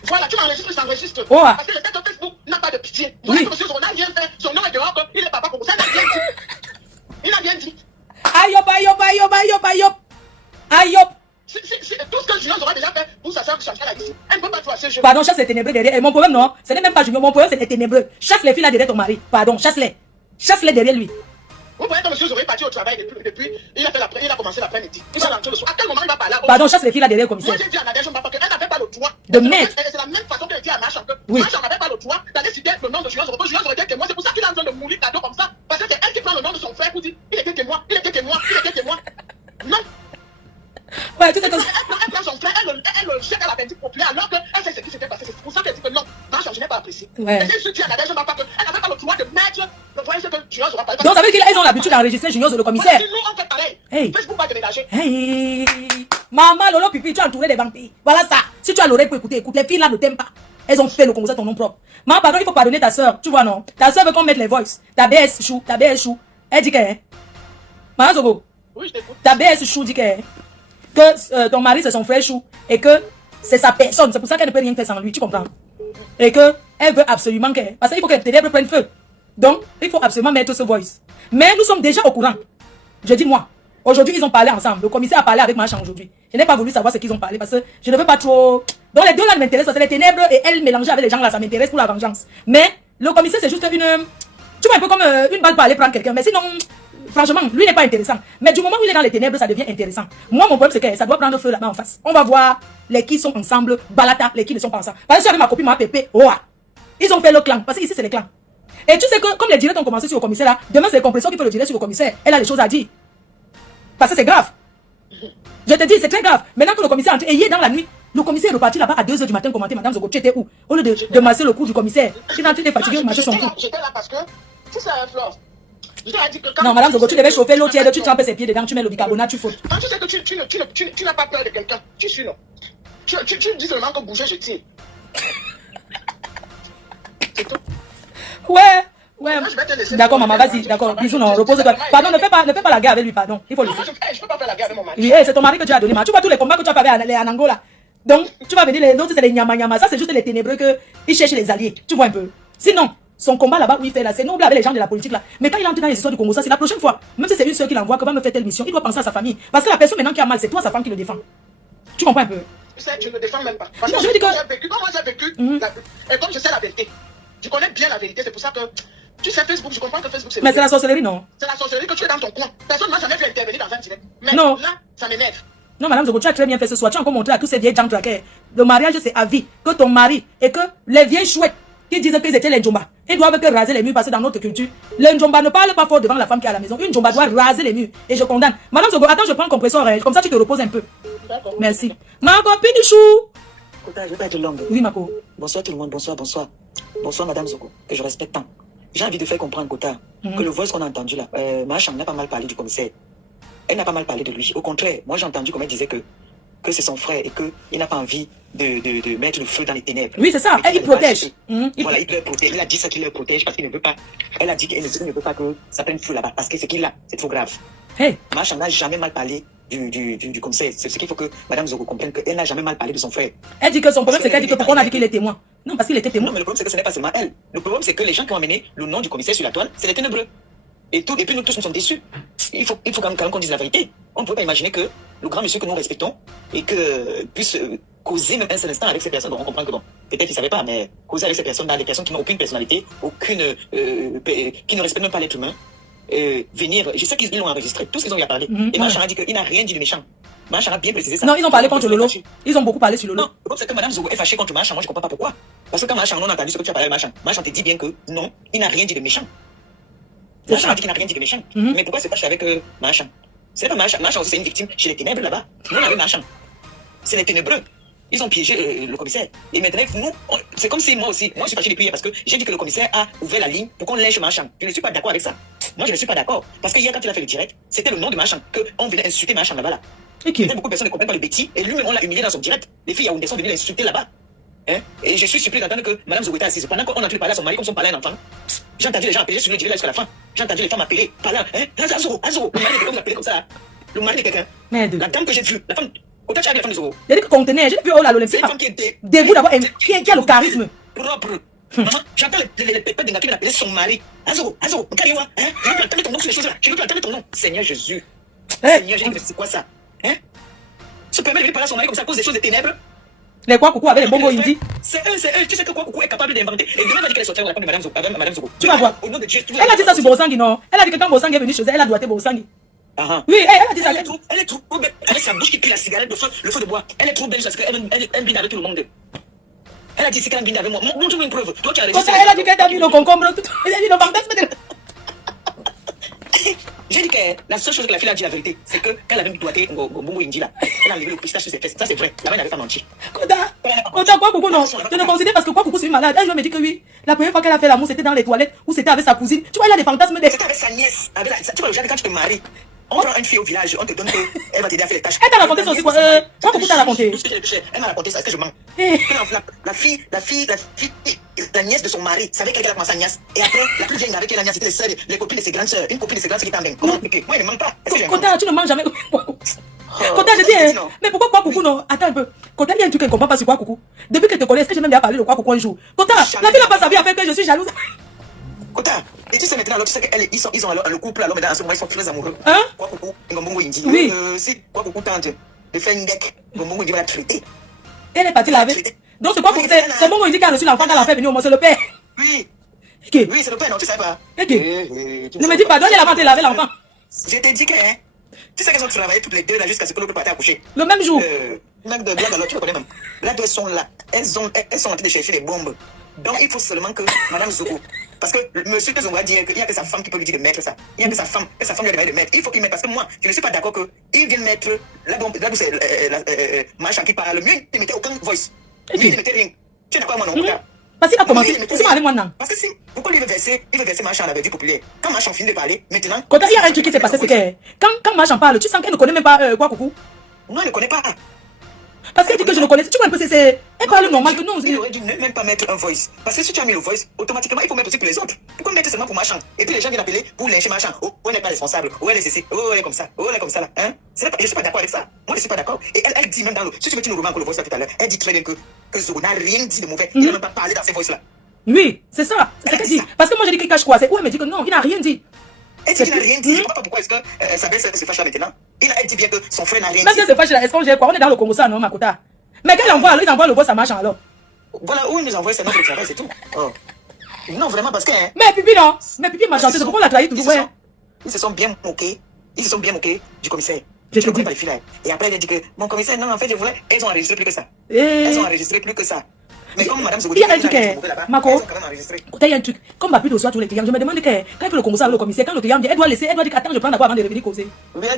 Voilà, tu m'enregistres, j'enregistre. Oh. Parce que le fait que Facebook n'a pas de pitié. Vous voyez que M. Zorona vient faire son nom est dehors, il est papa pour ça. Il a bien dit. Il a bien dit. Aïe, aïe. Tout ce que Julien aura déjà fait pour sa soeur Chantal a dit. Elle ne peut pas trouver ce jeu. Pardon, chasse les ténébreux derrière. Et mon problème, non, ce n'est même pas Julien. Mon problème, c'est les ténébreux. Chasse les filles là derrière ton mari. Pardon, chasse-les. Chasse-les derrière lui. Vous voyez que M. Zoré est parti au travail depuis il a commencé l'après-midi. Il va rentrer le soir. À quel moment il va parler? Pardon, chasse les filles là derrière, commissaire. Moi, j'ai dit à Nadège Mbapa qu'elle n'avait pas le droit de mettre. C'est la même façon qu'elle dit à Machan que oui. Machan n'avait pas le droit d'aller citer le nom de Julien Zoré. Julien Zoré était témoin. C'est pour ça qu'il est en train de mourir cadeau comme ça. Parce que c'est elle qui prend le nom de son frère pour dire il était témoin. Non. Ouais, tu sais que... Elle prend son frère, elle le jette à la bendite populaire alors qu'elle sait ce qui s'était passé. C'est pour ça qu'elle dit que non, Machan, je n'ai pas apprécié. Ouais. Et c'est dit à Nadège Mbapa qu'elle n'avait pas le droit de mettre le voyage que Julien Zoré parlait. Donc ça veut dire qu'elles ont l'habitude d'enregistrer Junior le commissaire. Nous, on fait pareil. Hey. Facebook va déménager. Hey. Maman, Lolo, Pipi, tu as entouré des vampires. Voilà ça. Si tu as l'oreille pour écouter, écoute. Les filles là ne t'aiment pas. Elles ont fait le Congo, ton nom propre. Maman, pardon, il faut pardonner ta soeur. Tu vois, non? Ta soeur veut qu'on mette les voices. Ta BS chou. Elle dit que... Maman Zogo. Oui, je t'écoute. Ta BS chou dit que ton mari c'est son frère chou. Et que c'est sa personne. C'est pour ça qu'elle ne peut rien faire sans lui. Tu comprends? Et que elle veut absolument que... Parce qu'il faut que les ténèbres prennent feu. Donc, il faut absolument mettre ce voice. Mais nous sommes déjà au courant. Je dis moi. Aujourd'hui, ils ont parlé ensemble. Le commissaire a parlé avec Machan aujourd'hui. Je n'ai pas voulu savoir ce qu'ils ont parlé parce que je ne veux pas trop... Donc les deux là m'intéressent. C'est les ténèbres et elle mélanger avec les gens là, ça m'intéresse pour la vengeance. Mais le commissaire, c'est juste une... Tu vois, un peu comme une balle pour aller prendre quelqu'un. Mais sinon, franchement, lui n'est pas intéressant. Mais du moment où il est dans les ténèbres, ça devient intéressant. Moi, mon problème, c'est que ça doit prendre feu là-bas en face. On va voir les qui sont ensemble, Balata, les qui ne sont pas ensemble. Parce que avec ma copine, ma pépé, ils ont fait le clan. Parce que ici, c'est les clans. Et tu sais que, comme les directs ont commencé sur le commissaire là, demain, c'est les compresseurs qui peuvent le direct sur le commissaire. Elle a des choses à dire. Parce que c'est grave. Je te dis, c'est très grave. Maintenant que le commissaire est entré, et hier dans la nuit, le commissaire est reparti là-bas à 2h du matin commenter, Madame Zogo, tu étais où? Au lieu de masser le cou du commissaire. Il est en train de fatiguer, masser son cou. J'étais là parce que, tu sais, Flore, non, Madame Zogo, tu devais chauffer l'eau tiède, tu trempes ses pieds dedans, tu mets le bicarbonate, tu fautes. Quand tu sais que tu n'as pas peur de quelqu'un, tu suis non. Tu dis seulement que bouger, je tire. C'est tout. Ouais. D'accord, maman, vas-y, d'accord. Bisous, non, repose-toi. Pardon, ne fais pas la guerre avec lui, pardon. Il faut le faire. Je peux pas faire la guerre avec mon mari. Oui, c'est ton mari que tu as donné, tu vois tous les combats que tu as fait avec en Angola. Donc, tu vas venir, les autres, c'est les nyama. Ça, c'est juste les ténébreux qu'ils cherchent les alliés. Tu vois un peu. Sinon, son combat là-bas où il fait là, c'est noble avec les gens de la politique là. Mais quand il entre dans les histoires du Congo, ça, c'est la prochaine fois. Même si c'est une soeur qui l'envoie, que va me faire telle mission, il doit penser à sa famille. Parce que la personne maintenant qui a mal, c'est toi, sa femme qui le défend. Tu comprends un peu? Tu sais, je ne défends même pas. Parce non, que je veux dire moi, j'ai vécu, et comme je sais la vérité, je connais bien la vérité, c'est pour ça que, tu sais, Facebook, je comprends que Facebook, c'est... Mais c'est la sorcellerie, non? C'est la sorcellerie que tu es dans ton coin. Personne ne m'a jamais fait intervenir dans un direct. Mais non. Là, ça m'énerve. Non, Madame Zogo, tu as très bien fait ce soir. Tu as encore montré à tous ces vieilles gens traqués. Le mariage, c'est à vie. Que ton mari et que les vieilles chouettes qui disent qu'ils étaient les Ndjomba, ils doivent que raser les murs parce que dans notre culture, les Ndjomba ne parlent pas fort devant la femme qui est à la maison. Une Ndjomba doit raser les murs. Et je condamne. Madame Zogo, attends, je prends le compresseur. Comme ça, tu te reposes un peu. D'accord. Merci. Ma copine du chou. Kota, je vais pas être longue. Oui, ma co. Bonsoir tout le monde, bonsoir. Bonsoir Madame Zogo, que je respecte tant. J'ai envie de faire comprendre, Kota, que le voice qu'on a entendu là, Machan n'a pas mal parlé du commissaire. Elle n'a pas mal parlé de lui. Au contraire, moi j'ai entendu comme elle disait que c'est son frère et qu'il n'a pas envie de mettre le feu dans les ténèbres. Oui, c'est ça, il protège. Voilà, il leur protège. Il a dit ça qu'il leur protège parce qu'il ne veut pas. Elle a dit qu'elle ne veut pas que ça prenne feu là-bas parce que ce qu'il a, c'est trop grave. Hey. Machan n'a jamais mal parlé du commissaire. C'est ce qu'il faut que Madame Zogo comprenne, qu'elle n'a jamais mal parlé de son frère. Elle dit que son problème, c'est qu'elle dit que pourquoi on a dit qu'il est témoin. Non, parce qu'il était témoin. Non, mais le problème, c'est que ce n'est pas seulement elle. Le problème, c'est que les gens qui ont amené le nom du commissaire sur la toile, c'est les ténébreux. Et puis nous tous, nous sommes déçus. Il faut quand même qu'on dise la vérité. On ne peut pas imaginer que le grand monsieur que nous respectons et que puisse causer même un seul instant avec ces personnes. Bon, on comprend que bon, peut-être qu'ils ne savaient pas, mais causer avec ces personnes-là, des personnes qui n'ont aucune personnalité, qui ne respectent même pas l'être humain, venir, je sais qu'ils l'ont enregistré, tout ce qu'ils ont eu à parler. Et Machan a dit qu'il n'a rien dit de méchant. Machan a bien précisé ça. Non, ils ont parlé contre Lolo. Ils ont beaucoup parlé sur Lolo. Non, le problème c'est que Madame Zogo est fâchée contre Machan, moi je ne comprends pas pourquoi. Parce que quand Machan, on a entendu ce que tu as parlé avec Machan, Machan te dit bien que non, il n'a rien dit de méchant. Machan a dit qu'il n'a rien dit de méchant. Mais pourquoi c'est fâché avec Machan? C'est pas Machan. Machan aussi c'est une victime chez les ténèbres là-bas. Nous on avait Machan. C'est les ténébreux. Ils ont piégé le commissaire. Et maintenant, nous, c'est comme si moi aussi, moi je suis fâché depuis hier parce que j'ai dit que le commissaire a ouvert la ligne pour qu'on lynche Machan. Je ne suis pas d'accord avec ça. Moi je ne suis pas d'accord. Parce que hier quand il a fait le direct, c'était le nom de Machan, qu'on venait insulter Machan là-bas là. Okay. Beaucoup de personnes ne comprennent pas le bêtis. Et lui-même, on l'a humilié dans son direct. Les filles Yaoundé sont venues l'insulter là-bas. Hein? Et je suis surpris d'entendre que Madame Zogo était assise. Pendant qu'on a entendu parler à son mari comme son parlait un enfant. J'ai entendu les gens appeler sur le direct jusqu'à la fin. J'ai entendu les femmes appeler, parlant. Hein? Azoro. Le mari de quelqu'un vous appelez comme ça. Le mari de quelqu'un. Merde. La dame que j'ai vue. La femme. Autant tu as vu la femme de Zogo. Il a dit que contenait. J'ai vu, oh là, l'Olympique. C'est une femme qui était. Dégoût d'abord. Qui a le charisme. Propre. Maman, j'entends les pépés de Ngaki appeler son mari. Azoro. Mkariwa. Hein? Je veux plus entendre ton nom sur les choses là. Je veux plus entendre ton nom. Seigneur Jésus. Seigneur Jésus, c'est quoi ça? Hein? Se permet de lui parler à son mari comme ça à cause des choses de ténèbres. Les quoi coucou avec les bonbons indis. C'est eux. Tu sais que quoi coucou est capable d'inventer. Et demain, elle va dire qu'elle est sortie avec la femme de Madame Zogo. Tu vas voir. Au nom de Dieu. Elle a dit ça sur Bosangui, non? Elle a dit que quand Bosangui est venu chez elle, elle a doigté Bosangui. Oui, elle a dit ça. Elle est trop belle avec sa bouche qui pue la cigarette, le feu de bois. Elle est trop belle parce qu'elle binde avec tout le monde. Elle a dit c'est qu'elle binde avec moi. Montre-moi une preuve. Toi qui as réussi. Elle a dit qu'elle t'a mis le concombre. Elle a dit le fantasme. J'ai dit que la seule chose que la fille a dit la vérité, c'est que quand elle avait doigté Bongo Indi là, elle a enlevé le pistache sur ses fesses. Ça c'est vrai. La mère n'avait pas menti. Koda, quoi coucou non. Je ne considère parce que quoi coucou c'est une malade. Elle me dit que oui. La première fois qu'elle a fait l'amour, c'était dans les toilettes ou c'était avec sa cousine. Tu vois, elle a des fantasmes. C'était avec sa nièce. Tu vois, le genre quand tu te maries, on prend une fille au village, on te donne elle va t'aider à faire les tâches. Elle t'a raconté ça aussi quoi. Quoi coucou t'a raconté. Elle m'a raconté ça. Est-ce que je mens? La nièce de son mari savait qu'elle était avec sa nièce. Et après, la plus vieille avec qui la nièce, c'était les sœurs, les copines de ses grandes sœurs. Une copine de ses grandes sœurs qui t'emmène. Comment expliquer? Moi, elle ne ment pas. Kota, tu ne manges jamais. Kota, je dis, mais pourquoi quoi coucou non? Attends un peu. Kota, il y a un truc qu'elle ne comprend pas sur quoi coucou. Depuis qu'elle te connaît, est-ce que j'ai même déjà parlé de quoi coucou un jour? Kota, la fille n'a pas sa vie à faire que je suis jalouse. Kota, et tu sais maintenant, alors tu sais qu'ils ont le couple, alors maintenant, en ce moment, ils sont très amoureux. Hein? Quoi coucou, Ngombongo Indi. Oui. Si quoi coucou tente de faire une deck, Ngombongo Indi va la traiter. Elle est partie laver. Donc c'est quoi coucou? C'est Bongo Indi qui a reçu l'enfant quand elle a fait venir au moins, c'est le père. Oui. Okay. Oui, c'est le père, non, tu sais pas. Okay. Ne me dis pas, donne-lui l'avant de laver l'enfant. Je t'ai dit que, hein, tu sais qu'elles ont travaillé toutes les deux là jusqu'à ce que l'autre partait accoucher. Le même jour. Même de blague, alors tu le connais même. Là, deux sont là. Elles sont en train de chercher les bombes. Donc il faut seulement que Madame Zogo. Parce que monsieur Zogo va dire qu'il n'y a que sa femme qui peut lui dire de mettre ça. Il n'y a que sa femme lui a demandé de mettre. Il faut qu'il mette. Parce que moi, je ne suis pas d'accord qu'il vienne mettre la bombe. Là où c'est machin qui parle. Mieux, il ne mettait aucun voice. Il ne mettait rien. Tu es d'accord, moi non? Parce qu'il a commencé. C'est pas avec moi non. Parce que si, pourquoi il veut verser Machin à la verdure populaire? Quand Machin finit de parler, maintenant. Quand il y a un truc qui s'est passé, c'est que quand Machin parle, tu sens qu'elle ne connaît même pas quoi coucou. Non, elle ne connaît pas. Parce qu'elle dit que je le connais. Tu vois un peu, elle parle normal que non. Il aurait dû ne même pas mettre un voice. Parce que si tu as mis le voice, automatiquement, il faut mettre aussi pour les autres. Pourquoi mettre seulement pour Machin? Et puis les gens viennent appeler pour lyncher Machin. Oh, elle n'est pas responsable. Oh, elle est ceci. Oh, elle est comme ça. Oh, elle est comme ça là. Hein? Je ne suis pas d'accord avec ça. Moi, je ne suis pas d'accord. Et elle dit même dans le. Si tu veux, tu nous remarques le voice là tout à l'heure. Elle dit très bien que Zogo n'a rien dit de mauvais. Il n'a même pas parlé dans ces voices là. Oui, c'est ça. C'est ce qu'elle dit. Parce que moi, j'ai dit qu'il cache quoi. C'est où elle me dit que non, il n'a rien dit. Elle dit qu'il n'a rien dit. Je ne comprends pas pourquoi est-ce que sa belle-sœur se fâche là maintenant. Elle dit bien que son frère n'a rien dit. Même si elle se fâche là, est-ce qu'on gère quoi? On est dans le Congo, ça, non, Makota? Mais quand ils envoient le voix, ça marche alors. Voilà, où ils nous envoient, c'est notre travail, c'est tout. Oh. Non, vraiment, parce que. Hein, mais Pipi, non. Mais Pipi, ma chance, c'est pourquoi on l'a trahi toujours. Ils se sont bien moqués. Ils se sont bien moqués du commissaire. Je te dis. Pas les filles là. Et après, elle a dit que mon commissaire, non, en fait, je voulais. Elles ont enregistré plus que ça. Elles ont enregistré plus que ça. Mais comme Madame Zogo, il y a un truc, Mako. Il y a un truc. Comme Bapi reçoit tous les clients, je me demande que quand il fait le Congo, le commissaire, quand le client dit, elle doit laisser, elle doit dire attends, je prends d'abord avant de revenir causer.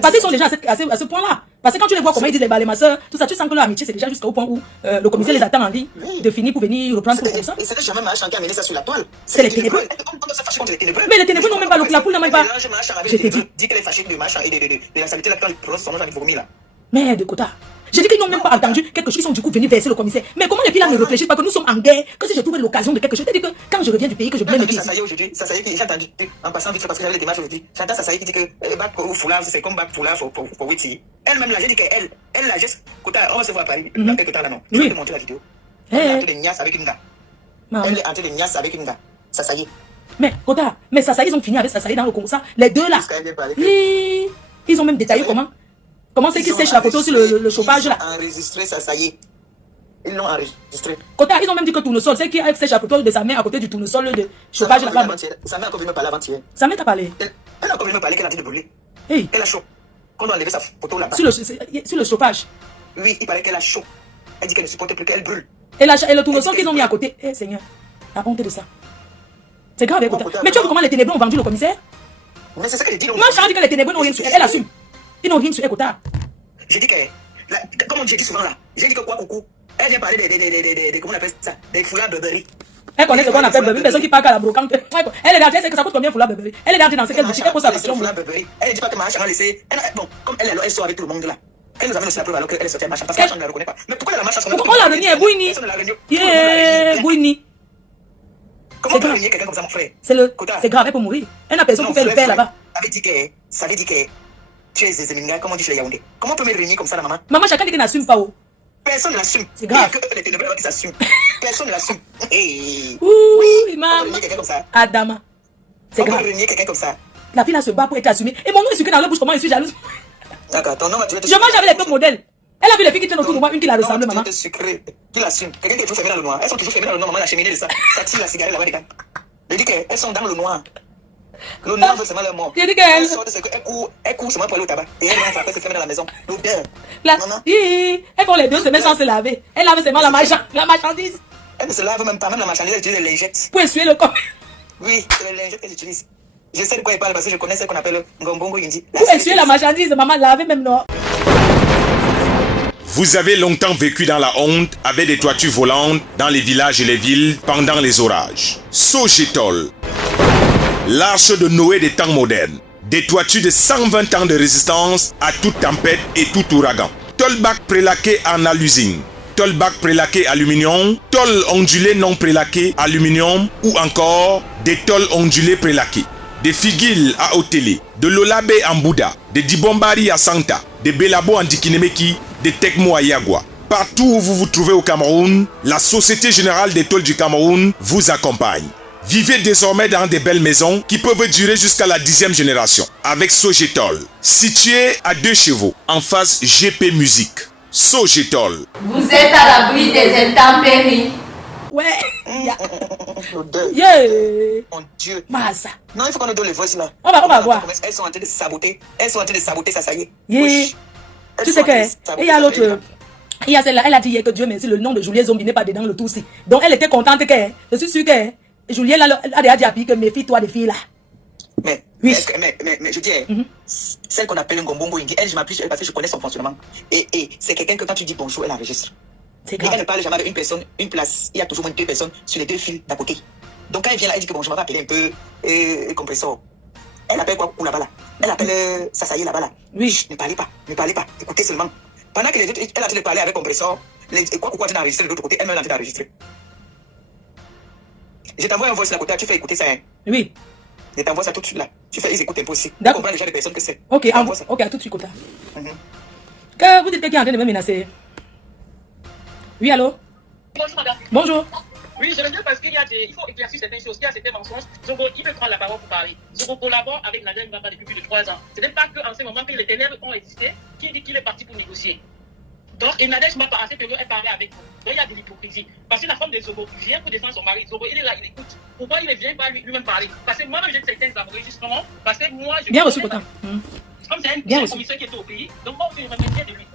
Parce qu'ils sont déjà à ce point-là. Parce que quand tu les vois comment ils disent les balais, ma soeur, tout ça, tu sens que leur amitié c'est déjà jusqu'au point où le commissaire les attend en ligne, de finir pour venir reprendre pour ça. Et c'est jamais Machin qui a amené ça sur la toile. C'est les ténébreux. Mais les ténébreux n'ont même pas la poule, n'a même pas. Je t'ai dit. Dis qu'elle est fâchée de Machin et de la saleté là quand il prononce son nom, j'en ai vomi là. Merde, Kota. J'ai dit qu'ils n'ont même pas entendu quelque chose, ils sont du coup venus verser le commissaire. Mais comment les filles là ne réfléchissent pas que nous sommes en guerre, que si je trouve l'occasion de quelque chose, je te dis que quand je reviens du pays, que je blâme les filles. Ça y est aujourd'hui, ça y est, j'ai entendu, en passant vite fait parce que j'avais les démarches aujourd'hui, j'entends ça y est qui dit que bac au foulard, c'est comme bac foulard pour Witty. Elle-même là, j'ai dit qu'elle la geste, Kota, on va se voir à Paris, dans quelques temps là non. Je vais te montrer la vidéo. Elle est entrée de niasse avec une gars. Elle est entrée de niasse avec une gars. Ça y est. Mais Kota, mais ça y est, ils ont fini avec ça y est dans le Congo, ça. Les deux là. Ils ont même détaillé comment c'est qu'ils sèchent la photo sur le chauffage là. Ils ont enregistré ça y est. Ils l'ont enregistré. Kota, ils ont même dit que tournesol, c'est qui sèche la photo de sa mère à côté du tournesol de chauffage là-bas. Sa mère a encore venu me parler avant-hier. Sa mère t'a parlé? Elle a encore venu me parler qu'elle a dit de brûler. Hey. Elle a chaud. Qu'on doit enlever sa photo là-bas. Sur le chauffage. Oui, il paraît qu'elle a chaud. Elle dit qu'elle ne supporte plus, qu'elle brûle. Et le tournesol qu'ils ont mis à côté. Eh Seigneur, la honte de ça. C'est grave, Kota. Mais tu vois comment les ténébreux ont vendu le commissaire? Mais c'est ça qu'elle dit. Moi, je dit que les ténébreux n'ont rien sur elle. Elle assume. Ils n'ont rien sur elle, Kota. J'ai dit que, comme on dit souvent là, j'ai dit que quoi, coucou, elle vient parler des comment on appelle ça, des foulards Burberry. Elle connaît ce qu'on appelle Burberry, personne qui parle à la brocante. Elle est là, elle sait que ça coûte combien foulard Burberry. Elle est là dans ce qu'elle boutique, elle pose sa question. Elle dit pas que Machin a laissé, bon, comme elle sort avec tout le monde là. qu'elle nous amène aussi la preuve alors qu'elle est sortie à Machan. Parce que Machan ne la reconnaît pas. Mais pourquoi elle a Machan? Pourquoi on l'a renié? Bouini. Bouini. Comment on peut renier quelqu'un comme ça, mon frère? C'est grave, elle peut mourir. Elle n'a personne pour faire le père là-bas. Ça veut dire que tu es Zézéminga, comment on dit chez les Yaoundé? Comment on peut me renier comme ça, la maman? Maman, chacun dit qu'elle n'assume pas. Personne ne l'assume. C'est grave. Il y a que les ténébreux qui s'assument. Personne ne l'assume. Oui, maman. Adama. C'est grave. On peut renier quelqu'un comme ça. La fille là se bat pour être assumée. Et mon nom est sucré dans la bouche, comment je suis jalouse? D'accord, ton nom va tuer. Je mange avec les top modèles. Elle a vu les filles qui tiennent autour de moi, une qui la ressemble, maman. Sucré. Tu l'assumes. Quelqu'un qui est toujours fermé dans le noir. Elles sont toujours fermées dans le noir, maman, la cheminée de ça. Ça tire la cigarette là-bas, les gars. Je dis qu'elles sont dans le noir. Le noir veut seulement leur mort. Je dis qu'elles sortent, c'est qu'elles courent seulement pour aller au tabac. Et elles vont après se fermer dans la maison. L'odeur. Elles font les 2 semaines sans se laver. Elles lavent seulement la marchandise. Elles ne se lavent même pas, même la marchandise, elles utilisent les lingettes. Pour essuyer le corps. Oui, c'est les lingettes qu'elles utilisent. Je sais de quoi ils parlent parce que je connais ce qu'on appelle Ngombongo Indi. Pour essuyer la marchandise, maman, laver même non. Vous avez longtemps vécu dans la honte avec des toitures volantes dans les villages et les villes pendant les orages. Sogetol, l'arche de Noé des temps modernes. Des toitures de 120 ans de résistance à toute tempête et tout ouragan. Tolbac prélaqué en alusine. Tolbac prélaqué aluminium. Tol ondulé non prélaqué aluminium. Ou encore des tôles ondulés prélaqués. Des figuilles à Otélé, de l'Olabe en Bouddha, de Dibombari à Santa, de Belabo en Dikinemeki, de Tekmo à Yagua. Partout où vous vous trouvez au Cameroun, la Société Générale des Tôles du Cameroun vous accompagne. Vivez désormais dans des belles maisons qui peuvent durer jusqu'à la 10e génération. Avec Sogetol, situé à 2 chevaux, en face GP Musique. Sogetol. Vous êtes à l'abri des intempéries. Ouais. Mon Dieu. Massa. Non, il faut qu'on nous donne les voices là. On va voir. Elles sont en train de saboter. Elles sont en train de saboter ça, ça y est. Tu sais que, il y a l'autre. Il y a celle-là, elle a dit hier que Dieu merci, le nom de Juliette Zombie n'est pas dedans le tout aussi. Donc elle était contente que, je suis sûre que Juliette a déjà dit à Pi que méfie-toi des filles là. Mais, oui. mais je dis, celle qu'on appelle un Ngombongo Indi, elle, je m'appuie sur elle parce que je connais son fonctionnement. Et c'est quelqu'un que quand tu dis bonjour, elle enregistre. Et elle ne parle jamais avec une personne, une place. Il y a toujours moins de 2 personnes sur les 2 fils d'à côté. Donc quand elle vient là, elle dit que bon, je m'en vais appeler un peu compresseur. Elle appelle quoi là-bas là? Elle appelle Sassaye là-bas là. Oui. Ne parlez pas, écoutez seulement. Pendant qu'elle est en train de parler avec compresseur, quoi est en train d'enregistrer de l'autre côté, elle-même est en train d'enregistrer. Je t'envoie un voice là côté, tu fais écouter ça. Hein? Oui. Je t'envoie ça tout de suite là. Tu fais, ils écoutent un peu aussi. Tu comprends déjà les personnes que c'est. Ok, ok, à tout de suite, Kota. Que vous dites quelqu'un est en train de me menacer? Oui, allô? Bonjour, madame. Bonjour. Oui, je veux dire parce qu'il faut éclaircir certaines choses. Il y a certains mensonges. Zogo, il veut prendre la parole pour parler. Zogo collabore avec Nadège Mbamba depuis plus de 3 ans. Ce n'est pas qu'en ce moment que les ténèbres ont existé qu'il dit qu'il est parti pour négocier. Donc, et Nadège Mbamba, à cette période, elle parlait avec vous. Donc, il y a de l'hypocrisie. Parce que la femme de Zogo vient pour défendre son mari. Zogo, il est là, il écoute. Pourquoi il ne vient pas lui-même parler? Parce que moi-même, j'ai certains enregistrements. Parce que moi, je. Bien reçu, Kota. Comme c'est un commissaire qui était au pays, donc moi, je me remercie de lui.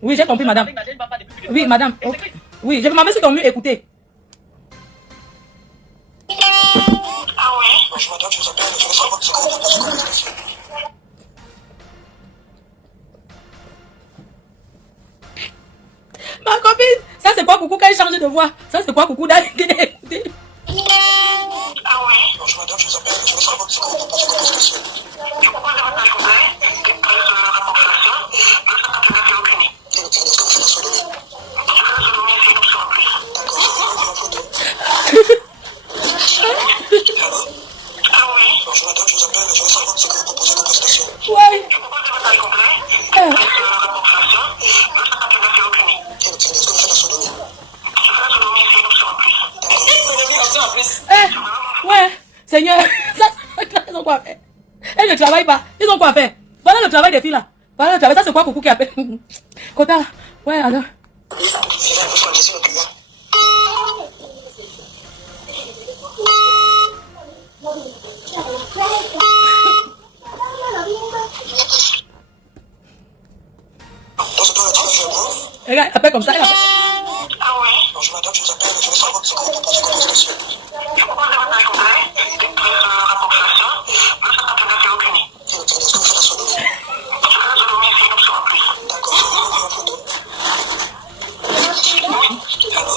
Oui, j'ai compris, madame. Oui, madame. Oui, je m'en mets sur ton mur, écoutez. Ah oui? Bonjour madame, je vous appelle, je veux savoir ce que vous proposez. Ma copine, ça c'est quoi coucou quand elle change de voix? Ça c'est quoi coucou d'aller écouter? Ah oui? Bonjour madame, je vous appelle, je veux savoir ce que vous proposez comme expression. Je propose de votre journée, des rapport social, de ce que tu veux faire au Bénin. Et est-ce que vous faites la sodomie? Je fais la sodomie, c'est comme ça en plus. D'accord, je vais envoyer la photo. Allô? Ah oui? Bonjour madame, je vous appelle, je veux savoir ce que vous proposez comme expression. Ouais. Je propose de votre complet, des rapport social, de ce que tu veux faire au Bénin. Et est-ce que vous faites la sodomie? Je fais la sodomie, c'est comme ça en plus. D'accord, je vais envoyer la photo en plus. Ouais, Seigneur, ça, ils ont quoi faire? Elles ne travaillent pas, ils ont quoi faire? Voilà le travail des filles là. Voilà le travail, ça c'est quoi coucou qui appelle? Kota, ouais, alors. Regarde, elle appelle comme ça, elle appelle. Ah oui? Bonjour madame, je vous appelle, je veux savoir ce que vous proposez comme expression. Je propose de votre complet, des rapport social, de ce que tu veux faire au Bénin. Et est-ce que vous faites la sodomie? Je fais la sodomie, c'est comme ça en plus. D'accord, je vais envoyer la photo. Oui? Allô?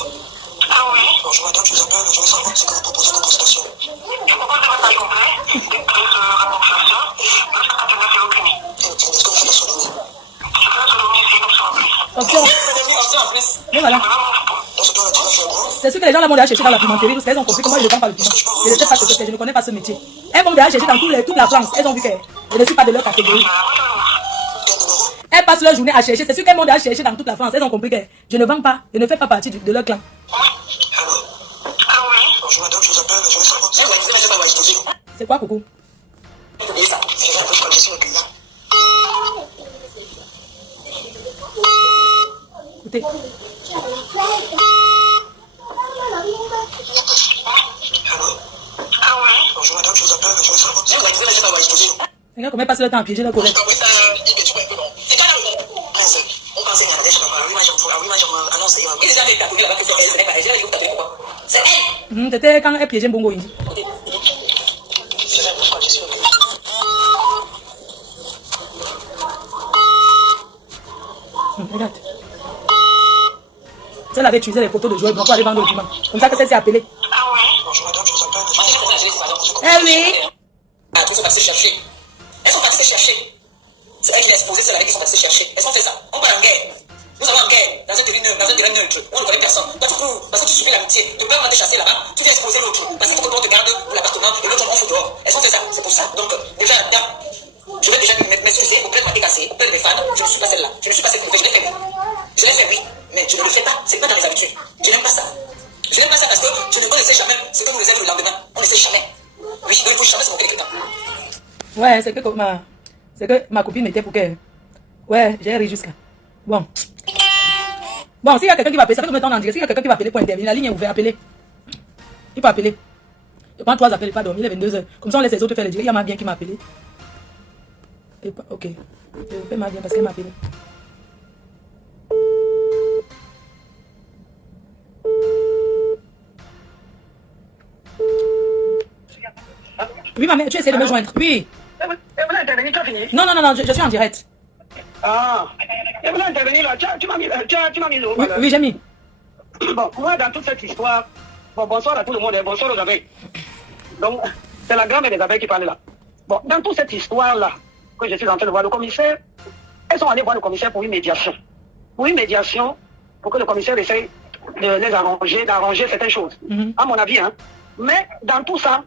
Ah oui? Bonjour madame, je vous appelle, je veux savoir ce que vous proposez comme expression. Je propose de votre complet, des rapport social, de ce que tu veux faire au Bénin. Et est-ce que vous faites la sodomie? Je fais la sodomie, c'est Option. Et voilà. C'est ce que les gens là vont aller chercher dans la pimenterie, parce qu'elles ont compris que moi je ne vends pas le piment. Je ne sais pas ce que c'est, je ne connais pas ce métier. Elles vont aller chercher dans toute la France. Elles ont vu que je ne suis pas de leur catégorie. Elles passent leur journée à chercher. C'est ce qu'elles vont aller chercher dans toute la France. Elles ont compris que je ne vends pas, je ne fais pas partie de leur clan. C'est quoi, coucou? Écoutez. Bonjour madame, je vous appelle, je vais savoir. Les gars, comment passe le temps à piéger leur collègue? C'était quand elle piégeait Bongo Indi. Regarde. Elle avait utilisé les photos de Joël pour aller vendre le piment. Comme ça que celle s'est appelée. Bonjour madame, je vous appelle. Eh oui. Tout ça parti chercher. Elles sont parties chercher. C'est elles qui l'ont exposé cela, elles qui sont parties chercher. Elles ont fait ça. On parle en guerre. Nous allons en guerre, dans un terrain neutre. On ne connaît personne. Donc tu peux, parce que tu subis l'amitié, ton père va te chasser là-bas, tu viens exposer l'autre. Parce qu'il faut qu'on te garde pour l'appartement et l'autre on fout dehors. Elles ont fait ça, c'est pour ça. Donc déjà, je vais déjà m'excuser auprès de ma cassée, auprès de mes fans. Je ne suis pas celle-là. Je ne suis pas cette nouvelle, je l'ai fait oui. Je l'ai fait oui, mais je ne le fais pas. C'est pas dans mes habitudes. Je n'aime pas ça. Je n'aime pas ça parce que je ne sais jamais ce que nous réserve le lendemain. On ne sait jamais. Oui, donc il faut jamais se moquer quelqu'un. Ouais, c'est que ma copine m'était pour que... Ouais, j'ai ri jusqu'à... Bon. Bon, s'il y a quelqu'un qui va appeler, ça fait combien de temps en direct? S'il y a quelqu'un qui va appeler pour intervenir, la ligne est ouverte, appeler. Il peut appeler. Je prends 3 appels, il pas dormir, il est 22h. Comme ça, on laisse les autres faire le direct. Il y a ma bien qui m'a appelé. Ok. Je fais ma bien parce qu'elle m'a appelé. Oui, ma mère, tu essaies de me joindre. Oui. vous intervenir, tu as fini? Non, je suis en direct. Ah, et vous intervenir là, tu m'as mis le haut. Oui, j'ai mis. Bon, moi, dans toute cette histoire, bon, bonsoir à tout le monde et bonsoir aux abeilles. Donc, c'est la grand-mère des abeilles qui parle là. Bon, dans toute cette histoire-là, que je suis en train de voir, le commissaire, elles sont allées voir le commissaire pour une médiation. Pour une médiation, pour que le commissaire essaye de les arranger, d'arranger certaines choses. À mon avis, hein. Mais dans tout ça,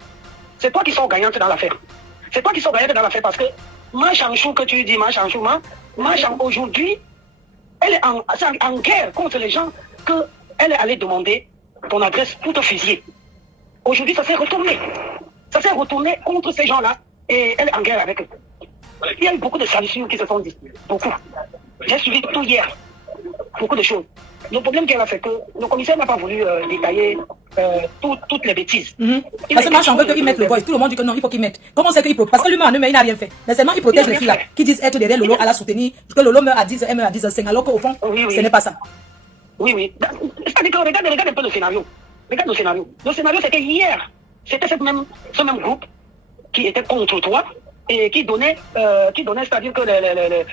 c'est toi qui sont gagnante dans l'affaire. C'est toi qui sont gagnante dans l'affaire parce que Ma Chanchou que tu dis, Ma Chanchou, Ma Chanchou aujourd'hui, elle est en guerre contre les gens qu'elle est allée demander ton adresse pour te fusiller. Aujourd'hui, ça s'est retourné. Ça s'est retourné contre ces gens-là et elle est en guerre avec eux. Il y a eu beaucoup de salissures qui se sont dites. Beaucoup. J'ai suivi tout hier. Beaucoup de choses. Le problème qu'elle a fait que le commissaire n'a pas voulu détailler toutes les bêtises. Parce que moi, j'en veux qu'il mette le voice. Tout le monde dit que non, il faut qu'il mette. Comment c'est qu'il protège? Parce que lui-même, il n'a rien fait. Mais seulement, il protège les filles là, qui disent être derrière Lolo à la soutenir. Que Lolo meurt à 10, elle meurt à 10, alors qu'au fond, ce n'est pas ça. Oui, oui. C'est-à-dire que regarde un peu le scénario. Regarde le scénario. Le scénario, c'était hier. C'était ce même groupe qui était contre toi et qui donnait c'est-à-dire que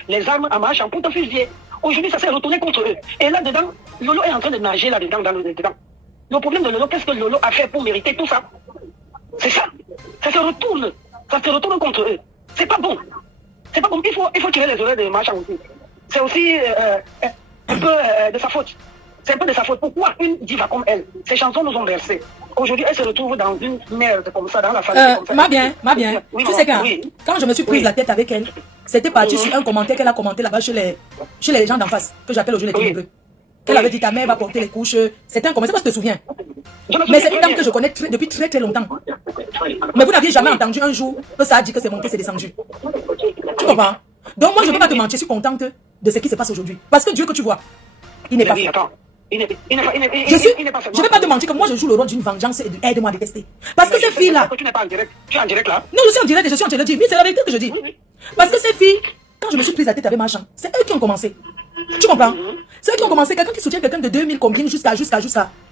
les armes à marche pour te fusiller. Aujourd'hui, ça s'est retourné contre eux. Et là-dedans, Lolo est en train de nager là-dedans, dedans. Le problème de Lolo, qu'est-ce que Lolo a fait pour mériter tout ça? C'est ça. Ça se retourne contre eux. C'est pas bon. C'est pas bon. Il faut tirer les oreilles des marchands aussi. C'est aussi un peu de sa faute. C'est un peu de sa faute. Pourquoi une diva comme elle, ces chansons nous ont bercé? Aujourd'hui, elle se retrouve dans une merde comme ça, dans la famille. Ma bien. Oui, tu sais quand je me suis prise la tête avec elle, c'était parti sur un commentaire qu'elle a commenté là-bas chez les gens d'en face, que j'appelle aujourd'hui les ténébreux. Qu'elle avait dit ta mère va porter les couches. C'était un commentaire, je sais pas si tu te souviens. Mais c'est une dame que je connais depuis très très longtemps. Mais vous n'aviez jamais entendu un jour que ça a dit que c'est monté, c'est descendu. Tu comprends? Donc moi je ne peux pas te mentir, je suis contente de ce qui se passe aujourd'hui. Parce que Dieu que tu vois, il n'est pas fait. Je ne vais pas te mentir que moi je joue le rôle d'une vengeance et de aide-moi à détester. Parce que ces filles-là. Tu n'es pas en direct. Tu es en direct là? Non, je suis en direct et je suis en train de dire. Oui, c'est la vérité que je dis. Parce que ces filles, quand je me suis prise la tête avec Marchand, c'est eux qui ont commencé. Tu comprends? C'est eux qui ont commencé. Quelqu'un qui soutient quelqu'un de 2000 combien jusqu'à.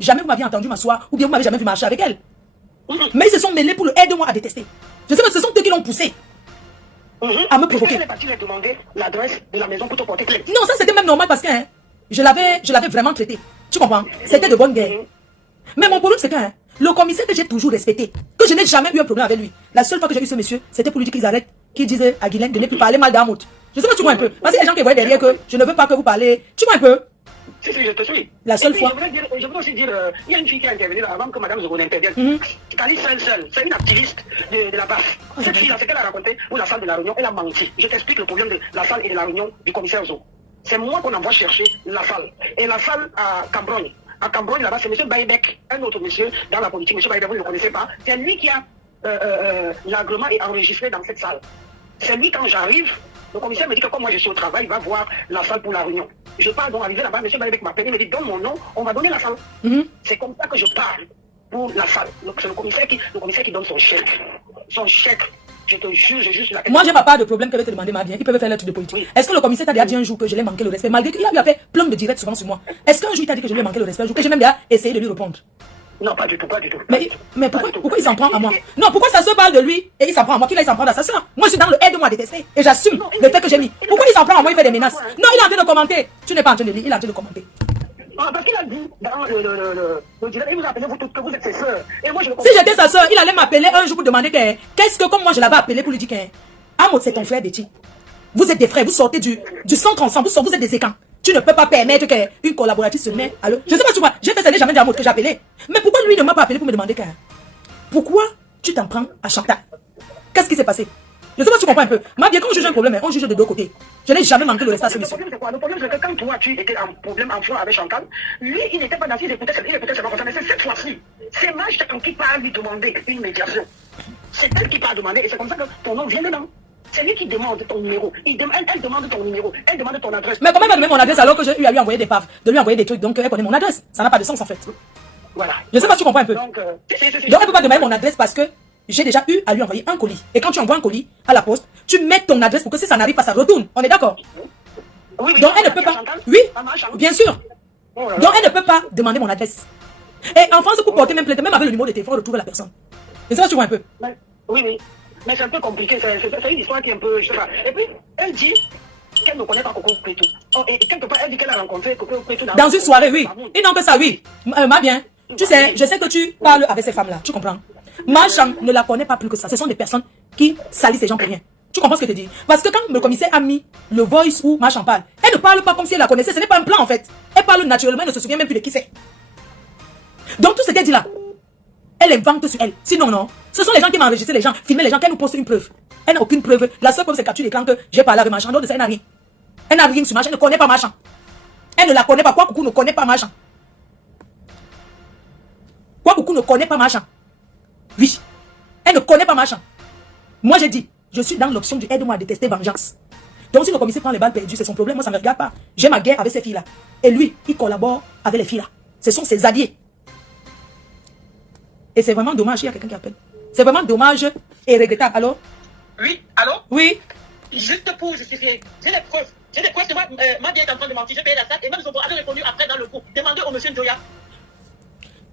Jamais vous m'aviez entendu m'asseoir ou bien vous m'avez jamais vu marcher avec elle. Mais ils se sont mêlés pour le aide-moi à détester. Je sais que ce sont eux qui l'ont poussé à me provoquer. Elle est partie leur demander l'adresse de la maison pour te porter clé. Non, ça c'était même normal parce que je l'avais vraiment traité. Tu comprends? C'était de bonne guerre. Mais mon problème c'est que le commissaire que j'ai toujours respecté, que je n'ai jamais eu un problème avec lui. La seule fois que j'ai eu ce monsieur, c'était pour lui dire qu'ils arrêtent, qu'ils disaient à Guylaine de ne plus parler mal d'Amout. Je sais pas, tu vois un peu. Parce que les gens qui voient derrière que je ne veux pas que vous parlez. Tu vois un peu. Si, je te suis. La seule fois. Je voudrais aussi dire, il y a une fille qui a intervenu là, avant que Madame Zogo n'intervienne. Kali seule. C'est une activiste de la BAF. Cette fille-là, c'est qu'elle a raconté pour la salle de la Réunion, elle a menti. Je t'explique le problème de la salle et de la Réunion du commissaire Zo. C'est moi qu'on envoie chercher la salle. Et la salle à Cambrogne. À Cambrogne, là-bas, c'est M. Baïbek, un autre monsieur dans la politique. M. Baïbek, vous ne le connaissez pas. C'est lui qui a l'agrément est enregistré dans cette salle. C'est lui, quand j'arrive, le commissaire me dit que comme moi je suis au travail, il va voir la salle pour la réunion. Je pars donc arriver là-bas, M. Baïbek m'appelle, il me dit donne mon nom, on va donner la salle. C'est comme ça que je parle pour la salle. Donc c'est le commissaire qui donne son chèque. Son chèque. Je te jure, j'ai juste la... Moi, j'ai pas de problème que te demander ma bien. Ils peuvent faire leur truc de politique. Oui. Est-ce que le commissaire t'a déjà dit un jour que je l'ai manqué le respect, malgré qu'il a lui fait plein de directs souvent sur moi? Est-ce qu'un jour il t'a dit que je lui ai manqué le respect, un jour que j'ai même déjà essayé de lui répondre? Non, pas du tout, pas du tout. Mais pourquoi il s'en prend à moi? Non, pourquoi ça se parle de lui et il s'en prend à moi? Qu'il s'en prend à sa soeur? Moi, je suis dans le aide-moi à détester et j'assume le fait que j'ai mis. Pourquoi il s'en prend à moi? Il fait des menaces. Non, il est en train de commenter. Tu n'es pas en train de lire, il est en train de commenter. Ah, parce qu'il a dit dans le direct, il vous a appelé vous toutes que vous êtes ses soeurs. Et moi, je le si j'étais sa soeur, il allait m'appeler un jour pour demander qu'est-ce que, comme moi je l'avais appelé pour lui dire Amo, c'est ton frère Betty. Vous êtes des frères, vous sortez du centre ensemble, vous êtes des écans. Tu ne peux pas permettre qu'une collaboratrice se mette à l'eau. Je sais pas, tu vois, j'ai fait ça, jamais dit à Maud que j'ai appelé. Mais pourquoi lui ne m'a pas appelé pour me demander pourquoi tu t'en prends à Chantal? Qu'est-ce qui s'est passé? Je sais pas si tu comprends un peu. Moi, bien, quand on juge un problème, on juge de deux côtés. Je n'ai jamais manqué le respect à ce monsieur. Le problème, c'est que quand toi, tu étais en problème en front avec Chantal, lui, il n'était pas dans il écoutait seulement comme ça. Mais c'est cette fois-ci, c'est Maj qui part lui demander une médiation. C'est elle qui part demander, et c'est comme ça que ton nom vient dedans. C'est lui qui demande ton numéro. Elle demande ton numéro. Elle demande ton adresse. Mais comment elle va donner mon adresse alors que j'ai eu à lui envoyer des paves, de lui envoyer des trucs, donc elle connaît mon adresse. Ça n'a pas de sens en fait. Voilà. Je sais pas si tu comprends un peu. Donc elle peut pas demander mon adresse parce que j'ai déjà eu à lui envoyer un colis. Et quand tu envoies un colis à la poste, tu mets ton adresse pour que si ça n'arrive pas, ça retourne. On est d'accord? Oui, donc elle ne peut pas. Oui, bien sûr. Donc elle ne peut pas demander mon adresse. Et en France, pour porter même plainte, même avec le numéro de téléphone, retrouver la personne. Et ça, tu vois un peu. Oui. Mais c'est un peu compliqué. C'est une histoire qui est un peu. Je sais pas. Et puis, elle dit qu'elle ne connaît pas Coco Prétou. Et quelque part, elle dit qu'elle a rencontré Coco Prétou dans une soirée, oui. Et non, que ça, oui. Ma bien. Tu sais, je sais que tu parles avec ces femmes-là. Tu comprends? Marchand ne la connaît pas plus que ça. Ce sont des personnes qui salissent ces gens pour rien. Tu comprends ce que je te dis? Parce que quand le commissaire a mis le voice où Marchand parle, elle ne parle pas comme si elle la connaissait. Ce n'est pas un plan en fait. Elle parle naturellement, elle ne se souvient même plus de qui c'est. Donc tout ce qu'elle dit là, elle invente sur elle. Sinon, non. Ce sont les gens qui m'ont enregistré les gens, filmé les gens, qu'elle nous poste une preuve. Elle n'a aucune preuve. La seule preuve, c'est capture d'écran que j'ai parlé avec Marchand. D'autres, elle n'a rien. Elle n'a rien sur Marchand. Elle ne connaît pas Marchand. Elle ne la connaît pas. Quoi Coucou ne connaît pas Marchand. Quoi Coucou ne connaît pas Marchand. Oui. Elle ne connaît pas Marchand. Moi, j'ai dit, je suis dans l'option du aide-moi à détester vengeance. Donc, si le commissaire prend les balles perdues, c'est son problème. Moi, ça ne me regarde pas. J'ai ma guerre avec ces filles-là. Et lui, il collabore avec les filles-là. Ce sont ses alliés. Et c'est vraiment dommage, il y a quelqu'un qui appelle. C'est vraiment dommage et regrettable. Allô? Oui, allô? Oui. Juste pour justifier, j'ai des preuves. J'ai des preuves que ma bien est en train de mentir. J'ai payé la salle et même Zobo avait répondu après dans le groupe. Demandez au monsieur Ndoya.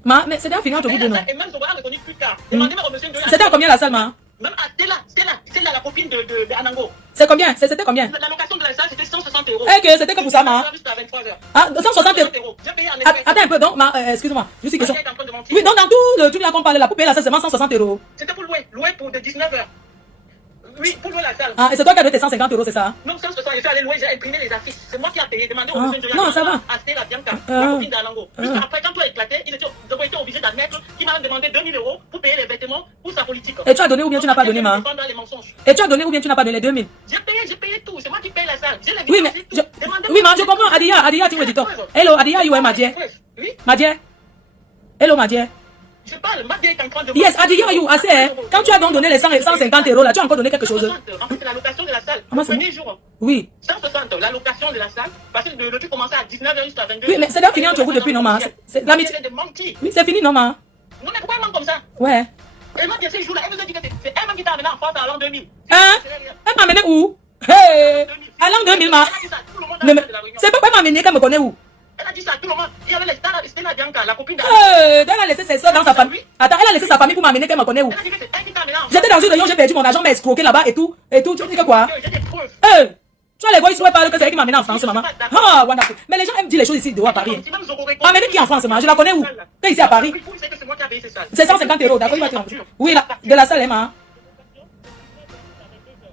Mais c'est déjà fini, on te vous donne. Et même Zobo a répondu plus tard. Demandez au monsieur Ndoya. C'était à combien la salle, ma? Même à Stella, la copine de Anango. C'est combien? C'était combien? La location de la salle, c'était 160 €. Eh, que c'était que pour ça, ma? Ah, 160 €. J'ai payé en effet. Attends un peu, donc, excuse-moi, juste une question. Oui, donc dans tout le truc là qu'on parlait, la poupée là, c'est seulement 160 €. C'était pour louer pour de 19 h. Oui, pour louer la salle. Ah, et c'est toi qui as donné tes 150 €, c'est ça? Non, 160, je suis allé louer, j'ai imprimé les affiches. C'est moi qui ai payé. Demandez au monsieur Ndoya. Non, ça va. Acheter la Bianca, la copine d'Anango. Juste après, quand tout a éclaté, ils étaient obligés d'admettre qu'il m'a demandé 2000 € pour payer les vêtements pour sa politique. Et tu as donné ou bien tu n'as pas donné, ma? Et tu as donné ou bien tu n'as pas donné les 2000? J'ai payé tout. C'est moi qui paye la salle. J'ai les oui, mais je comprends. Adia, tu me dis toi. Hello, Adia, you are Madia. Madia. Hello, Madia. Je parle, Madia est en train de... Yes, Adia, you assez. Quand tu as donc donné les 150 € là, tu as encore donné quelque chose. En fait, c'est la location de la salle. Le premier jour. Oui. 160, la location de la salle. Parce que le truc commençait à 19 h jusqu'à 22 h. Oui, mais c'est déjà fini entre vous depuis, non, ma? C'est l'amitié. Oui, c'est fini, non, ma? Non, mais pourquoi elle ment comme ça? Ouais. Elle m'a dit ces jours-là, elle vous a dit que c'est elle-même qui t'a amené en France à l'an 2000. Hein? Elle m'a amené où? Hey! À l'an 2000, ma? C'est pas elle m'a amené qu'elle me connaît où? Elle a dit ça à tout le monde. Il y avait Stella Bianca, la copine de... Elle a laissé ses soeurs dans sa famille. Attends, elle a laissé sa famille pour m'amener qu'elle me connaît où? J'étais dans une réunion, j'ai perdu mon argent, mais escroqué là-bas et tout. Tu dis que quoi? Tu vois, les voix, ils ne parlent que c'est elle qui m'a amené en France, maman. Ah, wonderful. Mais les gens aiment dire les choses ici, de à Paris. Amener qui en France, maman? Je la connais où? T'es ici à Paris. C'est 150 €, d'accord, il va te rendre. Oui, là, de la salle, maman.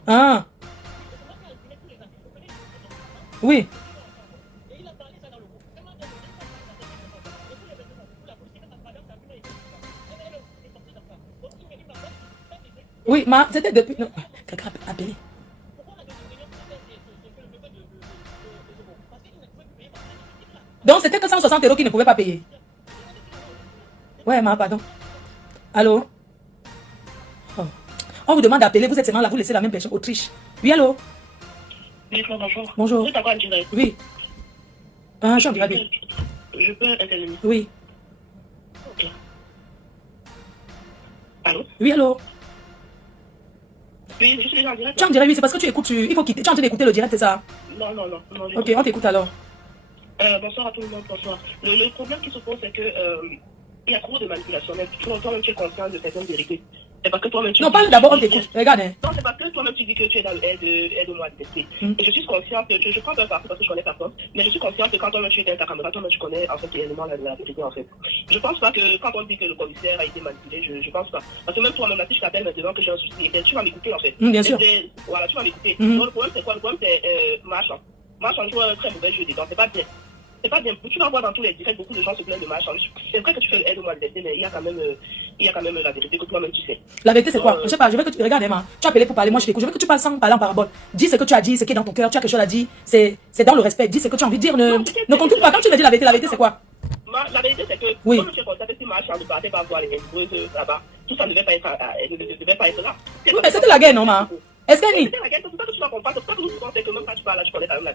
Ah. Oui. Oui, c'était depuis... Non, quelqu'un a appelé. Donc, c'était que 160 € qu'il ne pouvait pas payer. Ouais, pardon. Allô? Oh. On vous demande d'appeler, vous êtes seulement là, vous laissez la même personne. Autriche. Oui, allô? Oui, bonjour. Bonjour. Vous êtes encore en direct? Oui. Je suis en direct. Je peux intervenir? Oui. Ok. Allô? Oui, allô? Oui, je suis déjà en direct. Tu es en direct, oui, c'est parce que tu écoutes, il faut quitter. Tu es en train d'écouter le direct, c'est ça? Non. Ok, on t'écoute alors. Bonsoir à tout le monde, bonsoir. Le problème qui se pose, c'est que il y a trop de manipulation. Même toi-même, tu es conscient de certaines vérités. C'est parce que toi-même tu... Non, parle d'abord, on t'écoute. Regarde. Hein. Non, c'est parce que toi-même tu dis que tu es dans le aide au noir détesté. Et je suis consciente que je prends un parti parce que je connais personne, mais je suis consciente que quand toi-même tu es dans ta caméra, toi-même tu connais en fait réellement la vérité en fait. Je pense pas que quand on dit que le commissaire a été manipulé, je pense pas. Parce que même toi-même, si je t'appelle maintenant que j'ai un souci, tu vas m'écouter en fait. Bien sûr. Voilà, tu vas m'écouter. Donc le problème c'est quoi? Le problème c'est Marchand. Marchand joue un très mauvais jeu dedans, c'est pas bien. C'est pas bien. Tu vas voir dans tous les directs, beaucoup de gens se plaignent de Marchand. C'est vrai que tu fais aide au mal mais il y a quand même la vérité que toi-même tu sais. La vérité c'est quoi? Je sais pas, je veux que tu regardes Emma. Tu as appelé pour parler, moi je t'écoute. Je veux que tu parles sans parler en parabole. Dis ce que tu as dit, ce qui est dans ton cœur, tu as quelque chose à dire. C'est dans le respect. Dis ce que tu as envie de dire. Ne contourne pas. Quand tu me dis la vérité c'est quoi? La vérité c'est que oui. Comme tu es constaté, si Marchand ne partait pas voir les influeuses là-bas, tout ça ne devait pas être là. Oui, mais c'était la guerre, non, ma? Est-ce qu'elle dit?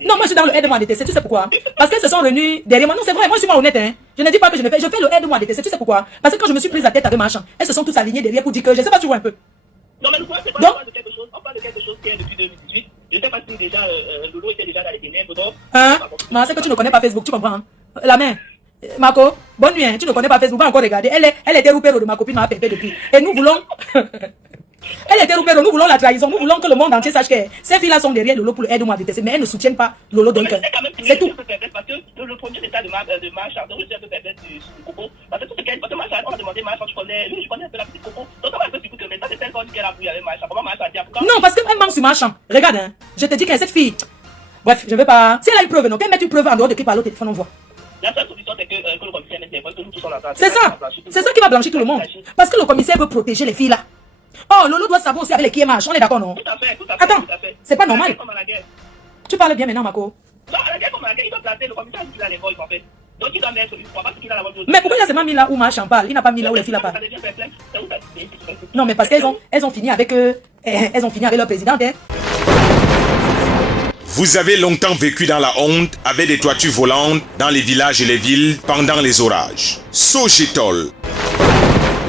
Non, moi je suis dans le aide-moi à détester, tu sais pourquoi? Parce qu'elles se sont venues derrière moi. Non, c'est vrai, moi je suis pas honnête, hein. Je ne dis pas que je ne fais. Je fais le aide-moi à détester, tu sais pourquoi? Parce que quand je me suis prise la tête avec Marchand, elles se sont tous alignées derrière pour dire que je sais pas, tu vois un peu. Non, mais le point c'est pas on parle de quelque chose qui est depuis 2018. Je sais pas si déjà Lolo était déjà dans les ténèbres. Hein? Mais c'est que tu ne connais pas Facebook, tu comprends? La main. Marco, bonne nuit, hein. Tu ne connais pas Facebook, pas encore regarder. Elle était roupée de ma copine, ma pépé depuis. Et nous voulons. Elle était roupée, nous voulons la trahison, nous voulons que le monde entier sache que ces filles-là sont derrière Lolo pour le aider-moi à détester, mais elles ne soutiennent pas Lolo donc. C'est tout. Parce que le premier état de Marchand, c'est un peu pervers du Coco. Parce que tout ce qu'elle, parce que Marchand, on a demandé Marchand, je connais un peu la petite Coco. Donc on va un peu surtout que maintenant c'est celle qu'elle a pris avec Marchand. Comment Marchand dit pourquoi? Non, parce qu'elle manque sur Marchand. Regarde, hein. Je te dis que cette fille. Bref, je ne vais pas. Si elle a une preuve, non, qu'elle mette une preuve en dehors de qui parle au téléphone, on voit. La seule solution, c'est que le commissaire mette des preuves, que nous tous sommes ensemble. C'est ça. C'est ça qui va blanchir tout le monde. Parce que le commissaire veut protéger les filles là. Oh, Lolo doit savoir aussi avec les qui marchent. On est d'accord, non? Tout à fait. Attends, c'est pas normal. Tu parles bien maintenant, Marco. Non, à la guerre comme à la guerre, il doit placer le commissaire qui a les voix, en fait. Donc il doit mettre, il ne croit pas ce qu'il a la voix. Mais pourquoi il a seulement mis là où Marchand parle? Il n'a pas mis là où les filles là parlent. Non, mais parce qu'elles ont fini avec elles ont fini avec leur présidente, hein. Vous avez longtemps vécu dans la honte avec des toitures volantes dans les villages et les villes pendant les orages. Sogetol,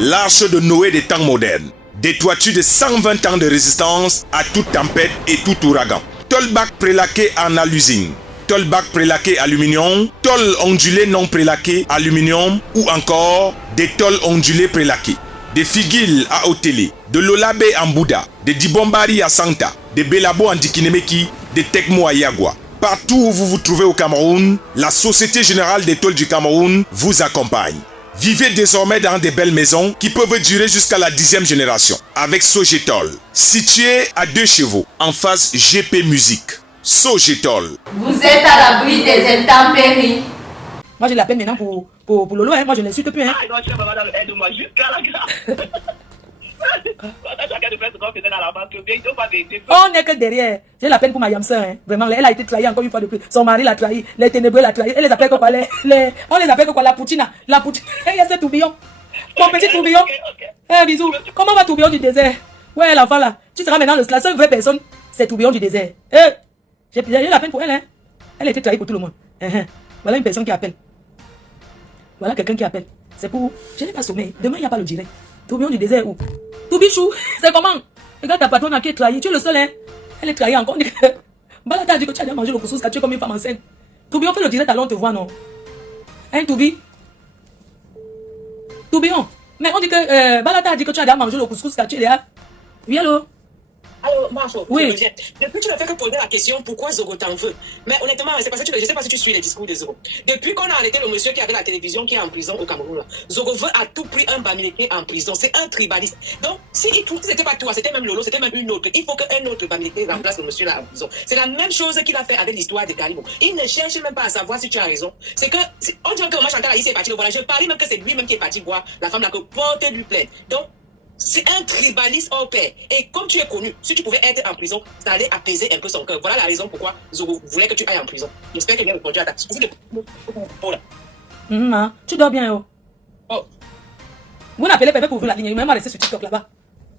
l'arche de Noé des temps modernes. Des toitures de 120 ans de résistance à toute tempête et tout ouragan. Tolbac prélaqué en alusine. Tolbac prélaqué aluminium. Tol ondulé non prélaqué aluminium. Ou encore des tôles ondulés prélaqués. Des figuilles à Otélé. De l'Olabé en Bouddha. Des Dibombari à Santa. Des Belabo en Dikinemeki. Des Tekmo à Yagua. Partout où vous vous trouvez au Cameroun, la Société Générale des Tôles du Cameroun vous accompagne. Vivez désormais dans des belles maisons qui peuvent durer jusqu'à la 10e génération. Avec Sogetol, situé à 2 chevaux, en face GP Musique. Sogetol. Vous êtes à l'abri des intempéries. Moi j'ai la peine maintenant pour Lolo, hein. Moi je ne l'insulte plus, hein. Ah, non, tu vas vraiment dans le aide-moi jusqu'à la grâce. On n'est que derrière. J'ai la peine pour ma yamseur, hein. Vraiment, elle a été trahie encore une fois de plus. Son mari l'a trahi, les ténébreux l'a trahi. Elle les appelle quoi? On les appelle quoi? La poutina. La poutina. Il y a ce tourbillon. Mon petit tourbillon. Eh, bisous. Comment va tourbillon du désert? Ouais, l'enfant là. Tu seras maintenant la seule vraie personne. C'est tourbillon du désert. Eh, j'ai la peine pour elle, hein. Elle a été trahie pour tout le monde. Voilà une personne qui appelle. Voilà quelqu'un qui appelle. C'est pour. Je n'ai pas sommeil. Demain, il n'y a pas le direct. Tourbillon du désert où? Toubichou, c'est comment? Regarde ta patronne qui est trahie. Tu es le seul, hein? Elle est trahie encore. Balata a dit que tu as déjà mangé le couscous, tu es comme une femme enceinte. Tourbillon, fais le direct, allons te voir, non? Hein, Toubi? Tourbillon. Mais on dit que Balata a dit que tu as déjà mangé le couscous, tu es là. Oui, allô? Alors, Marfo, oui. Depuis, tu ne fais que poser la question pourquoi Zogo t'en veut. Mais honnêtement, c'est parce que je ne sais pas si tu suis les discours de Zogo. Depuis qu'on a arrêté le monsieur qui avait la télévision qui est en prison au Cameroun, là, Zogo veut à tout prix un Bamileke en prison. C'est un tribaliste. Donc, si c'était pas toi, c'était même Lolo, c'était même une autre. Il faut qu'un autre Bamileke remplace le monsieur là en prison. C'est la même chose qu'il a fait avec l'histoire de Caribou. Il ne cherche même pas à savoir si tu as raison. C'est que, on dirait que moi, Chantal, il est parti le voir. Je parie même que c'est lui-même qui est parti voir la femme là que porter lui plaide. Donc, c'est un tribaliste hors pair. Et comme tu es connu, si tu pouvais être en prison, ça allait apaiser un peu son cœur. Voilà la raison pourquoi Zogo voulait que tu ailles en prison. J'espère qu'il vient répondre à ta question. Tu dors bien, oh. Oh. Vous n'appelez pas pour ouvrir la ligne. Il m'a même resté sur TikTok là-bas.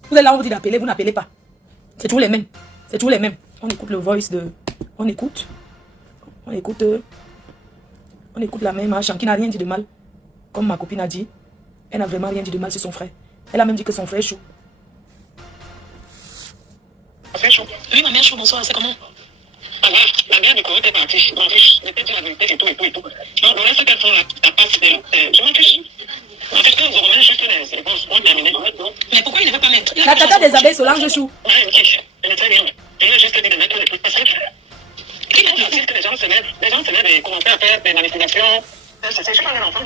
Vous êtes là, on vous dit d'appeler, vous n'appelez pas. C'est toujours les mêmes. C'est toujours les mêmes. On écoute le voice de... On écoute la même machin qui n'a rien dit de mal. Comme ma copine a dit. Elle n'a vraiment rien dit de mal sur son frère. Elle a même dit que son frère est chaud. Oui, ma mère chaud, bonsoir, c'est comment? La mère du Congo était partie. Je m'en fiche. Je t'ai dit la vérité et tout. Donc, le reste qu'elles font là, t'as pas je m'en fiche. En fait, quand vous revenez juste les réponses, on termine. Mais pourquoi il ne veut pas mettre? La tata des abeilles Solange Chou. Ouais, elle est très bien. Je veux juste dire de mettre les trucs parce que les gens se lèvent et commencent à faire des manipulations. Je suis pas un enfant.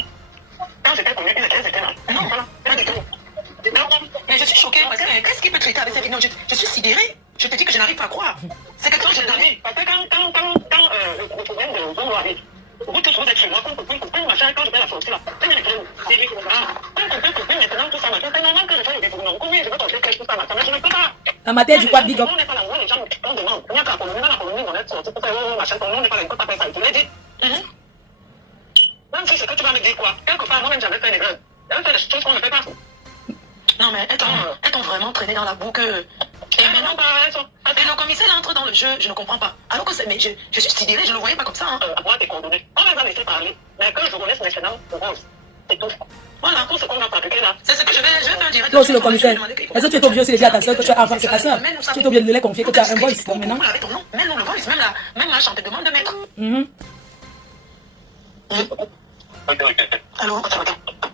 Quand j'étais connue, elle était là. Non, voilà, pas du tout. Mais je suis choquée parce que qu'est-ce qu'il peut traiter avec cette vidéo? Je suis sidérée. Je te dis que je n'arrive pas à croire. C'est quelque chose que j'ai donné. Parce que quand le problème de Zogo arrive, vous tous vous êtes chez moi, quand machin, quand je vais la sortir là, c'est lui qui me dit, maintenant tout ça, c'est normal que je fasse des détournements. Combien je vais t'en dire tout ça, mais je ne peux pas. La matière du quoi, big up. On n'est pas là, les gens on demande, on est pas la colonie, on est sorti pour faire machin, on n'est pas là, on peut ça, tu l'as dit. Même si c'est que tu vas me dire quoi, quelque part, moi-même j'avais fait des grèves. Elle fait des choses qu'on ne fait pas. Non, mais elles t'ont vraiment traîné dans la boucle. Et maintenant, et le commissaire entre dans le jeu, je ne comprends pas. Alors que mais je suis sidérée, je ne le voyais pas comme ça. Hein. Moi, t'es condamné. On va laisser parler, mais que je vous laisse maintenant, c'est tout. Voilà, tout ce qu'on a pratiqué là. C'est ce que je vais faire direct. Toi aussi, le commissaire. Est-ce que tu es obligé aussi de dire à ta soeur que tu as enfin, c'est ta soeur? Tu es obligé de les confier que tu as un voice. Donc maintenant. Même non, le voice, même la chante demande de mettre. Alors, attends.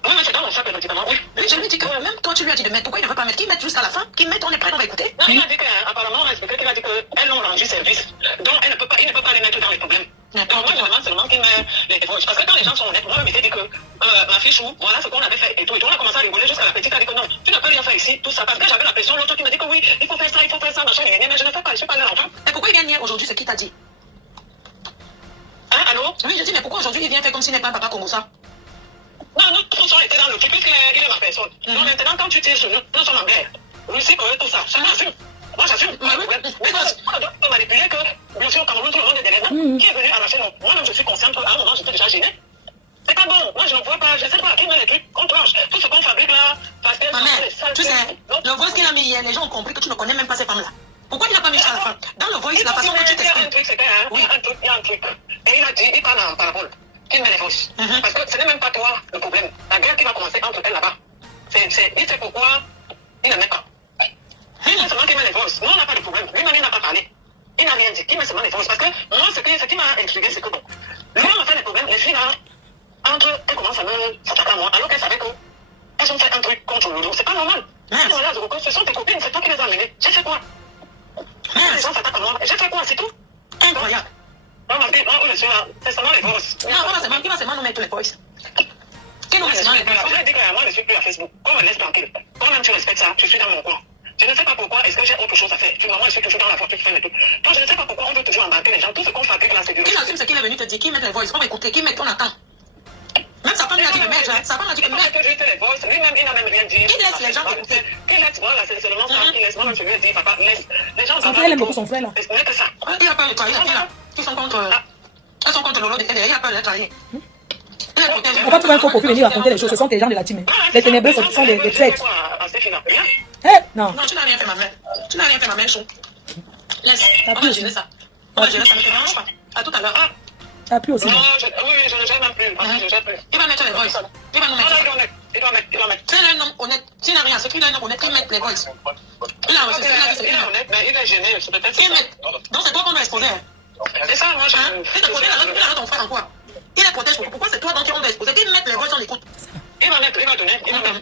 Oui, mais c'est dans mon sac, effectivement. Oui, je lui dis que même toi, tu lui as dit de mettre. Pourquoi il ne veut pas mettre? Qu'il mette jusqu'à la fin. Qu'il mette, on est prêt, on va écouter. Non, il a dit qu'apparemment, il a dit qu'elles l'ont rendu service. Donc, il ne peut pas les mettre dans les problèmes. Donc, moi, je demande seulement qu'il met les défauts. Parce que quand les gens sont honnêtes, moi, je m'étais dit que ma fille chou, voilà ce qu'on avait fait et tout. Et on a commencé à rigoler jusqu'à la petite a dit que non, tu n'as pas rien fait ici, tout ça. Parce que j'avais la pression, l'autre qui me dit que oui, il faut faire ça, machin, mais je ne fais pas, je suis pas leur enfant. Mais pourquoi il vient nier aujourd'hui ce qu'il t'a dit? Hein, allô? Oui, je dis, mais pourquoi aujourd'hui il vient faire comme s'il n'est pas un papa Congo ça? Non, nous tous on était dans le truc, puisqu'il est ma personne. Donc maintenant, quand tu tires sur nous, nous sommes en guerre. Russie, Corée, tout ça. Chacun assume. Moi, j'assume. Mais on doit manipuler que, bien sûr, au Cameroun, tout le monde est derrière nous. Qui est venu arracher nos... Moi-même, je suis consciente qu'à un moment, j'étais déjà gênée. C'est pas bon. Moi, je ne vois pas. Je sais pas qui met les trucs. On tranche. Tout ce qu'on fabrique là, parce que... Ma mère, tu sais, le voice qu'il a mis hier, les gens ont compris que tu ne connais même pas ces femmes-là. Pourquoi tu n'as pas mis ça à la fin? Dans le voice, la façon que tu t'exprimes. Il y a un truc. Et il a dit, il parle en parabole. Il met les fausses. Parce que ce n'est même pas toi le problème. La guerre qui va commencer entre elles là-bas. Il sait pourquoi il ne met pas. Il met seulement qu'il met les fausses. Nous, on n'a pas de problème. Lui-même, il n'a pas parlé. Il n'a rien dit. Il met seulement les fausses. Parce que moi, ce qui m'a intrigué, c'est que bon, lui-même a fait des problèmes. Les filles là, elles commencent à me s'attaquer à moi. Alors qu'elles savaient qu'elles ont fait un truc contre le dos. C'est pas normal. Ce sont tes copines, c'est toi qui les as amenées. J'ai fait quoi? Les gens s'attaquent à moi. J'ai fait quoi? C'est tout? Incroyable. Non, monsieur, c'est seulement les fausses. Non, qui va seulement nous mettre les voices? Qui nous met seulement les voices? Moi, je dis que moi, je suis plus à Facebook. On me laisse tranquille. Quand même tu respectes ça, je suis dans mon coin. Je ne sais pas pourquoi, est-ce que j'ai autre chose à faire? Moi, je suis toujours dans la voiture, et tout. Donc, je ne sais pas pourquoi on veut toujours embarquer les gens. Tout ce qu'on fabrique là, c'est du... Qui assume ce qu'il est venu te dire? Qui met les voices? On va écouter. Qui met? On attend. Même sa femme lui a dit de mettre. Sa femme a dit de mettre. Lui-même, il n'a même rien dit. Qui laisse les gens écouter? Qui laisse? Voilà, c'est seulement ça qui laisse. Moi, je lui ai dit, papa, laisse. Les gens... Son frère, il aime beaucoup son frère là. Il n'y a que ça. Il a peur de toi, il a là. Ils sont contre... Elles sont contre Lolo de TDR, il a peur de trahir. On va trouver un faux pour venir raconter les choses. Ce sont des gens de la team. Les ténébreux, ce sont des traîtres. Non. Non, tu n'as rien fait, ma mère. Tu n'as rien fait, ma mère, chou. Laisse. On va gérer ça. On va gérer ça, ne te dérange pas. À tout à l'heure. T'as plus aussi. Oui, je ne gère même plus. Il va mettre les voices. Il va nous mettre. Il va mettre. C'est un homme honnête. S'il n'a rien, c'est qu'il est un homme honnête. Il met les voices. Il a reçu. Il est honnête, mais il est gêné. Il met. Donc c'est toi qu'on doit exposer. C'est ça, moi, je... Il te protège, il a ton frère en quoi? Il est protège. Pourquoi c'est toi dont on doit exposer? Il met les voix sur l'écoute. Il va mettre, il va donner. On attend.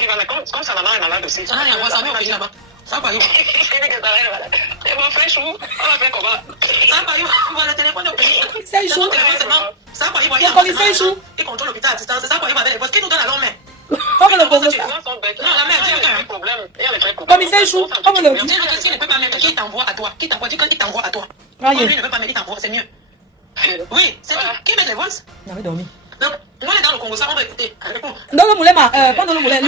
Il va mettre, comme sa maman est malade aussi. Ça n'a rien à voir, ça met au pays là-bas. Ça va, Et mon frère Chou, on va faire comment? ça va, on va le téléphone au pays. C'est Chou. Ça va, il va y Le commissaire Chou. Il contrôle l'hôpital à distance. C'est ça, il va avec les postes. Qui nous donne la longue main? On va le convoquer. Non, la mère, tu veux un problème. Commissaire Chou, on va le dire. Dis-le que s'il ne peut pas mettre, qui t'envoie à toi? Qui t'envoie? Dis qu'il t'envoie à toi. Ah, Lui ne peut pas mettre, il t'envoie, c'est mieux. Oui, c'est tout. Qui met les voices? On avait dormi. Donc, moi, dans le Congo, ça, on va écouter. Dolo Moulema, pas Dolo Moulema.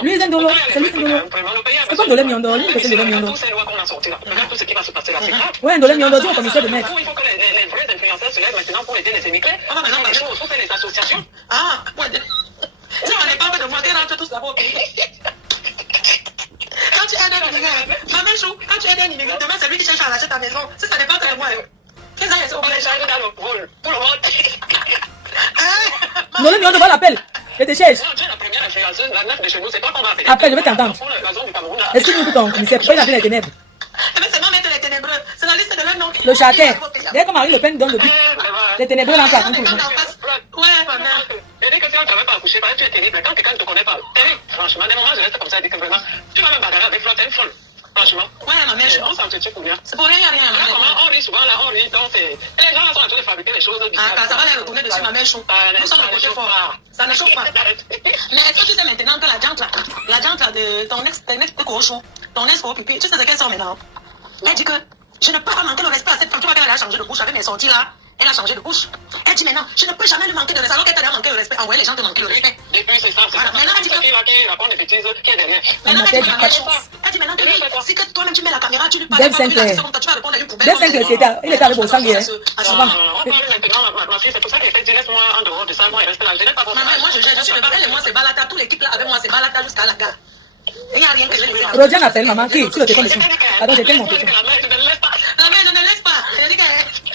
Lui, c'est Dolo. C'est lui, c'est Dolo. C'est pas Dolo Miondo. Lui, c'est Dolo Miondo. Regarde tout ce qui va se passer là. Ouais, Dolo Miondo, dis au commissaire de mettre. Il faut que les vrais influenceurs se lèvent maintenant pour aider les émigrés. Ah, maintenant, Il faut faire des associations. Ah, ouais. Si on n'est pas fait de moi, rentre tous là-bas au pays. Quand tu aides un immigré, ma mère Chou, quand tu aides un immigré, demain, c'est lui qui cherche à lâcher ta maison. Si ça dépend de moi, qu'est-ce que c'est au On est chargé dans le rôle. Pour le monde. Dolo Miondo va l'appel. Je te cherche. Tu es la première influenceuse, la neuf de chez nous, c'est pas qu'on va faire. Appelle, je vais t'entendre. La zone du Cameroun. Explique-nous ton commissaire. Pourquoi il a fait les ténèbres? Mais c'est moi mettre les ténébreux. C'est la liste de leurs noms. Le charter. Dès que Marie Le Pen donne le but, les ténébreux rentrent à tout le monde. Ouais, ma mère. Je dis que si on ne t'avait pas accouché, tu es terrible. Quand quelqu'un ne te connaît pas, terrible. Franchement, des moments, je reste comme ça, je dis que vraiment, tu vas me bagarrer avec toi, t'es une folle. Franchement. Ouais, ma mère. On s'entretient pour rien. C'est pour rien, rien. Là, comment on rit souvent, là, on rit. Donc, et les gens là sont en train de fabriquer les choses. Ah, ça va les retourner dessus, ma mère Chou. Nous sommes au côté fort. Ça ne chauffe pas. Mais est-ce que tu sais maintenant que la jante là de ton ex cochon, ton ex pipi, tu sais de quelle sort maintenant? Elle dit que je ne peux pas manquer le respect à cette femme. Tu vois qu'elle a changé de bouche avec mes sorties là. Elle a changé de bouche. Elle dit maintenant, je ne peux jamais lui manquer de respect. Alors qu'elle t'a manqué de respect. Envoyer les gens te manquer de respect. Depuis, c'est ça. Maintenant, elle dit que. Qui raconte des bêtises, qui est derrière. Maintenant, elle dit maintenant que si que toi-même tu mets la caméra, tu lui parles. Dave Sinclair. Tu vas répondre à une poubelle. Dave Sinclair, il était avec au sanglier. On parle maintenant, ma fille, c'est pour ça qu'elle fait jeunesse, moi, en dehors de ça, moi, elle reste la jeunesse. Moi, je suis le barrel et moi, c'est Balata. Toute l'équipe là avec moi, c'est Balata jusqu'à la gare. Il n'y a rien que je ne sais. Rodian appelle maman qui sur le téléphone dessus. Attends, j'ai mon téléphone. La mère ne laisse pas. Je dis que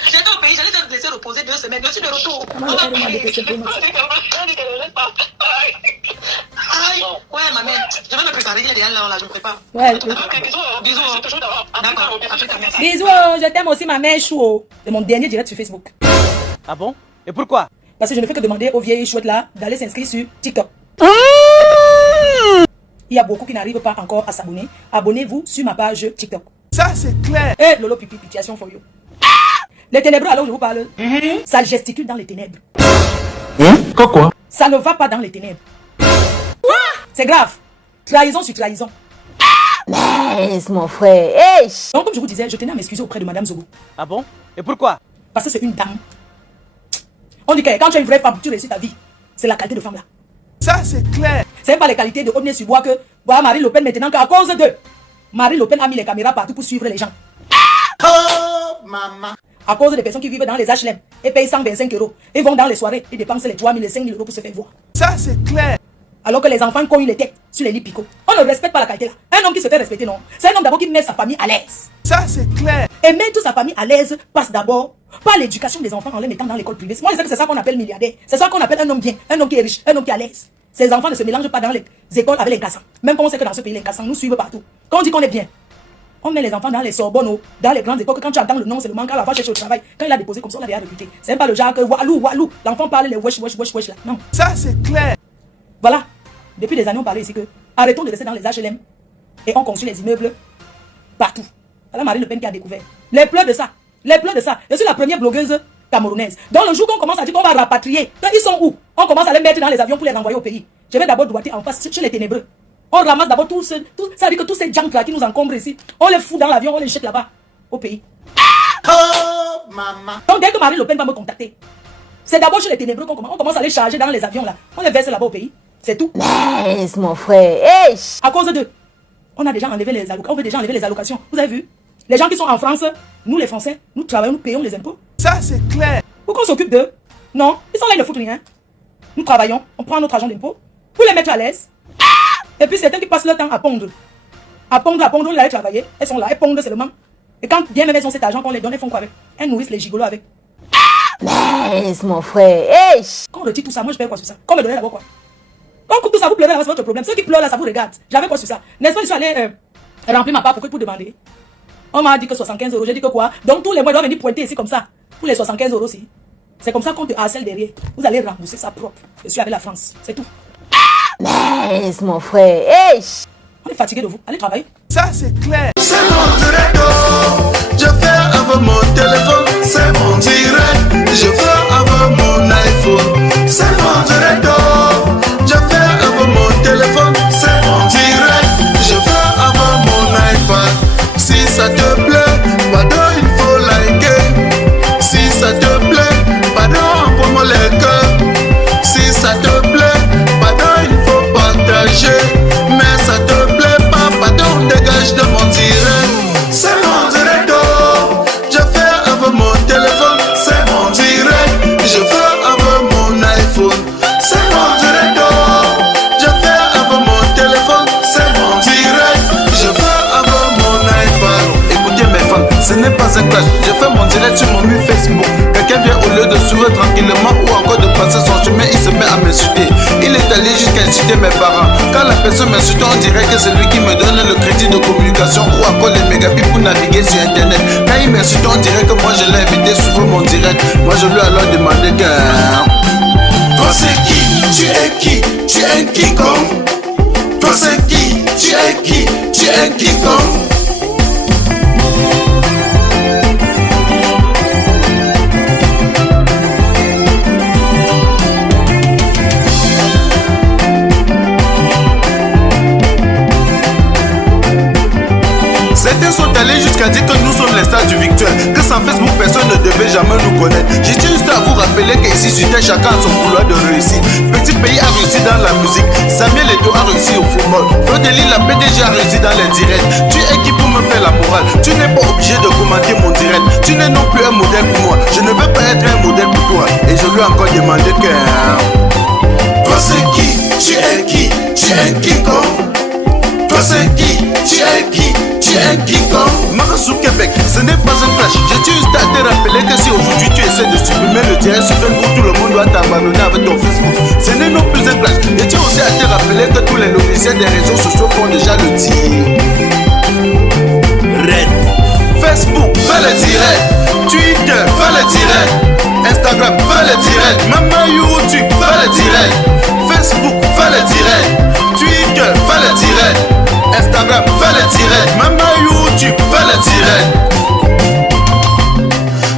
j'étais au pays, j'allais te laisser reposer 2 semaines. Je suis de retour. Ouais, ma mère, je vais me préparer. Il y a des gens là, je me prépare. Ouais. Bisous. D'accord. Bisous, je t'aime aussi, ma mère Chou. C'est mon dernier direct sur Facebook. Ah bon? Et pourquoi? Parce que je ne fais que demander aux vieilles chouettes là d'aller s'inscrire sur TikTok. Il y a beaucoup qui n'arrivent pas encore à s'abonner. Abonnez-vous sur ma page TikTok. Ça, c'est clair. Eh, Lolo Pipi, pitiation for you. Les ténébreux, alors je vous parle, ça gesticule dans les ténèbres. Quoi? Ça ne va pas dans les ténèbres. C'est grave. Trahison sur trahison. Laisse mon frère. Hey. Donc, comme je vous disais, je tenais à m'excuser auprès de Madame Zogo. Ah bon? Et pourquoi? Parce que c'est une dame. On dit que quand tu es une vraie femme, tu réussis ta vie. C'est la qualité de femme là. Ça, c'est clair. C'est pas les qualités de Audney sur bois que voilà Marie Le Pen maintenant qu'à cause de Marie Le Pen a mis les caméras partout pour suivre les gens. Oh, maman. À cause des personnes qui vivent dans les HLM et payent 125 €. Ils vont dans les soirées et dépensent les 3 000 et 5 000 € pour se faire voir. Ça, c'est clair. Alors que les enfants cognent les têtes sur les lits picots. On ne respecte pas la qualité là. Un homme qui se fait respecter, non. C'est un homme d'abord qui met sa famille à l'aise. Ça, c'est clair. Et mettre sa famille à l'aise passe d'abord par l'éducation des enfants en les mettant dans l'école privée. Moi, je sais que c'est ça qu'on appelle milliardaire. C'est ça qu'on appelle un homme bien, un homme qui est riche, un homme qui est à l'aise. Ces enfants ne se mélangent pas dans les écoles avec les cassants. Même quand on sait que dans ce pays, les cassants nous suivent partout. Quand on dit qu'on est bien, on met les enfants dans les Sorbonne, dans les grandes écoles, que quand tu entends le nom, c'est le manque à la fois chercher au travail. Quand il a déposé comme ça, on l'a déjà recruté. C'est pas le genre que Walou, l'enfant parle les wesh là. Non. Ça, c'est clair. Voilà. Depuis des années, on parlait ici que arrêtons de rester dans les HLM et on construit les immeubles partout. Voilà Marie Le Pen qui a découvert. Les pleurs de ça. Les pleurs de ça. Je suis la première blogueuse camerounaise. Donc le jour qu'on commence à dire qu'on va rapatrier, ils sont où? On commence à les mettre dans les avions pour les renvoyer au pays. Je vais d'abord droiter en face chez les ténébreux. On ramasse d'abord ça veut dire que tous ces gens là qui nous encombrent ici, on les fout dans l'avion, on les jette là-bas au pays. Oh, maman. Donc dès que Marie Le Pen va me contacter, c'est d'abord chez les ténébreux qu'on commence à les charger dans les avions là. On les verse là-bas au pays. C'est tout. Laisse mon frère. Hey. À cause de on a déjà enlevé les allocations. On veut déjà enlever les allocations. Vous avez vu? Les gens qui sont en France, nous les Français, nous travaillons, nous payons les impôts. Ça, c'est clair. Pourquoi on s'occupe d'eux? Non, ils sont là, ils ne foutent rien. Nous travaillons, on prend notre argent d'impôt pour les mettre à l'aise. Et puis certains qui passent leur temps à pondre. À pondre, on les a travailler. Elles sont là, elles pondent seulement. Et quand bien même elles ont cet argent qu'on les donne, elles font quoi avec? Elles nourrissent les gigolos avec. Laisse mon frère. Hey. Quand on retire tout ça, moi je paye quoi sur ça? Qu'on me donne d'abord quoi? Quand on coupe tout ça, vous pleurez, c'est votre problème. Ceux qui pleurent là, ça vous regarde. J'avais quoi sur ça? N'est-ce pas, je suis allé remplir ma part pour demander. On m'a dit que 75 €. J'ai dit que quoi? Donc tous les mois, ils doivent venir pointer ici comme ça. Pour les 75 € aussi. C'est comme ça qu'on te harcèle derrière. Vous allez rembourser ça propre. Je suis avec la France. C'est tout. Laisse mon frère. Hey. On est fatigué de vous. Allez travailler. Ça, c'est clair. C'est mon direct. Je fais avec mon téléphone. C'est mon direct. Je fais avec mon iPhone. C'est mon direct. Je fais avec mon téléphone. C'est mon direct. Je fais avec mon iPad. Si ça te plaît, pardon, il faut liker. Si ça te plaît, pardon, envoie-moi les cœurs. Si ça te plaît, pardon, il faut partager. Mais ça te plaît pas, pardon, dégage de mon direct. C'est mon direct. Je fais avec mon téléphone. C'est mon direct. Je fais avec mon iPhone. C'est mon direct. Je fais avec mon téléphone. C'est mon direct. Je fais avec mon iPad. Écoutez mes fans, ce n'est pas un clash. Je fais mon direct sur mon mur Facebook. Quelqu'un vient au lieu de suivre tranquillement ou encore de passer son chemin, il se met à m'insulter. Il est allé jusqu'à insulter mes parents. Quand la personne m'insulte, on dirait que c'est lui qui me donne le crédit de communication ou encore les mégabits pour naviguer sur internet. Quand il m'insulte, on dirait que moi je l'ai invité sur mon direct. Moi je lui ai alors demandé que... Toi c'est qui? Tu es qui? Tu es un quiconque. Toi c'est qui? Tu es qui? Tu es un quiconque. Certains sont allés jusqu'à dire que nous sommes les stars du virtuel, que sans Facebook personne ne devait jamais nous connaître. J'ai juste à vous rappeler qu'ici sur Terre chacun a son couloir de réussite. Petit pays a réussi dans la musique, Samuel Eto'o a réussi au football, Fodeli la PDG a réussi dans les directs. Tu es qui pour me faire la morale? Tu n'es pas obligé de commenter mon direct. Tu n'es non plus un modèle pour moi. Je ne veux pas être un modèle pour toi. Et je lui ai encore demandé que... Toi c'est qui? Tu es qui? Tu es un quiconque. Toi c'est qui? Tu es qui? Tu es un quiconque. Marasou Québec, ce n'est pas un clash. Je tiens juste à te rappeler que si aujourd'hui tu essaies de supprimer le direct sur Facebook, tout le monde doit t'abandonner avec ton Facebook. Ce n'est non plus un clash. Je tiens aussi à te rappeler que tous les logiciels des réseaux sociaux font déjà le tir. Red. Facebook, fais le direct. Twitter, fais le direct. Instagram, fais le direct. Même YouTube, fais le direct. Facebook, fais le direct. Twitter, fais le direct. Instagram, fais le direct. Même YouTube, fais le direct.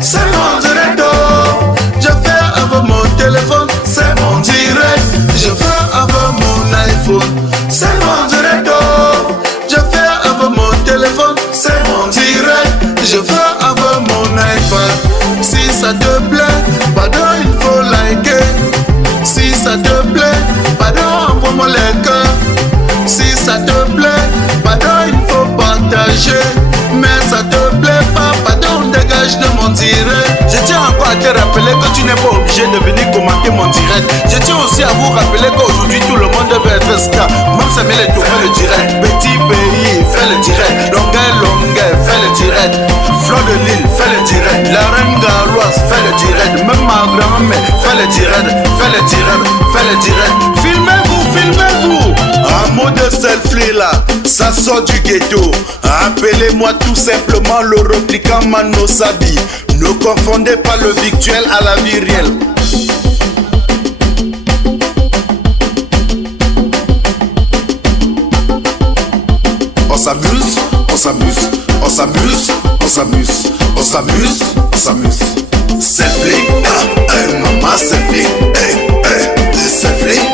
C'est mon direct. Je fais avec mon téléphone. C'est mon direct. Je fais avec mon iPhone. C'est mon direct. Je fais avec mon téléphone. C'est mon direct. Je fais avec mon iPad. Si ça te plaît, pardon, il faut liker. Si ça te plaît, pardon, envoie-moi les cœurs. Si ça te plaît, pardon, il faut partager. Mais ça te plaît pas, pardon, dégage de mon direct. Je tiens encore à te rappeler que tu n'es pas obligé de venir commenter mon direct. Je tiens aussi à vous rappeler qu'aujourd'hui tout le monde veut être star. Même Samuel Eto'o fait le direct. Petit pays fait le direct. Longueuil fait le direct. Fleur de Lille fait le direct. La reine Garoise fait le direct. Même ma grand-mère fait le direct. Fait le direct. Fait le direct. Filmez-vous, filmez-vous. Un mot de selfie là, ça sort du ghetto. Appelez-moi tout simplement le replicant Mano Sabi. Ne confondez pas le virtuel à la vie réelle. On s'amuse, on s'amuse, on s'amuse, on s'amuse, on s'amuse, on s'amuse. Selfie, maman selfie, selfie.